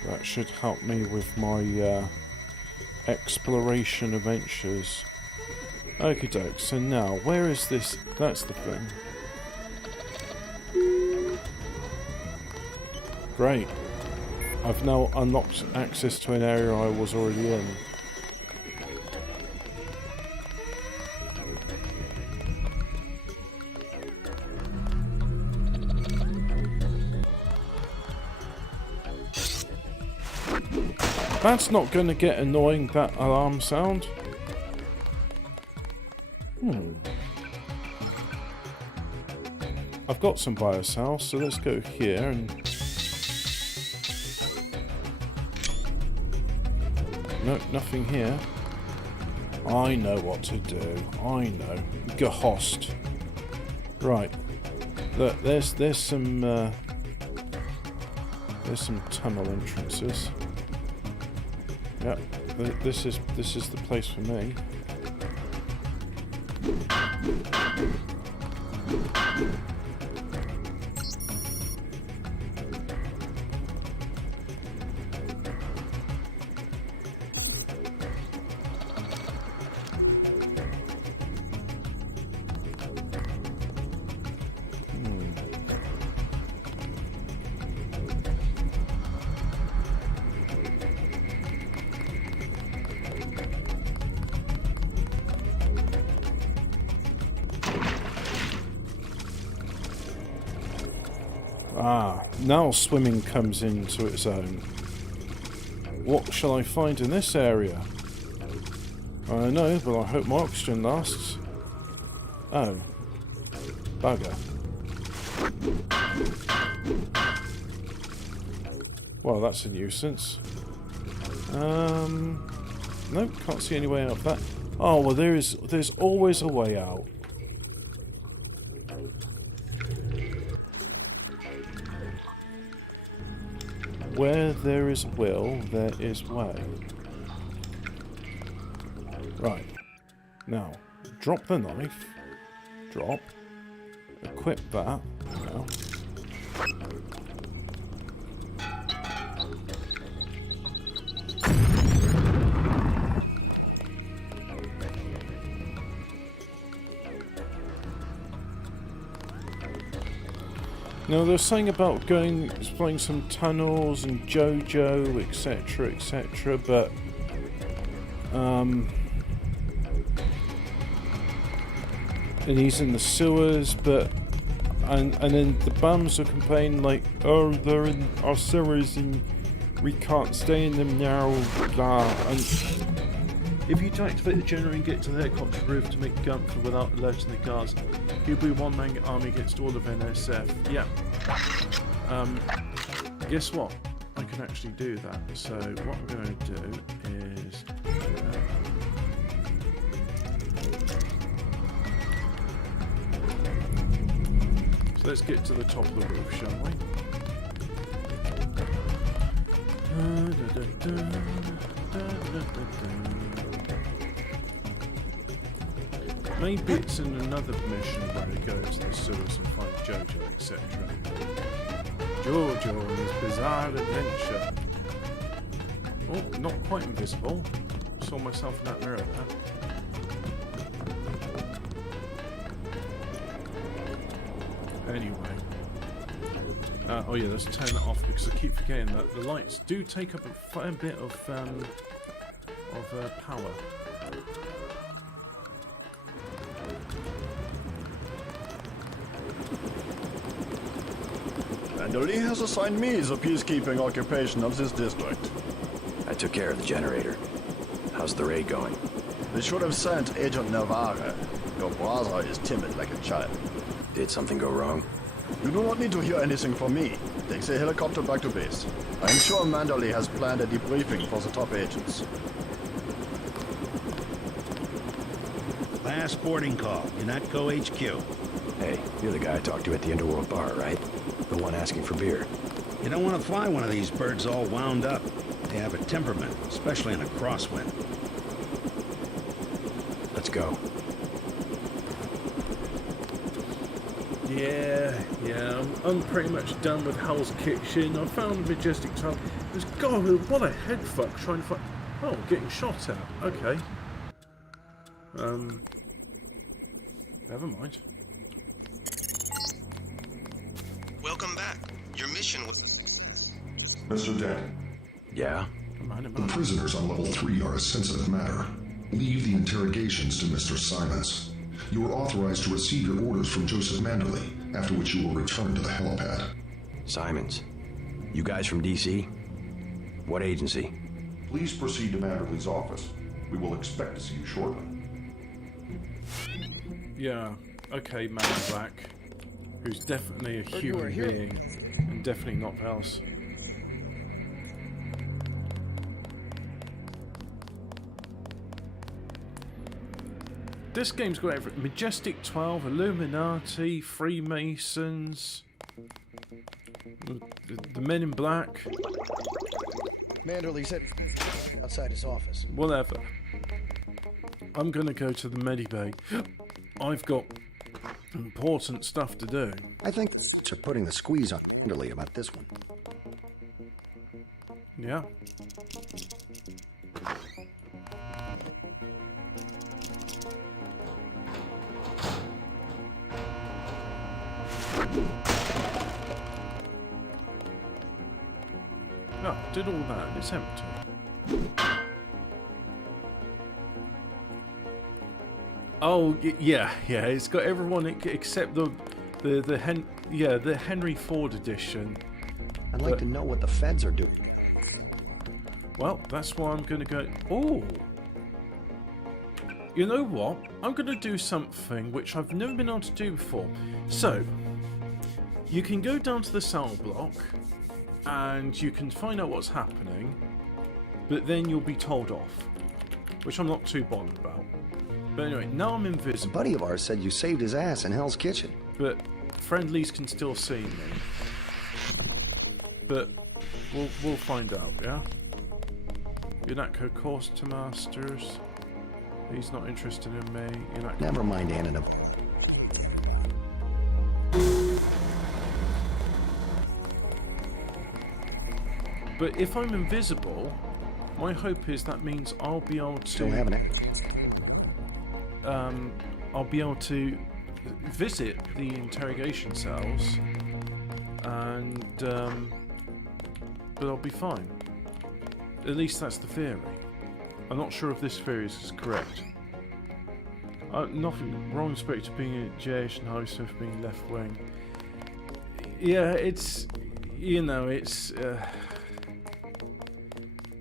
That should help me with my exploration adventures. Okie doke, so now, where is this? That's the thing. Great. I've now unlocked access to an area I was already in. That's not going to get annoying, that alarm sound. I've got some biocells, so let's go here and... Nope, nothing here. I know what to do. I know. Gehost. Right. Look, there's some tunnel entrances. Yep, this is the place for me. Ah, now swimming comes into its own. What shall I find in this area? I know, but I hope my oxygen lasts. Oh. Bugger. Well, that's a nuisance. Nope, can't see any way out of that. Oh, well, there's always a way out. Where there is will, there is way. Right. Now, drop the knife. Drop. Equip that. Now. Now, they're saying about exploring some tunnels and JoJo, etc., etc., but and he's in the sewers, but and then the bums are complaining like, oh, they're in our sewers and we can't stay in them now, blah. And if you deactivate the generator and get to the helicopter roof to make Gunther without alerting the guards, he'll be one-man army against all of NSF. Yeah. Guess what? I can actually do that. So what I'm going to do is... so let's get to the top of the roof, shall we? Maybe it's in another mission where he goes to the sewers and finds JoJo, etc. JoJo and his bizarre adventure. Oh, not quite invisible. Saw myself in that mirror there. Anyway. Oh yeah, let's turn that off because I keep forgetting that the lights do take up a fair bit of power. Manderly has assigned me the peacekeeping occupation of this district. I took care of the generator. How's the raid going? We should have sent Agent Navarre. Your brother is timid like a child. Did something go wrong? You do not need to hear anything from me. Take the helicopter back to base. I am sure Manderly has planned a debriefing for the top agents. Last boarding call, UNATCO HQ. Hey, you're the guy I talked to at the Underworld bar, right? The one asking for beer. You don't want to fly one of these birds all wound up. They have a temperament, especially in a crosswind. Let's go. Yeah, I'm pretty much done with Hell's Kitchen. I found Majestic 12. God, what a head fuck trying to find... Oh, getting shot at. Okay. Never mind. Welcome back. Your mission was... Mr. Dent. Yeah? The prisoners on level 3 are a sensitive matter. Leave the interrogations to Mr. Simons. You are authorized to receive your orders from Joseph Manderly, after which you will return to the helipad. Simons. You guys from DC? What agency? Please proceed to Manderly's office. We will expect to see you shortly. Yeah, okay, Man in Black. Who's definitely a human being, and definitely not else. This game's got everything. Majestic 12, Illuminati, Freemasons, the Men in Black. Manderly's outside his office. Whatever. I'm gonna go to the Medibay. I've got important stuff to do. I think they're putting the squeeze on Manderly about this one. Yeah. No, did all that and it's empty. Oh yeah, it's got everyone except the Henry Ford edition. I'd like to know what the feds are doing. Well, that's why I'm gonna go. Oh, You know what? I'm going to do something which I've never been able to do before. So, you can go down to the cell block, and you can find out what's happening, but then you'll be told off, which I'm not too bothered about. But anyway, now I'm invisible. A buddy of ours said you saved his ass in Hell's Kitchen. But friendlies can still see me. But we'll find out, yeah? Unatco course to masters. He's not interested in me. Unatco. Never mind, Anna. But if I'm invisible, my hope is that means I'll be able to. Still having it. I'll be able to visit the interrogation cells, and but I'll be fine. At least that's the theory. I'm not sure if this theory is correct. Nothing wrong with Spectre being a JH and Harry Smith being left wing. Yeah, it's, you know, it's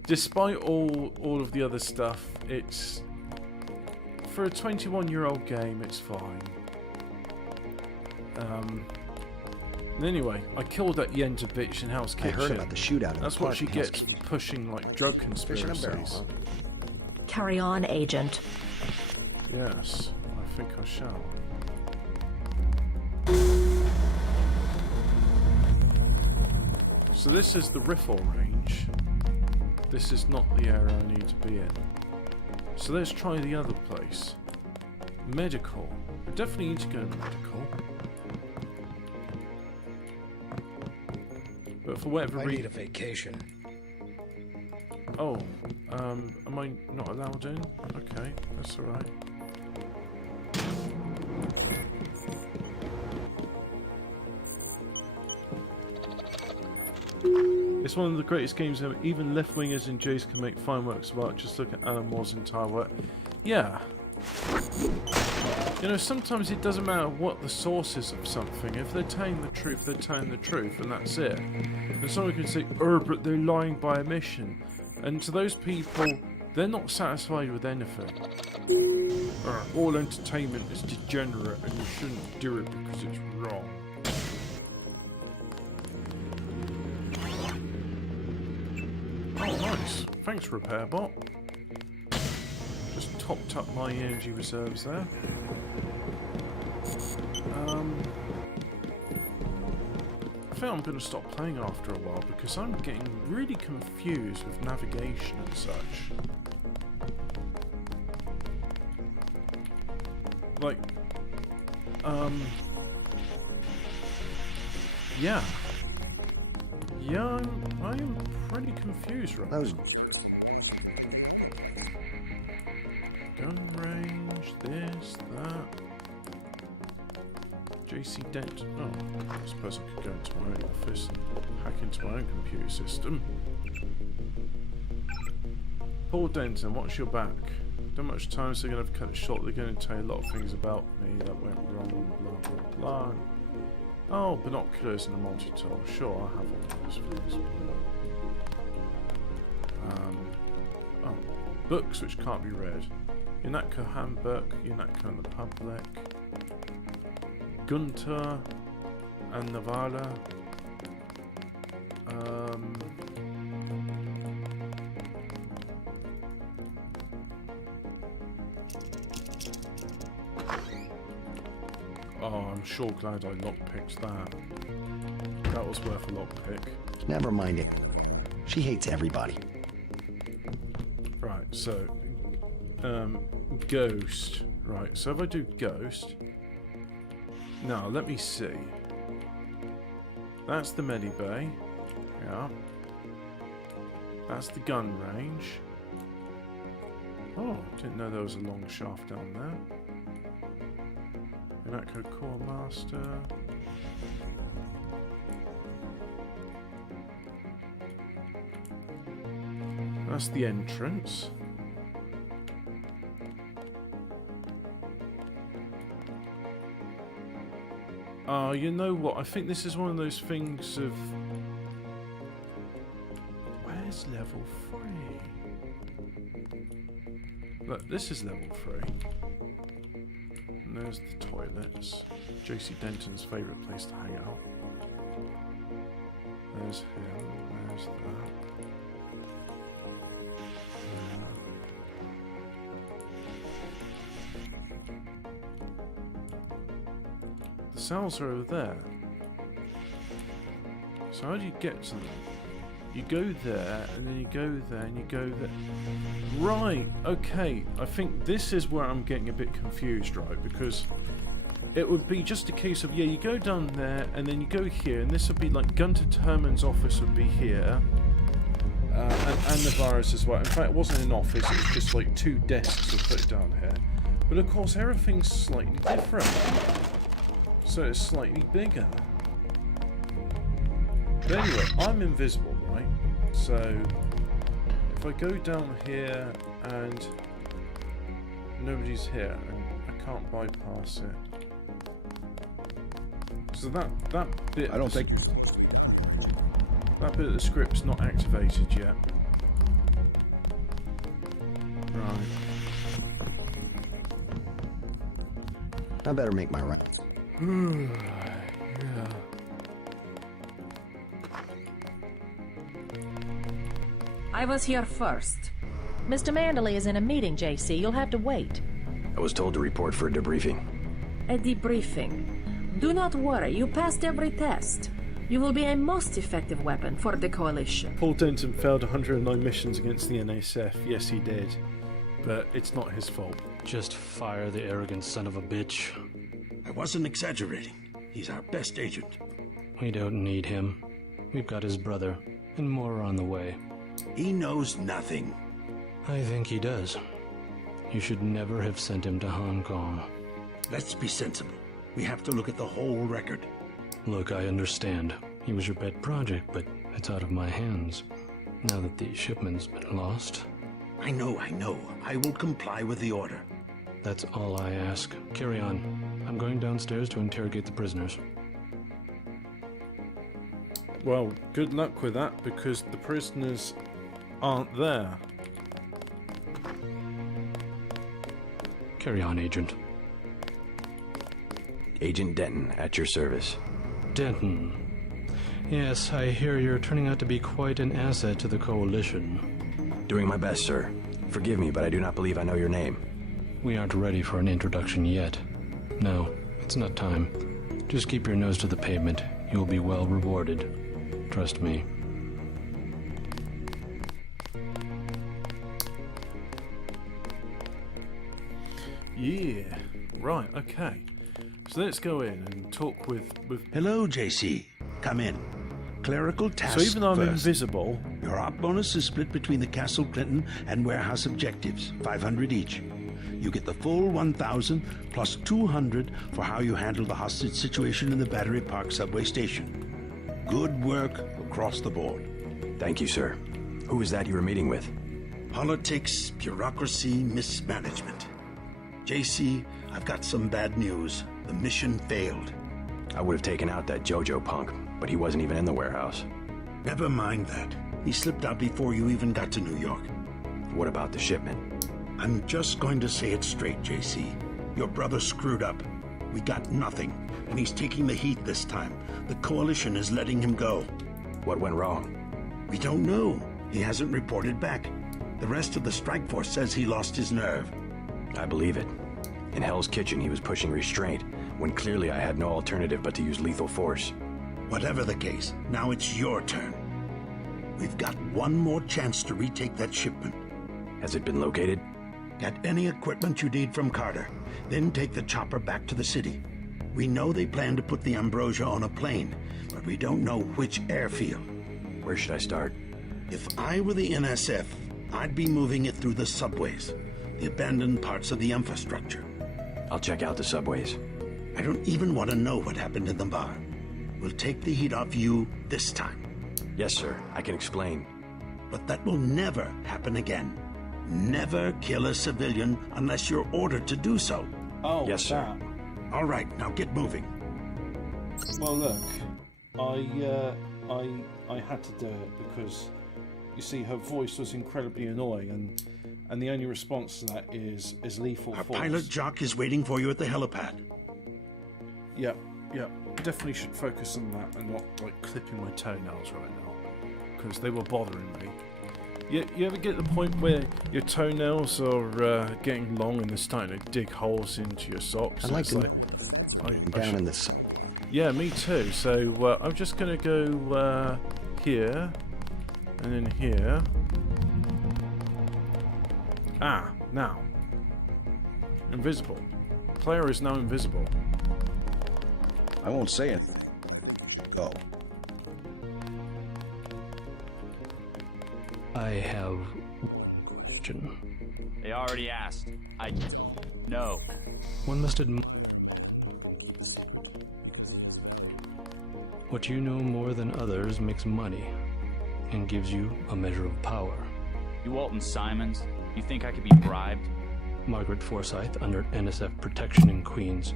despite all of the other stuff, it's, for a 21-year-old game, it's fine. Anyway, I killed that Yenta bitch in Hell's Kitchen. I heard about the shootout. That's what she gets for pushing like drug conspiracies. Fish in a barrel, huh? Carry on, Agent. Yes, I think I shall. So this is the riffle range. This is not the area I need to be in. So let's try the other place. Medical. I definitely need to go to medical. But for whatever reason... I need a vacation. Oh, am I not allowed in? Okay, that's alright. It's one of the greatest games ever. Even left-wingers and Jays can make fine works of art. Just look at Alan Moore's entire work. Yeah. You know, sometimes it doesn't matter what the source is of something. If they're telling the truth, they're telling the truth, and that's it. And someone can say, oh, but they're lying by omission. And to those people, they're not satisfied with anything. All entertainment is degenerate, and you shouldn't do it because it's wrong. Oh, nice. Thanks, Repairbot. Just topped up my energy reserves there. I think I'm going to stop playing after a while because I'm getting really confused with navigation and such. Like, yeah. Yeah, I am pretty confused right now. Gun range, this, that. JC Dent. Oh, I suppose I could go into my own office and hack into my own computer system. Paul Denton, what's your back? Don't much time, so they're going to have to cut it short. They're going to tell you a lot of things about me that went wrong, blah, blah, blah. Oh, binoculars and a multi-tool. Sure, I have all those things. Oh, books which can't be read. Unatco Handbook, Unatco and the Public. Gunter and Navala. Oh, I'm sure glad I lockpicked that. That was worth a lockpick. Never mind it. She hates everybody. Right, so Ghost. Right, so if I do Ghost. Now, let me see. That's the medibay. Yeah. That's the gun range. Oh, didn't know there was a long shaft down there. Unatco Core Master. That's the entrance. You know what? I think this is one of those things of... Where's level 3? Look, this is level 3. And there's the toilets. JC Denton's favourite place to hang out. There's him, there's that. The cells are over there. So how do you get to them? You go there, and then you go there, and you go there. Right, okay. I think this is where I'm getting a bit confused, right? Because it would be just a case of, yeah, you go down there, and then you go here, and this would be like Gunter Terman's office would be here. And the virus as well. In fact, it wasn't an office, it was just like 2 desks were put down here. But of course, everything's slightly different. So it's slightly bigger. But anyway, I'm invisible, right? So if I go down here and nobody's here and I can't bypass it. So that bit I don't think that bit of the script's not activated yet. Right. I better make my right. Yeah. I was here first. Mr. Manderley is in a meeting, JC. You'll have to wait. I was told to report for a debriefing. A debriefing. Do not worry, you passed every test. You will be a most effective weapon for the Coalition. Paul Denton failed 109 missions against the NSF. Yes, he did. But it's not his fault. Just fire the arrogant son of a bitch. I wasn't exaggerating. He's our best agent. We don't need him. We've got his brother, and more are on the way. He knows nothing. I think he does. You should never have sent him to Hong Kong. Let's be sensible. We have to look at the whole record. Look, I understand. He was your pet project, but it's out of my hands. Now that the shipment's been lost. I know. I will comply with the order. That's all I ask. Carry on. I'm going downstairs to interrogate the prisoners. Well, good luck with that, because the prisoners aren't there. Carry on, Agent. Agent Denton, at your service. Denton. Yes, I hear you're turning out to be quite an asset to the Coalition. Doing my best, sir. Forgive me, but I do not believe I know your name. We aren't ready for an introduction yet. No, it's not time. Just keep your nose to the pavement. You'll be well rewarded. Trust me. Yeah. Right, okay. So let's go in and talk with... Hello, JC. Come in. Clerical tasks. So even though I'm first. invisible... Your op bonus is split between the Castle Clinton and warehouse objectives, 500 each. You get the full 1,000 plus 200 for how you handle the hostage situation in the Battery Park subway station. Good work across the board. Thank you, sir. Who is that you were meeting with? Politics, bureaucracy, mismanagement. JC, I've got some bad news. The mission failed. I would have taken out that JoJo punk, but he wasn't even in the warehouse. Never mind that. He slipped out before you even got to New York. What about the shipment? I'm just going to say it straight, JC. Your brother screwed up. We got nothing, and he's taking the heat this time. The Coalition is letting him go. What went wrong? We don't know. He hasn't reported back. The rest of the strike force says he lost his nerve. I believe it. In Hell's Kitchen, he was pushing restraint, when clearly I had no alternative but to use lethal force. Whatever the case, now it's your turn. We've got one more chance to retake that shipment. Has it been located? Get any equipment you need from Carter, then take the chopper back to the city. We know they plan to put the Ambrosia on a plane, but we don't know which airfield. Where should I start? If I were the NSF, I'd be moving it through the subways, the abandoned parts of the infrastructure. I'll check out the subways. I don't even want to know what happened in the bar. We'll take the heat off you this time. Yes, sir. I can explain. But that will never happen again. Never kill a civilian unless you're ordered to do so. Oh, yes, sir. All right, now get moving. Well, look, I had to do it because, you see, her voice was incredibly annoying, and the only response to that is lethal Our force. pilot Jock is waiting for you at the helipad. Yeah, definitely should focus on that and not like clipping my toenails right now, because they were bothering me. You ever get the point where your toenails are getting long and they're starting to dig holes into your socks? I'd like to down in this. Yeah, me too. So I'm just gonna go here and then here. Ah, now invisible. Player is now invisible. I won't say it. Oh. I have... They already asked. I know. One must admit... What you know more than others makes money and gives you a measure of power. You Walton Simons? You think I could be bribed? Margaret Forsyth under NSF protection in Queens.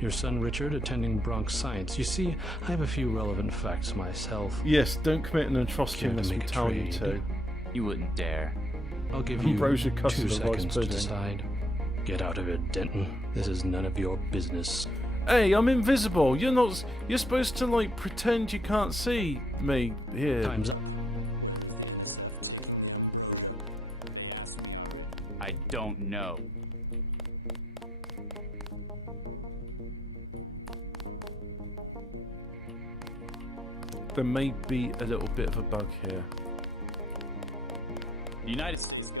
Your son Richard attending Bronx Science. You see, I have a few relevant facts myself. Yes, don't commit an atrocity unless we make a tell you trade. to. You wouldn't dare. I'll give you Ambrosia 2 custard of rice seconds to pudding. decide. Get out of it, Denton. This is none of your business. Hey, I'm invisible. You're not. You're supposed to like pretend you can't see me here. Time's up. I don't know. There may be a little bit of a bug here. United States.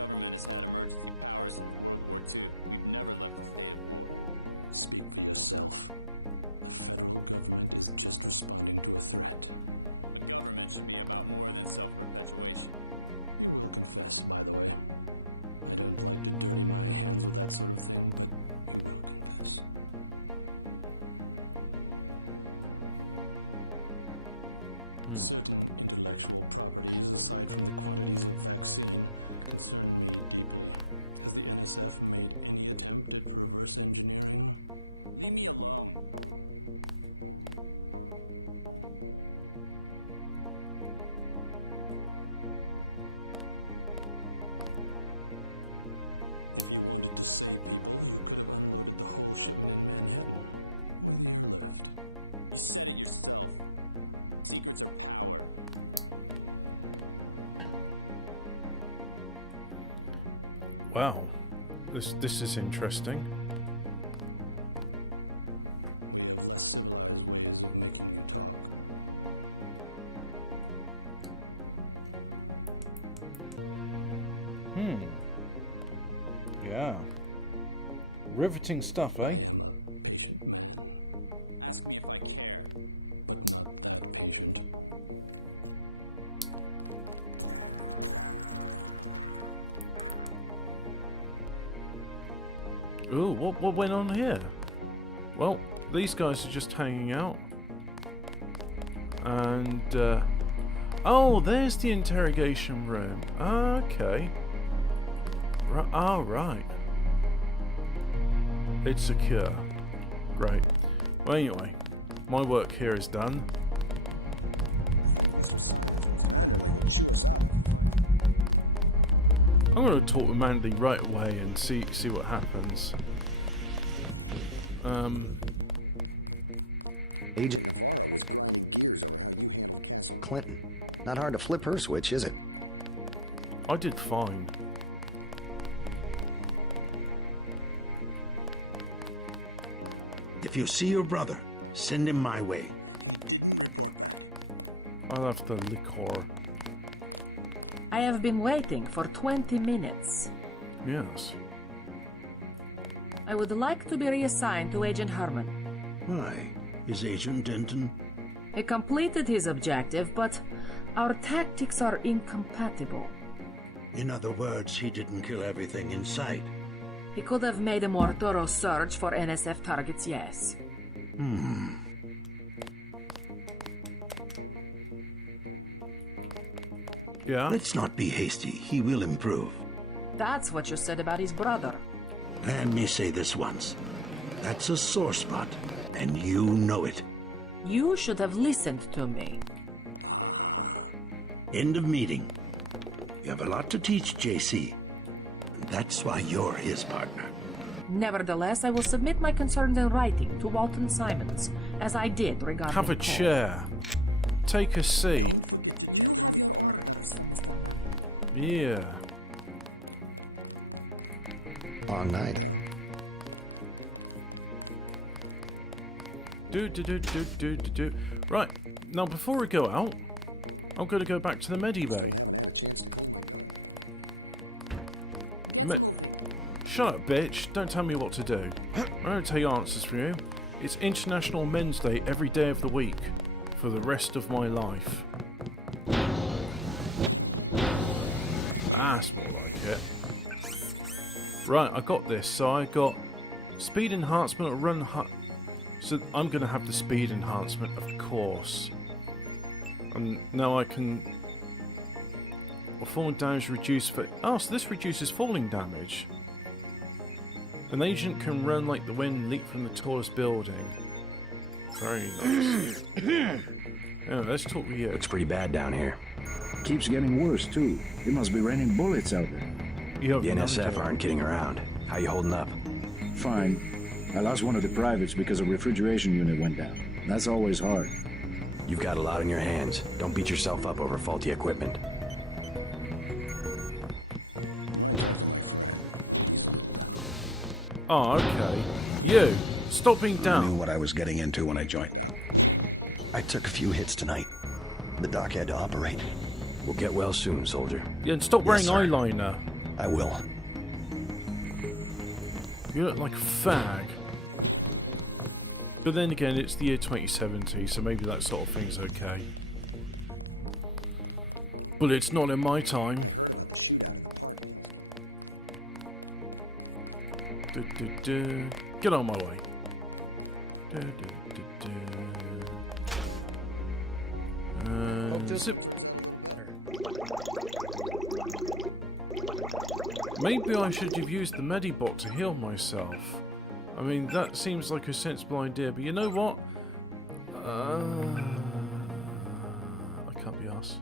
Wow, this is interesting. Yeah. Riveting stuff, eh? Ooh, what went on here? Well, these guys are just hanging out. And, oh, there's the interrogation room. Okay. Oh, right. It's secure. Great. Well, anyway, my work here is done. I'm going to talk with Mandy right away and see what happens. Agent Clinton. Not hard to flip her switch, is it? I did fine. If you see your brother, send him my way. I'll have the liquor. I have been waiting for 20 minutes. Yes. I would like to be reassigned to Agent Herman. Why? Is Agent Denton? He completed his objective, but our tactics are incompatible. In other words, he didn't kill everything in sight. He could have made a more thorough search for NSF targets, yes. Yeah? Let's not be hasty. He will improve. That's what you said about his brother. Let me say this once. That's a sore spot, and you know it. You should have listened to me. End of meeting. You have a lot to teach, JC. That's why you're his partner. Nevertheless, I will submit my concerns in writing to Walton Simons, as I did regarding Have a Paul. chair. Take a seat. Yeah. Long night. Do. Right, now before we go out, I'm going to go back to the Medibay. Shut up, bitch. Don't tell me what to do. I don't take answers from you. It's International Men's Day every day of the week. For the rest of my life. That's more like it. Right, I got this. So I got speed enhancement, run... So I'm going to have the speed enhancement, of course. And now I can... falling damage reduced for... Oh, so this reduces falling damage. An agent can run like the wind, leap from the tallest building. Very nice. Yeah, let's talk with you. Looks pretty bad down here. Keeps getting worse, too. It must be raining bullets out there. The NSF aren't kidding around. How you holding up? Fine. I lost one of the privates because a refrigeration unit went down. That's always hard. You've got a lot on your hands. Don't beat yourself up over faulty equipment. Oh, okay. You, stop being down. I knew what I was getting into when I joined. I took a few hits tonight. The doc had to operate. We'll get well soon, soldier. Yeah, and stop wearing eyeliner. I will. You look like a fag. But then again, it's the year 2070, so maybe that sort of thing's okay. But it's not in my time. Get on my way. Zip. Maybe I should have used the Medibot to heal myself. I mean, that seems like a sensible idea, but you know what? I can't be arsed.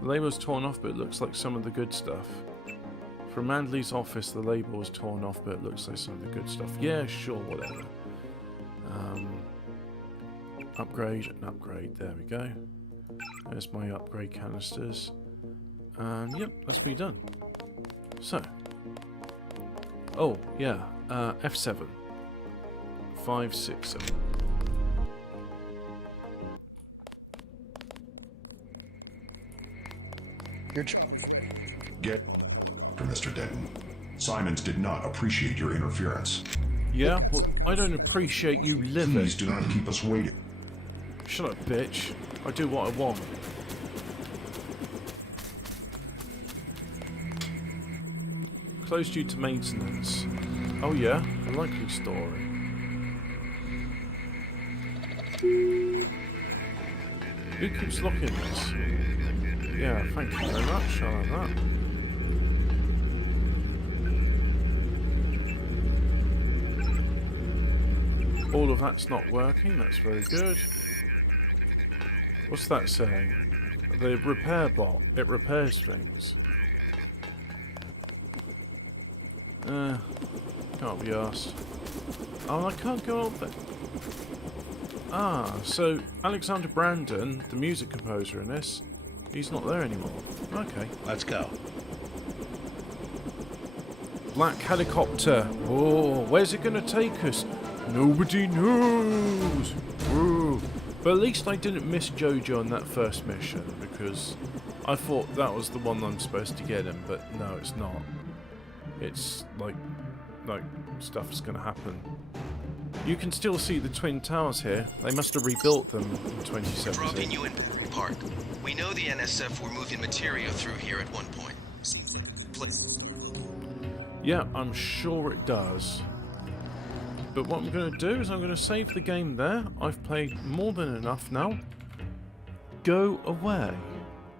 The label's torn off, but it looks like some of the good stuff. From Manley's office, the label was torn off, but it looks like some of the good stuff. Yeah, sure, whatever. Upgrade and upgrade. There we go. There's my upgrade canisters. Yep, that's me done. So. Oh, yeah. F7. 5, 6, 7. Get Mr. Denton. Simons did not appreciate your interference. Yeah? Well, I don't appreciate you living. Please do not keep us waiting. Shut up, bitch. I do what I want. Closed due to maintenance. Oh yeah? A likely story. Who keeps locking this? Yeah, thank you very much. I like that. All of that's not working, that's very good. What's that saying? The repair bot, it repairs things. Can't be arsed. Oh, I can't go up there. Ah, so Alexander Brandon, the music composer in this, he's not there anymore. Okay. Let's go. Black helicopter. Oh, where's it gonna take us? Nobody knows. Whoa. But at least I didn't miss Jojo on that first mission, because I thought that was the one I'm supposed to get him, but no, it's not. It's like stuff's gonna happen. You can still see the Twin Towers here. They must have rebuilt them in 2017. Dropping you in Park. We know the NSF were moving material through here at one point. Yeah, I'm sure it does. But what I'm going to do is I'm going to save the game there. I've played more than enough now. Go away.